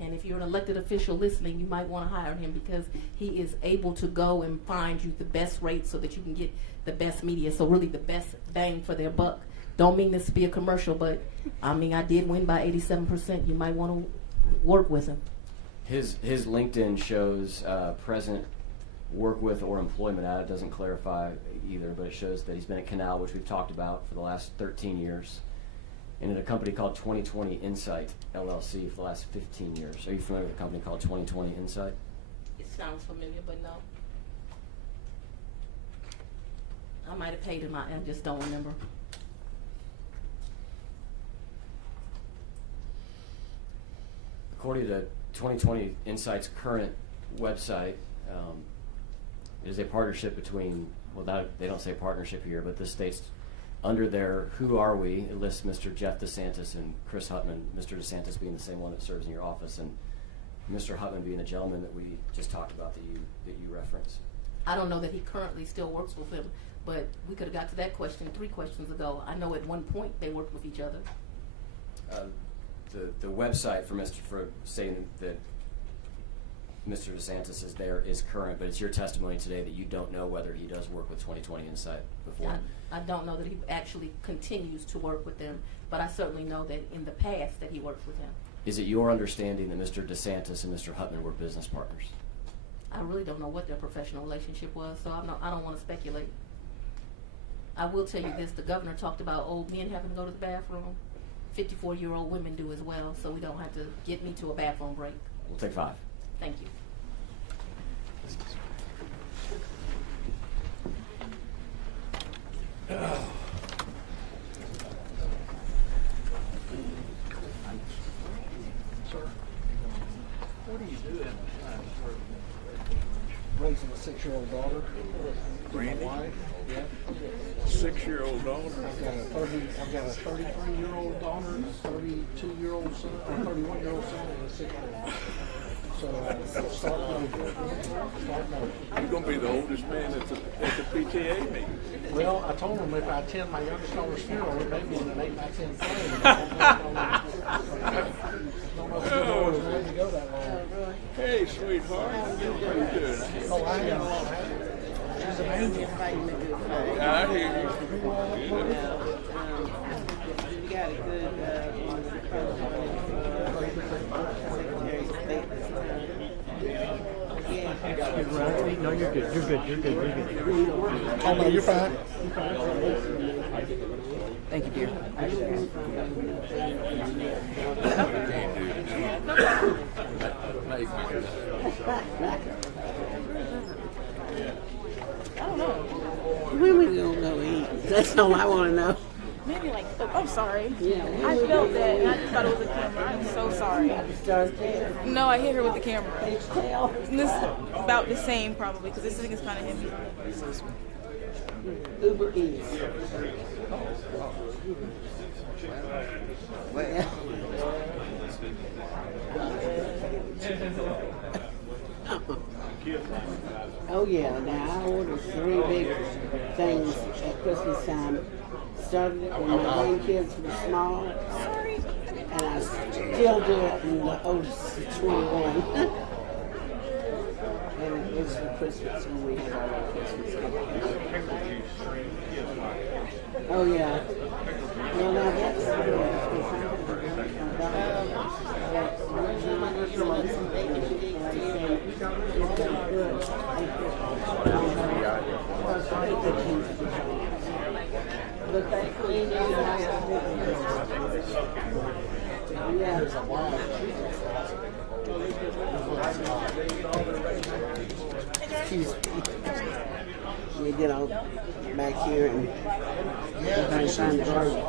And if you're an elected official listening, you might want to hire him because he is able to go and find you the best rates so that you can get the best media. So really the best bang for their buck. Don't mean this to be a commercial, but I did win by 87%. You might want to work with him. His LinkedIn shows present work with or employment at. It doesn't clarify either, but it shows that he's been at Canal, which we've talked about for the last 13 years, and at a company called 2020 Insight, LLC, for the last 15 years. Are you familiar with a company called 2020 Insight? It sounds familiar, but no. I might have paid him. I just don't remember. According to 2020 Insight's current website, it is a partnership between, they don't say partnership here, but this states under their Who Are We, it lists Mr. Jeff DeSantis and Chris Hutman, Mr. DeSantis being the same one that serves in your office, and Mr. Hutman being the gentleman that we just talked about that you referenced. I don't know that he currently still works with him, but we could have got to that question 3 questions ago. I know at one point they worked with each other. The website for saying that Mr. DeSantis is there is current, but it's your testimony today that you don't know whether he does work with 2020 Insight before. I don't know that he actually continues to work with them, but I certainly know that in the past that he worked with them. Is it your understanding that Mr. DeSantis and Mr. Hutman were business partners? I really don't know what their professional relationship was, so I don't want to speculate. I will tell you this, the governor talked about old men having to go to the bathroom. 54-year-old women do as well, so we don't have to get me to a bathroom break. We'll take 5. Thank you. What do you do in Raising a 6-year-old daughter. Randy? My wife. Yeah. 6-year-old daughter? I've got a 33-year-old daughter, a 32-year-old son, a 31-year-old son, and a 6-year-old. So start now. You're gonna be the oldest man at the PTA meeting. Well, I told him if I attend my youngest daughter's funeral, it may be an 8x10 frame. I don't know if the doors are ready to go that long. Hey, sweetheart. How you doing? Oh, I am. She's an angel. I hear you. You got a good No, you're good. good. You're good. Oh no, you're fine. Thank you, dear. I don't know. When we gonna go eat? That's all I wanna know. Maybe like, oh, I'm sorry. Yeah. I felt that and I just thought it was a camera. I'm so sorry. No, I hit her with the camera. And this is about the same probably because this thing is kind of heavy. Uber Eats. Well. Oh yeah, now I ordered 3 big things at Christmas time. Started when my grandkids were small, and I still do it when the oldest is 21. And it was for Christmas when we had all our Christmas gifts. Oh yeah. Well now that's but thankfully, yeah. Excuse me. Let me get on back here and find the garbage.